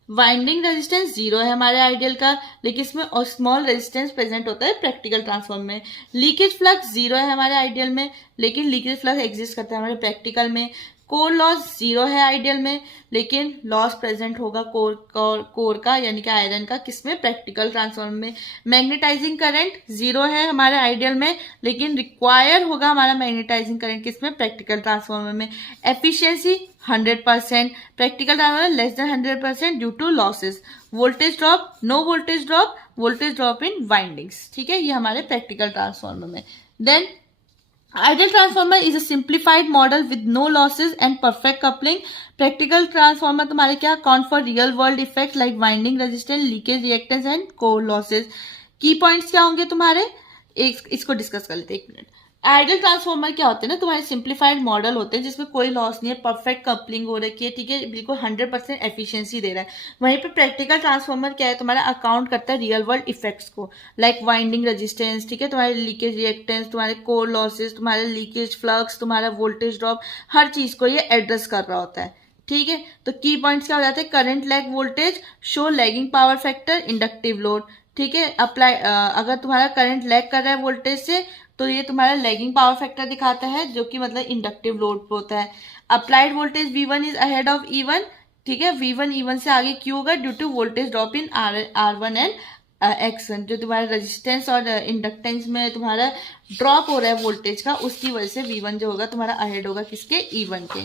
वाइंडिंग रेजिस्टेंस 0 है हमारे आइडियल का, लेकिन इसमें और स्मॉल रेजिस्टेंस प्रेजेंट होता है प्रैक्टिकल ट्रांसफॉर्मर में। लीकेज फ्लक्स 0 है हमारे आइडियल में, लेकिन लीकेज फ्लक्स एग्जिस्ट करता है हमारे प्रैक्टिकल में। कोर लॉस 0 है आइडियल में, लेकिन लॉस प्रेजेंट होगा कोर का यानी कि आयरन का, किसमें, प्रैक्टिकल ट्रांसफॉर्मर में। मैग्नेटाइजिंग करंट 0 है हमारे आइडियल में, लेकिन रिक्वायर होगा हमारा मैग्नेटाइजिंग करंट किसमें, प्रैक्टिकल ट्रांसफॉर्मर में। Efficiency 100%, practical transformer less than 100% due to losses. Voltage drop, no voltage drop, voltage drop in windings. ठीक है, ये हमारे प्रैक्टिकल ट्रांसफॉर्मर में। Then ideal transformer is a simplified model with no losses and perfect coupling. Practical transformer तुम्हारे क्या, account for real world effect like winding resistance, leakage reactance and core losses. की points क्या होंगे तुम्हारे, इसको discuss कर लेते हैं, 1 मिनट। आइडियल ट्रांसफॉर्मर क्या होते हैं ना, तुम्हारे सिंप्लीफाइड मॉडल होते हैं जिसमें कोई लॉस नहीं है, परफेक्ट कपलिंग हो रखी है, ठीक है, बिल्कुल 100% एफिशिएंसी दे रहा है। वहीं पे प्रैक्टिकल ट्रांसफॉर्मर क्या है, तुम्हारा अकाउंट करता है रियल वर्ल्ड इफेक्ट्स को, लाइक वाइंडिंग रेजिस्टेंस, ठीक है, तुम्हारे लीकेज रिएक्टेंस, तुम्हारे कोर लॉसेस, तुम्हारे लीकेज फ्लक्स, तुम्हारा वोल्टेज ड्रॉप, हर चीज को ये एड्रेस कर रहा होता है। ठीक है, तो की पॉइंट्स क्या हो जाते हैं, current lag voltage, show lagging power factor, inductive load. ठीक है, अप्लाई अगर तुम्हारा करंट लैग कर रहा है वोल्टेज से, तो ये तुम्हारा लैगिंग पावर फैक्टर दिखाता है, जो कि मतलब इंडक्टिव लोड पे होता है। Applied voltage V1 is ahead of E1, ठीक है, V1 E1 से आगे क्यों होगा, due to voltage drop in R1 and X1, जो तुम्हारा रेजिस्टेंस और इंडक्टेंस में तुम्हारा ड्रॉप हो रहा है वोल्टेज का, उसकी वजह से V1 जो होगा तुम्हारा अहेड होगा किसके, E1 के।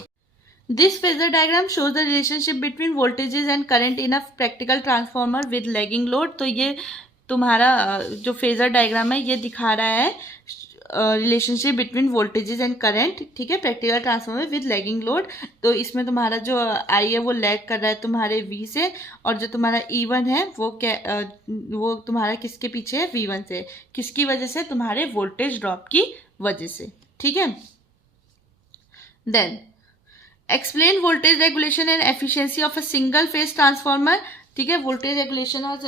This phasor diagram shows the relationship between voltages and current in a practical transformer with lagging load. तो ये तुम्हारा जो फेजर डायग्राम है ये दिखा रहा है relationship between voltages and current, ठीक है, practical transformer with lagging load. तो इसमें तुम्हारा जो आई है वो लैग कर रहा है तुम्हारे V से, और जो तुम्हारा E1 है वो तुम्हारा किसके पीछे है, V1 से। किसकी वजह से, तुम्हारे वोल्टेज ड्रॉप की वजह से। ठीक है, then explain voltage regulation and efficiency of a single phase transformer. ठीक है, वोल्टेज रेगुलेशन और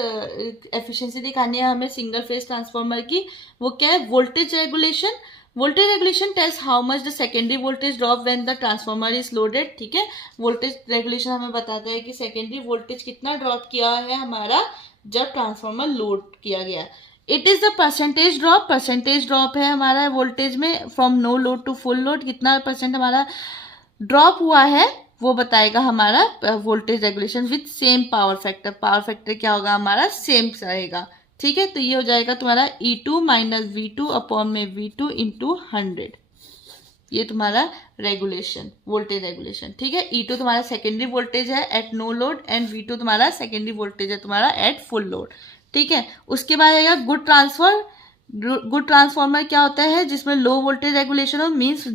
एफिशिएंसी दिखानी है हमें सिंगल फेज ट्रांसफॉर्मर की। वो क्या है, voltage regulation. Voltage regulation test how much the secondary voltage drop when the transformer is loaded. ठीक है, वोल्टेज रेगुलेशन हमें बताता है कि सेकेंडरी वोल्टेज कितना ड्रॉप किया है हमारा जब ट्रांसफॉर्मर लोड किया गया। It is the percentage drop, percentage drop है हमारा वोल्टेज में from no load to full load, कितना परसेंट हमारा ड्रॉप हुआ है वो बताएगा हमारा voltage regulation with same power factor. Power factor क्या होगा हमारा, सेम रहेगा। ठीक है, तो ये हो जाएगा तुम्हारा E2 माइनस V2 अपॉन में V2 इंटू 100। ये तुम्हारा रेगुलेशन, वोल्टेज रेगुलेशन, ठीक है। E2 तुम्हारा सेकेंडरी वोल्टेज है at no load and V2 तुम्हारा सेकेंडरी वोल्टेज है तुम्हारा एट फुल लोड, ठीक है। उसके बाद आएगा गुड ट्रांसफर। गुड ट्रांसफॉर्मर क्या होता है, जिसमें लो वोल्टेज रेगुलेशन हो, means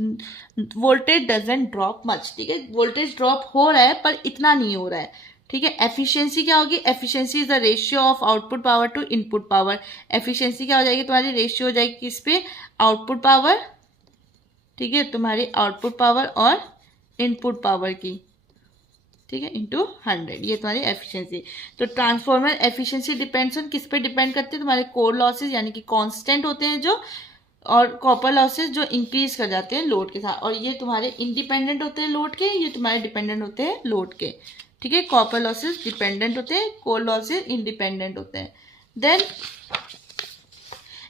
voltage doesn't drop much, ठीक है। वोल्टेज ड्रॉप हो रहा है पर इतना नहीं हो रहा है, ठीक है। एफिशिएंसी क्या होगी, efficiency is the ratio of output power to input power. Efficiency क्या हो जाएगी तुम्हारी, रेशियो हो जाएगी किस पे, आउटपुट पावर, ठीक है, तुम्हारी आउटपुट पावर और इनपुट पावर की, ठीक है, इंटू 100, ये तुम्हारी एफिशिएंसी। तो ट्रांसफॉर्मर एफिशिएंसी डिपेंड्स ऑन किस पे डिपेंड करते हैं, तुम्हारे कोर लॉसेज यानी कि कांस्टेंट होते हैं जो, और कॉपर लॉसेज जो इंक्रीज कर जाते हैं लोड के साथ, और ये तुम्हारे इंडिपेंडेंट होते हैं लोड के, ये तुम्हारे डिपेंडेंट होते हैं लोड के, ठीक है। कॉपर लॉसेज डिपेंडेंट होते हैं, कोर लॉसेज इंडिपेंडेंट होते हैं। Then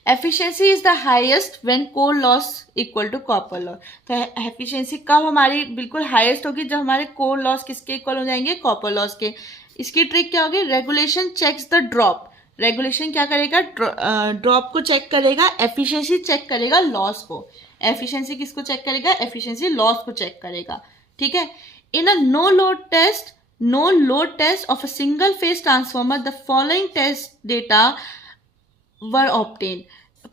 efficiency is the highest when core loss equal to copper loss. तो एफिशिएंसी कब हमारी बिल्कुल हाईएस्ट होगी, जब हमारे कोर लॉस किसके इक्वल हो जाएंगे, कॉपर लॉस के। इसकी ट्रिक क्या होगी, regulation checks the drop. Regulation क्या करेगा, ड्रॉप को चेक करेगा, एफिशिएंसी चेक करेगा लॉस को। एफिशिएंसी किसको चेक करेगा, एफिशिएंसी लॉस को चेक करेगा, ठीक है। In a no load test of a single phase transformer the following test data were obtained.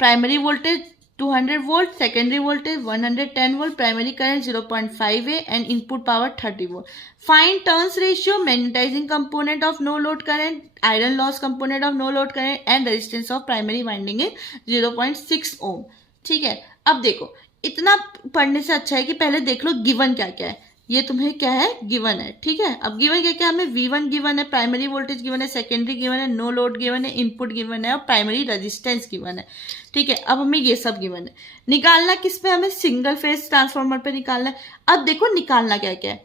Primary voltage 200 volt, secondary voltage 110 volt, primary current 0.5 A and input power 30 volt. Find turns ratio, magnetizing component of no load current, iron loss component of no load current and resistance of primary winding is 0.6 ohm. ठीक है, अब देखो इतना पढ़ने से अच्छा है कि पहले देख लो गिवन क्या क्या है। ये तुम्हें क्या है, गिवन है, ठीक है। अब गिवन क्या क्या, हमें V1 गिवन है, प्राइमरी वोल्टेज गिवन है, सेकेंडरी गिवन है, नो लोड गिवन है, इनपुट गिवन है और प्राइमरी रेजिस्टेंस गिवन है, ठीक है। अब हमें ये सब गिवन है, निकालना किस पे, हमें सिंगल फेज ट्रांसफार्मर पे निकालना है। अब देखो निकालना क्या क्या है,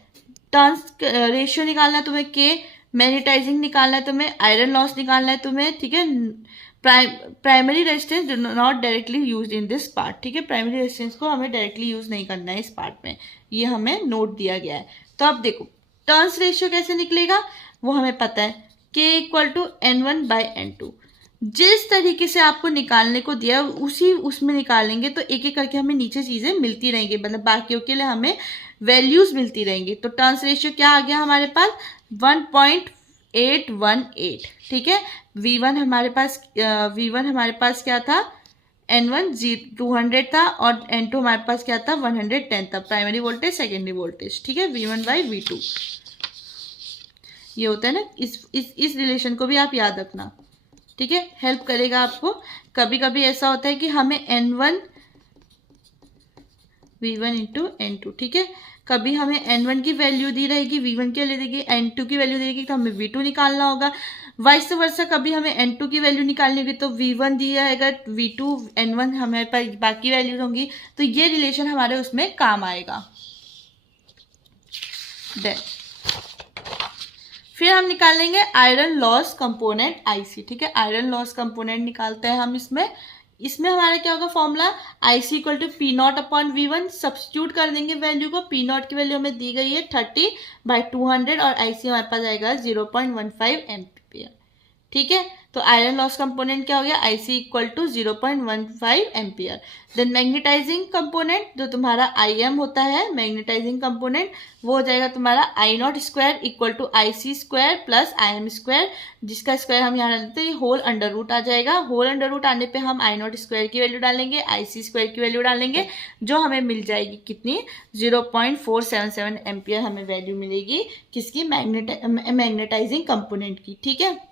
टर्न्स रेशियो निकालना है तुम्हें, के मैग्नेटाइजिंग निकालना है तुम्हें, आयरन लॉस निकालना है तुम्हें, ठीक है। Primary resistance not directly use in this part, ठीक है। प्राइमरी रेजिस्टेंस को हमें डायरेक्टली यूज नहीं करना है इस पार्ट में, ये हमें नोट दिया गया है। तो अब देखो टर्न्स रेशियो कैसे निकलेगा, वो हमें पता है, K इक्वल टू N1/N2। जिस तरीके से आपको निकालने को दिया उसी उसमें निकालेंगे तो एक एक करके हमें नीचे चीजें मिलती रहेंगी, मतलब बाकियों के लिए हमें वैल्यूज मिलती रहेंगी। तो टर्न्स रेशियो क्या आ गया हमारे पास, 1.818, ठीक है। V1 हमारे पास क्या था, N1 200 था और N2 हमारे पास क्या था, 110 था, प्राइमरी वोल्टेज सेकेंडरी वोल्टेज, ठीक है। V1/V2 ये होता है ना, इस रिलेशन को भी आप याद रखना, ठीक है, हेल्प करेगा आपको। कभी कभी ऐसा होता है कि हमें N1 V1 इंटू N2, ठीक है। कभी हमें N1 की वैल्यू दी रहेगी, V1 के लिए देगी, N2 की वैल्यू देगी तो हमें V2 निकालना होगा, वाइस वर्सा। कभी हमें N2 की वैल्यू निकालनी होगी तो V1 दिया है, अगर V2 N1 हमारे पास बाकी वैल्यूज होंगी तो ये रिलेशन हमारे उसमें काम आएगा। फिर हम निकालेंगे आयरन लॉस कंपोनेंट IC, ठीक है। आयरन लॉस कंपोनेंट निकालते हैं हम इसमें हमारा क्या होगा formula, IC equal to P0/V1। Substitute कर देंगे वैल्यू को, P0 की वैल्यू हमें दी गई है 30/200 और IC हमारे पास आएगा 0.15 एम्पियर, ठीक है। तो आयरन लॉस कंपोनेंट क्या हो गया, IC equal to 0.15 ampere. Then magnetizing component जो तुम्हारा IM होता है, मैग्नेटाइजिंग कंपोनेंट वो हो जाएगा तुम्हारा I0² equal to IC² plus IM², जिसका स्क्वायर हम यहाँ डालते हैं, होल अंडर रूट आ जाएगा। होल अंडर रूट आने पे हम I0² की वैल्यू डालेंगे, IC² की वैल्यू डालेंगे, जो हमें मिल जाएगी कितनी, 0.477 एम्पियर हमें वैल्यू मिलेगी किसकी, मैग्नेटाइजिंग कंपोनेंट की, ठीक है।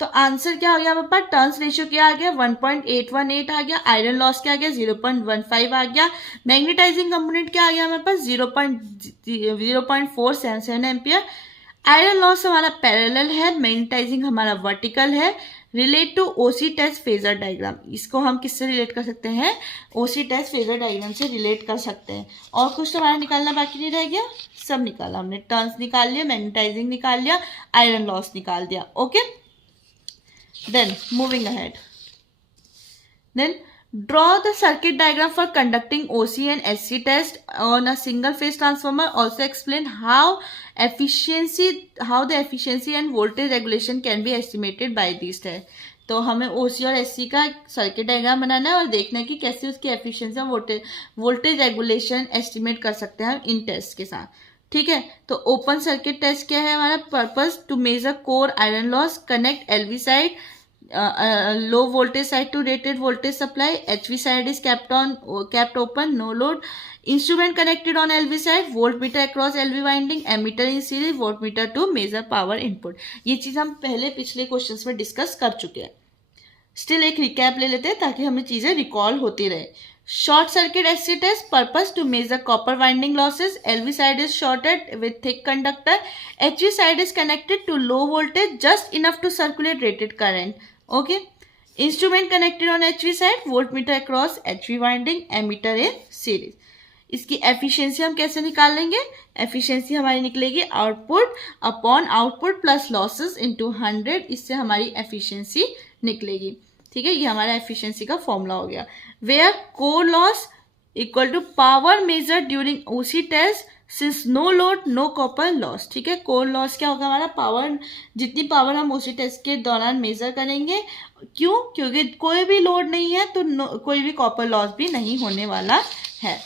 तो आंसर क्या हो गया हमारे पास, टर्न्स रेशियो क्या आ गया, 1.818 आ गया, आयरन लॉस क्या आ गया, 0.15 आ गया, मैग्नेटाइजिंग कंपोनेंट क्या आ गया हमारे पास, 0.477 एम्पियर। आयरन लॉस हमारा पैरेलल है, मैग्नेटाइजिंग हमारा वर्टिकल है। Relate to OC test phasor diagram, इसको हम किससे रिलेट कर सकते हैं, OC टेस्ट फेजर डायग्राम से रिलेट कर सकते हैं। और कुछ हमारा निकालना बाकी नहीं रह गया, सब निकाला हमने, टर्न्स निकाल लिया, मैग्नेटाइजिंग निकाल लिया, आयरन लॉस निकाल दिया, okay. Then moving ahead, then draw the circuit diagram for conducting OC and SC test on a single phase transformer. Also explain how the efficiency and voltage regulation can be estimated by these tests. तो हमें ओसी और SC का circuit diagram बनाना है और देखना है कि कैसे उसकी एफिशिएंसी और वोल्टेज रेगुलेशन एस्टिमेट कर सकते हैं हम इन टेस्ट के साथ। ठीक है, तो ओपन सर्किट टेस्ट क्या है हमारा? Purpose to measure core iron loss, connect LV side, low voltage side to rated voltage supply, HV side is kept open, no load, instrument connected on LV side, voltmeter across LV winding, ammeter in series, voltmeter to measure power input। ये चीज हम पहले पिछले questions में discuss कर चुके हैं। Still एक रिकैप ले लेते हैं ताकि हमें चीजें रिकॉल होती रहे। Short circuit SC test, purpose to measure copper winding losses, LV side is shorted with thick conductor, HV side is connected to low voltage just enough to circulate rated current. Okay, instrument connected on HV side, voltmeter across HV winding, ammeter in series. इसकी efficiency हम कैसे निकाल लेंगे? Efficiency हमारी निकलेगी output upon output plus losses into 100, इससे हमारी efficiency निकलेगी। ठीक है, ये हमारा एफिशिएंसी का फॉर्मूला हो गया। Where core loss equal to power measure during OC test since no load no copper loss. ठीक है, कोर लॉस क्या होगा हमारा? पावर, जितनी पावर हम ओसी टेस्ट के दौरान मेजर करेंगे। क्यों? क्योंकि कोई भी लोड नहीं है तो कोई भी कॉपर लॉस भी नहीं होने वाला है।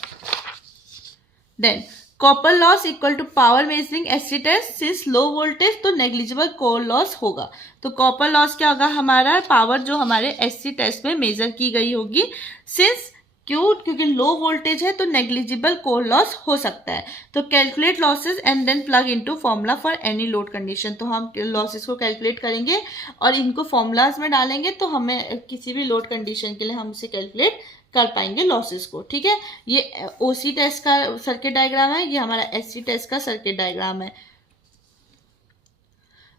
Then copper loss equal to power measuring SC test since low voltage, तो नेग्लिजिबल कोर लॉस होगा। तो कॉपर लॉस क्या होगा हमारा? पावर जो हमारे एससी टेस्ट में मेजर की गई होगी। सिंस क्योंकि लो वोल्टेज है तो नेग्लिजिबल कोर लॉस हो सकता है। तो calculate losses and then plug into formula for any load condition. तो हम लॉसेस को कैलकुलेट करेंगे और इनको फॉर्मूलाज में डालेंगे तो हमें किसी भी लोड कंडीशन के लिए हम इसे कैलकुलेट कर पाएंगे लॉसेस को। ठीक है, ये ओसी टेस्ट का सर्किट डायग्राम है, ये हमारा एससी टेस्ट का सर्किट डायग्राम है।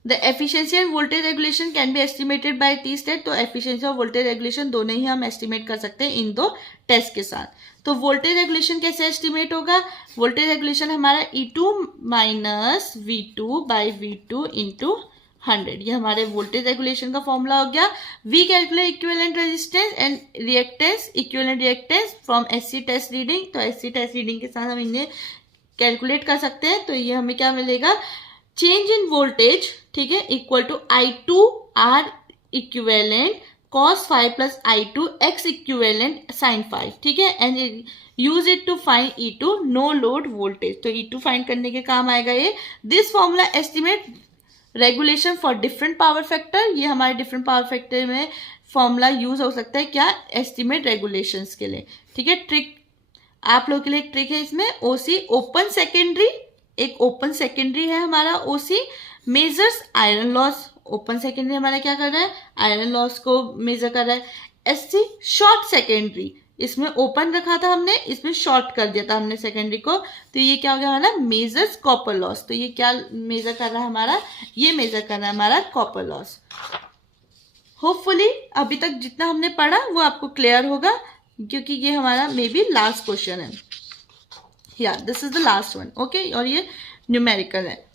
The efficiency end voltage regulation can be estimated by T state. तो एफिशिएंसी और वोल्टेज रेगुलेशन दोनों ही हम एस्टिमेट कर सकते हैं इन दो टेस्ट के साथ। तो वोल्टेज रेगुलेशन कैसे एस्टिमेट होगा? वोल्टेज रेगुलेशन हमारा E2 minus V2 by V2 into 100, ये हमारे वोल्टेज रेगुलेशन का फॉर्मूला हो गया। We calculate equivalent resistance and reactance, equivalent reactance from SC test reading. तो एससी टेस्ट रीडिंग के साथ हम इन्हें कैलकुलेट कर सकते हैं। तो ये हमें क्या मिलेगा? चेंज इन वोल्टेज, ठीक है, equal to I2 R equivalent cos 5 plus I2 X equivalent sin 5। ठीक है, and use it to find E2 no load voltage. तो E2 फाइंड करने के काम आएगा ये। This formula estimate regulation for different power factor. ये हमारे डिफरेंट पावर फैक्टर में फॉर्मूला यूज हो सकता है क्या? एस्टिमेट रेगुलेशंस के लिए। ठीक है, ट्रिक आप लोगों के लिए एक ट्रिक है इसमें। ओसी ओपन सेकेंडरी, एक ओपन सेकेंडरी है हमारा OC, measures iron loss. Open secondary हमारा क्या कर रहा है? आयरन लॉस को मेजर कर रहा है। एससी शॉर्ट सेकेंडरी, इसमें ओपन रखा था हमने, इसमें शॉर्ट कर दिया था हमने सेकेंडरी को। तो ये क्या हो गया हमारा? Measures copper loss. तो ये क्या मेजर कर रहा है हमारा? ये मेजर कर रहा है हमारा कॉपर लॉस। होपफुली अभी तक जितना हमने पढ़ा वो आपको क्लियर होगा, क्योंकि ये हमारा मे बी लास्ट क्वेश्चन है। या this is the last one. Okay, और ये न्यूमेरिकल है।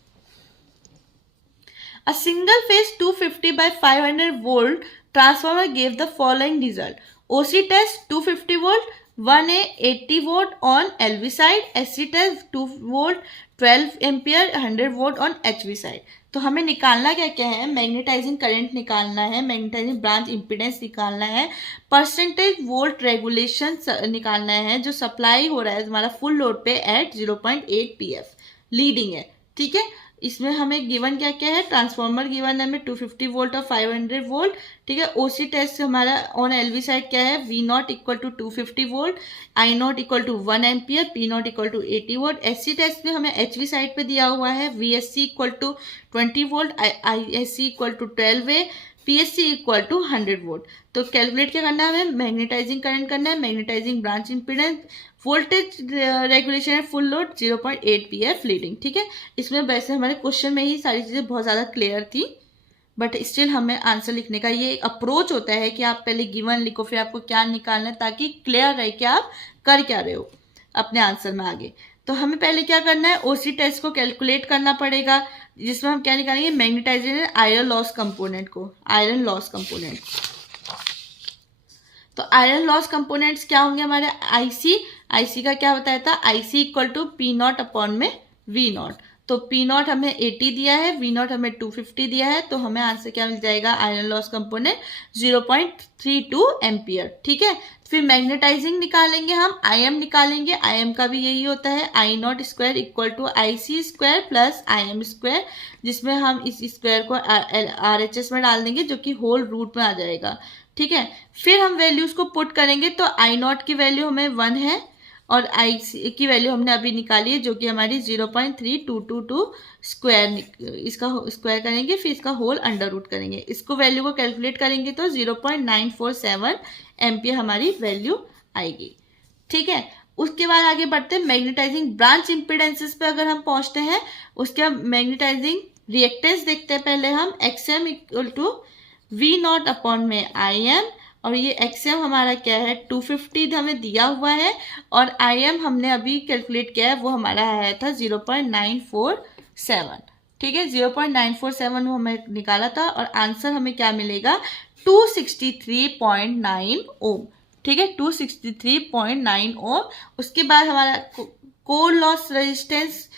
A single phase 250 by 500 volt transformer gave the following result. OC test 250 volt, 1A 80 volt on LV side, SC test 2 volt 12 ampere 100 volt on HV side. तो हमें निकालना क्या क्या है? Magnetising current निकालना है, मैग्नेटाइजिंग ब्रांच इम्पीडेंस निकालना है, परसेंटेज वोल्ट रेगुलेशन निकालना है जो सप्लाई हो रहा है हमारा फुल लोड पे एट 0.8 pf लीडिंग है। ठीक है, इसमें हमें गिवन क्या क्या है? ट्रांसफॉर्मर गिवन है हमें 250 वोल्ट और 500 वोल्ट। ठीक है, ओसी टेस्ट हमारा ऑन एलवी साइड क्या है? V naught equal to 250 volt, I naught equal to 1 ampere, P naught equal to 80 volt. SC test में हमें एचवी साइड पे दिया हुआ है V S C equal to 20 volt, I S C equal to 12 PSC equal to 100 volt. तो calculate क्या करना है हमें? मैग्नेटाइजिंग करंट करना है, magnetizing branch impedance, voltage regulation है फुल लोड 0.8 pf लीडिंग। ठीक है, इसमें वैसे हमारे क्वेश्चन में ही सारी चीज़ें बहुत ज़्यादा क्लियर थी, बट स्टिल हमें आंसर लिखने का ये अप्रोच होता है कि आप पहले गिवन लिखो फिर आपको क्या निकालना है, ताकि क्लियर रहे कि आप कर क्या रहे हो अपने आंसर में आगे। तो हमें पहले क्या करना है? ओसी टेस्ट को कैलकुलेट करना पड़ेगा, जिसमें हम क्या निकालेंगे? मैग्नेटाइजिंग आयरन लॉस कंपोनेंट को, आयरन लॉस कंपोनेंट। तो आयरन लॉस कंपोनेंट्स क्या होंगे हमारे? आईसी, आईसी का क्या बताया था? IC equal to P naught upon में वी नॉट। तो तो पी नॉट हमें 80 दिया है, वी नॉट हमें 250 दिया है, तो हमें आंसर क्या मिल जाएगा, आयरन लॉस कंपोनेंट 0.32 एम्पियर। ठीक है, फिर मैग्नेटाइजिंग निकालेंगे हम, आई एम निकालेंगे। आई एम का भी यही होता है, I naught square equal to I C square plus I M square, जिसमें हम इस स्क्वायर को आर एच एस में डाल देंगे जो कि होल रूट में आ जाएगा। ठीक है, फिर हम वैल्यूज को पुट करेंगे, तो आई नॉट की वैल्यू हमें 1 है और आई की वैल्यू हमने अभी निकाली है जो कि हमारी 0.3222 स्क्वायर, इसका स्क्वायर करेंगे, फिर इसका होल अंडर रूट करेंगे, इसको वैल्यू को कैलकुलेट करेंगे तो 0.947 एम्पियर हमारी वैल्यू आएगी। ठीक है, उसके बाद आगे बढ़ते हैं मैग्नेटाइजिंग ब्रांच इंपिडेंसेस पे अगर हम पहुंचते हैं, उसके बाद मैग्नेटाइजिंग रिएक्टेंस देखते हैं पहले हम, XM equal to V naught upon में आई एम, और ये एक्सएम हमारा क्या है 250 हमें दिया हुआ है, और आई एम हमने अभी कैलकुलेट किया है वो हमारा आया था 0.947। ठीक है, 0.947 वो हमें निकाला था, और आंसर हमें क्या मिलेगा 263.9 ओम। ठीक है, 263.9 ओम। उसके बाद हमारा कोर लॉस रेजिस्टेंस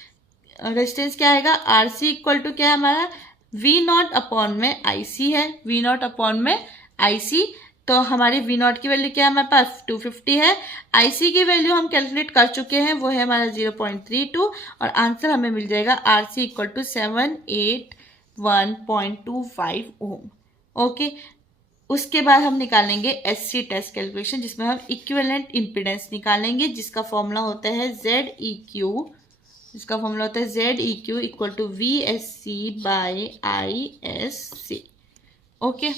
क्या आएगा, आर सी इक्वल टू क्या है हमारा वी नॉट अपॉन में आई सी है, वी नॉट अपॉन में आई सी, तो हमारी वी नॉट की वैल्यू क्या है हमारे पास 250 है, आई सी की वैल्यू हम कैलकुलेट कर चुके हैं वो है हमारा 0.32, और आंसर हमें मिल जाएगा R C equal to 781.25 ohm. Okay, उसके बाद हम निकालेंगे एस सी टेस्ट कैलकुलेशन, जिसमें हम इक्विवेलेंट इम्पिडेंस निकालेंगे, जिसका फॉर्मूला होता है ZEQ, जिसका फॉर्मूला होता है ZEQ equal to VSC by ISC। Okay,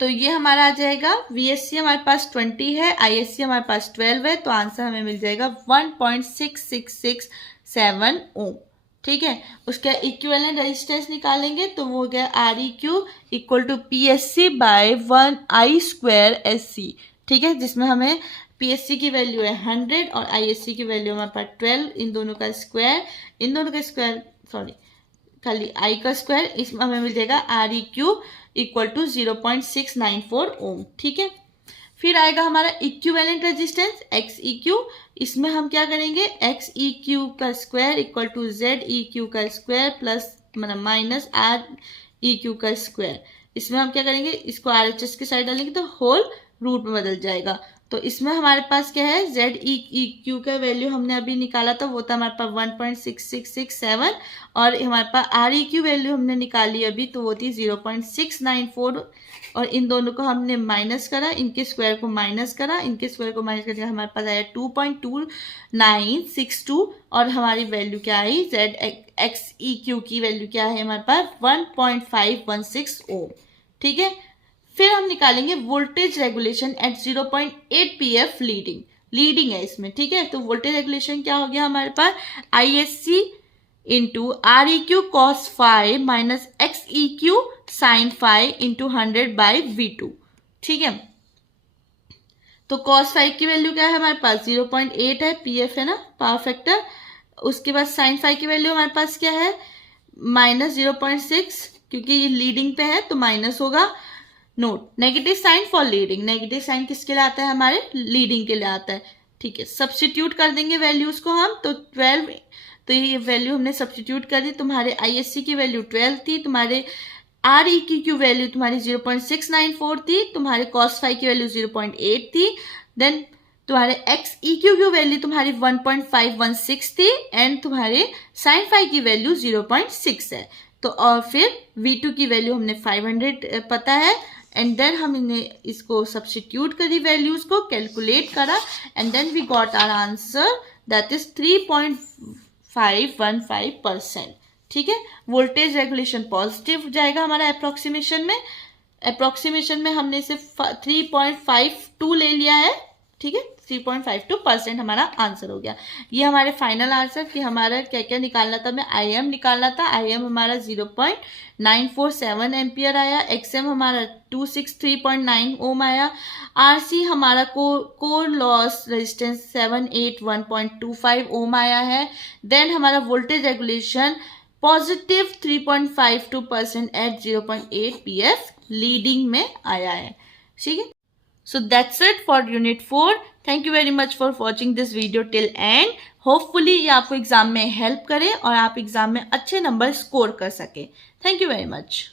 तो ये हमारा आ जाएगा, VSC हमारे पास 20 है, ISC हमारे पास 12 है, तो आंसर हमें मिल जाएगा 1.6667 ओम। ठीक है, उसका इक्विवेलेंट रेजिस्टेंस निकालेंगे तो वो हो गया REQ equal to PSC by 1I square SC। ठीक है, जिसमें हमें PSC की वैल्यू है 100 और ISC की वैल्यू हमारे पास 12, इन दोनों का स्क्वायर खाली आई का स्क्वायर, इसमें हमें मिल जाएगा REQ इक्वल टू 0.694 ओम। ठीक है, फिर आएगा हमारा इक्विवेलेंट रेजिस्टेंस XEQ, इसमें हम क्या करेंगे XEQ का स्क्वायर इक्वल टू ZEQ का स्क्वायर प्लस माइनस REQ का स्क्वायर, इसमें हम क्या करेंगे इसको RHS की साइड डालेंगे तो होल रूट में बदल जाएगा। तो इसमें हमारे पास क्या है ZEQ का वैल्यू हमने अभी निकाला था वो था हमारे पास 1.6667, और हमारे पास REQ वैल्यू हमने निकाली अभी तो वो थी 0.694, और इन दोनों को हमने माइनस करा, इनके स्क्वायर को माइनस करा, इनके स्क्वायर को माइनस करके हमारे पास आया 2.2962, और हमारी वैल्यू क्या आई ZXEQ की वैल्यू क्या है हमारे पास 1.516 ओम। ठीक है, फिर हम निकालेंगे voltage regulation at 0.8 pf leading है इसमें। ठीक है, तो वोल्टेज रेगुलेशन क्या हो गया हमारे पास ISC into REQ cos phi minus XEQ sine phi into 100 by V2। ठीक है, तो cos फाई की वैल्यू क्या है हमारे पास 0.8 है, PF है ना पावर फैक्टर। उसके बाद साइन फाई की वैल्यू हमारे पास क्या है माइनस 0.6, क्योंकि ये लीडिंग पे है तो माइनस होगा। Note, negative sign for leading, negative sign किसके लिए आता है हमारे लीडिंग के लिए आता है। ठीक है, सब्स्टिट्यूट कर देंगे वैल्यूज को हम, तो 12, तो ये वैल्यू हमने सब्स्टिट्यूट कर दी, तुम्हारे ISC की वैल्यू 12 थी, तुम्हारे REQ की वैल्यू तुम्हारी 0.694 थी, तुम्हारे cos फाई की वैल्यू 0.8 थी, देन तुम्हारे XEQ की वैल्यू तुम्हारी 1.516 थी, एंड तुम्हारे साइन फाई की वैल्यू 0.6 है। तो और फिर V2 की वैल्यू हमने 500 पता है, एंड देन हमने इसको सब्स्टिट्यूट करी, वैल्यूज को कैलकुलेट करा, and then we got our answer that is 3.515%। ठीक है, वोल्टेज रेगुलेशन पॉजिटिव जाएगा हमारा अप्रोक्सीमेशन में हमने इसे 3.52 ले लिया है। ठीक है, 3.52% हमारा आंसर हो गया। ये हमारे फाइनल आंसर कि हमारा क्या क्या निकालना था, मैं IM निकालना था, IM हमारा 0.947 एम्पियर आया, XM हमारा 263.9 ओम आया, RC हमारा कोर लॉस रेजिस्टेंस 781.25 ओम आया है, देन हमारा voltage regulation positive 3.52% at 0.8 pf leading में आया है। ठीक है, so that's it for unit 4. Thank you very much for watching this video till and. Hopefully ये आपको एग्जाम में हेल्प करे और आप एग्जाम में अच्छे नंबर स्कोर कर सके। Thank you very much.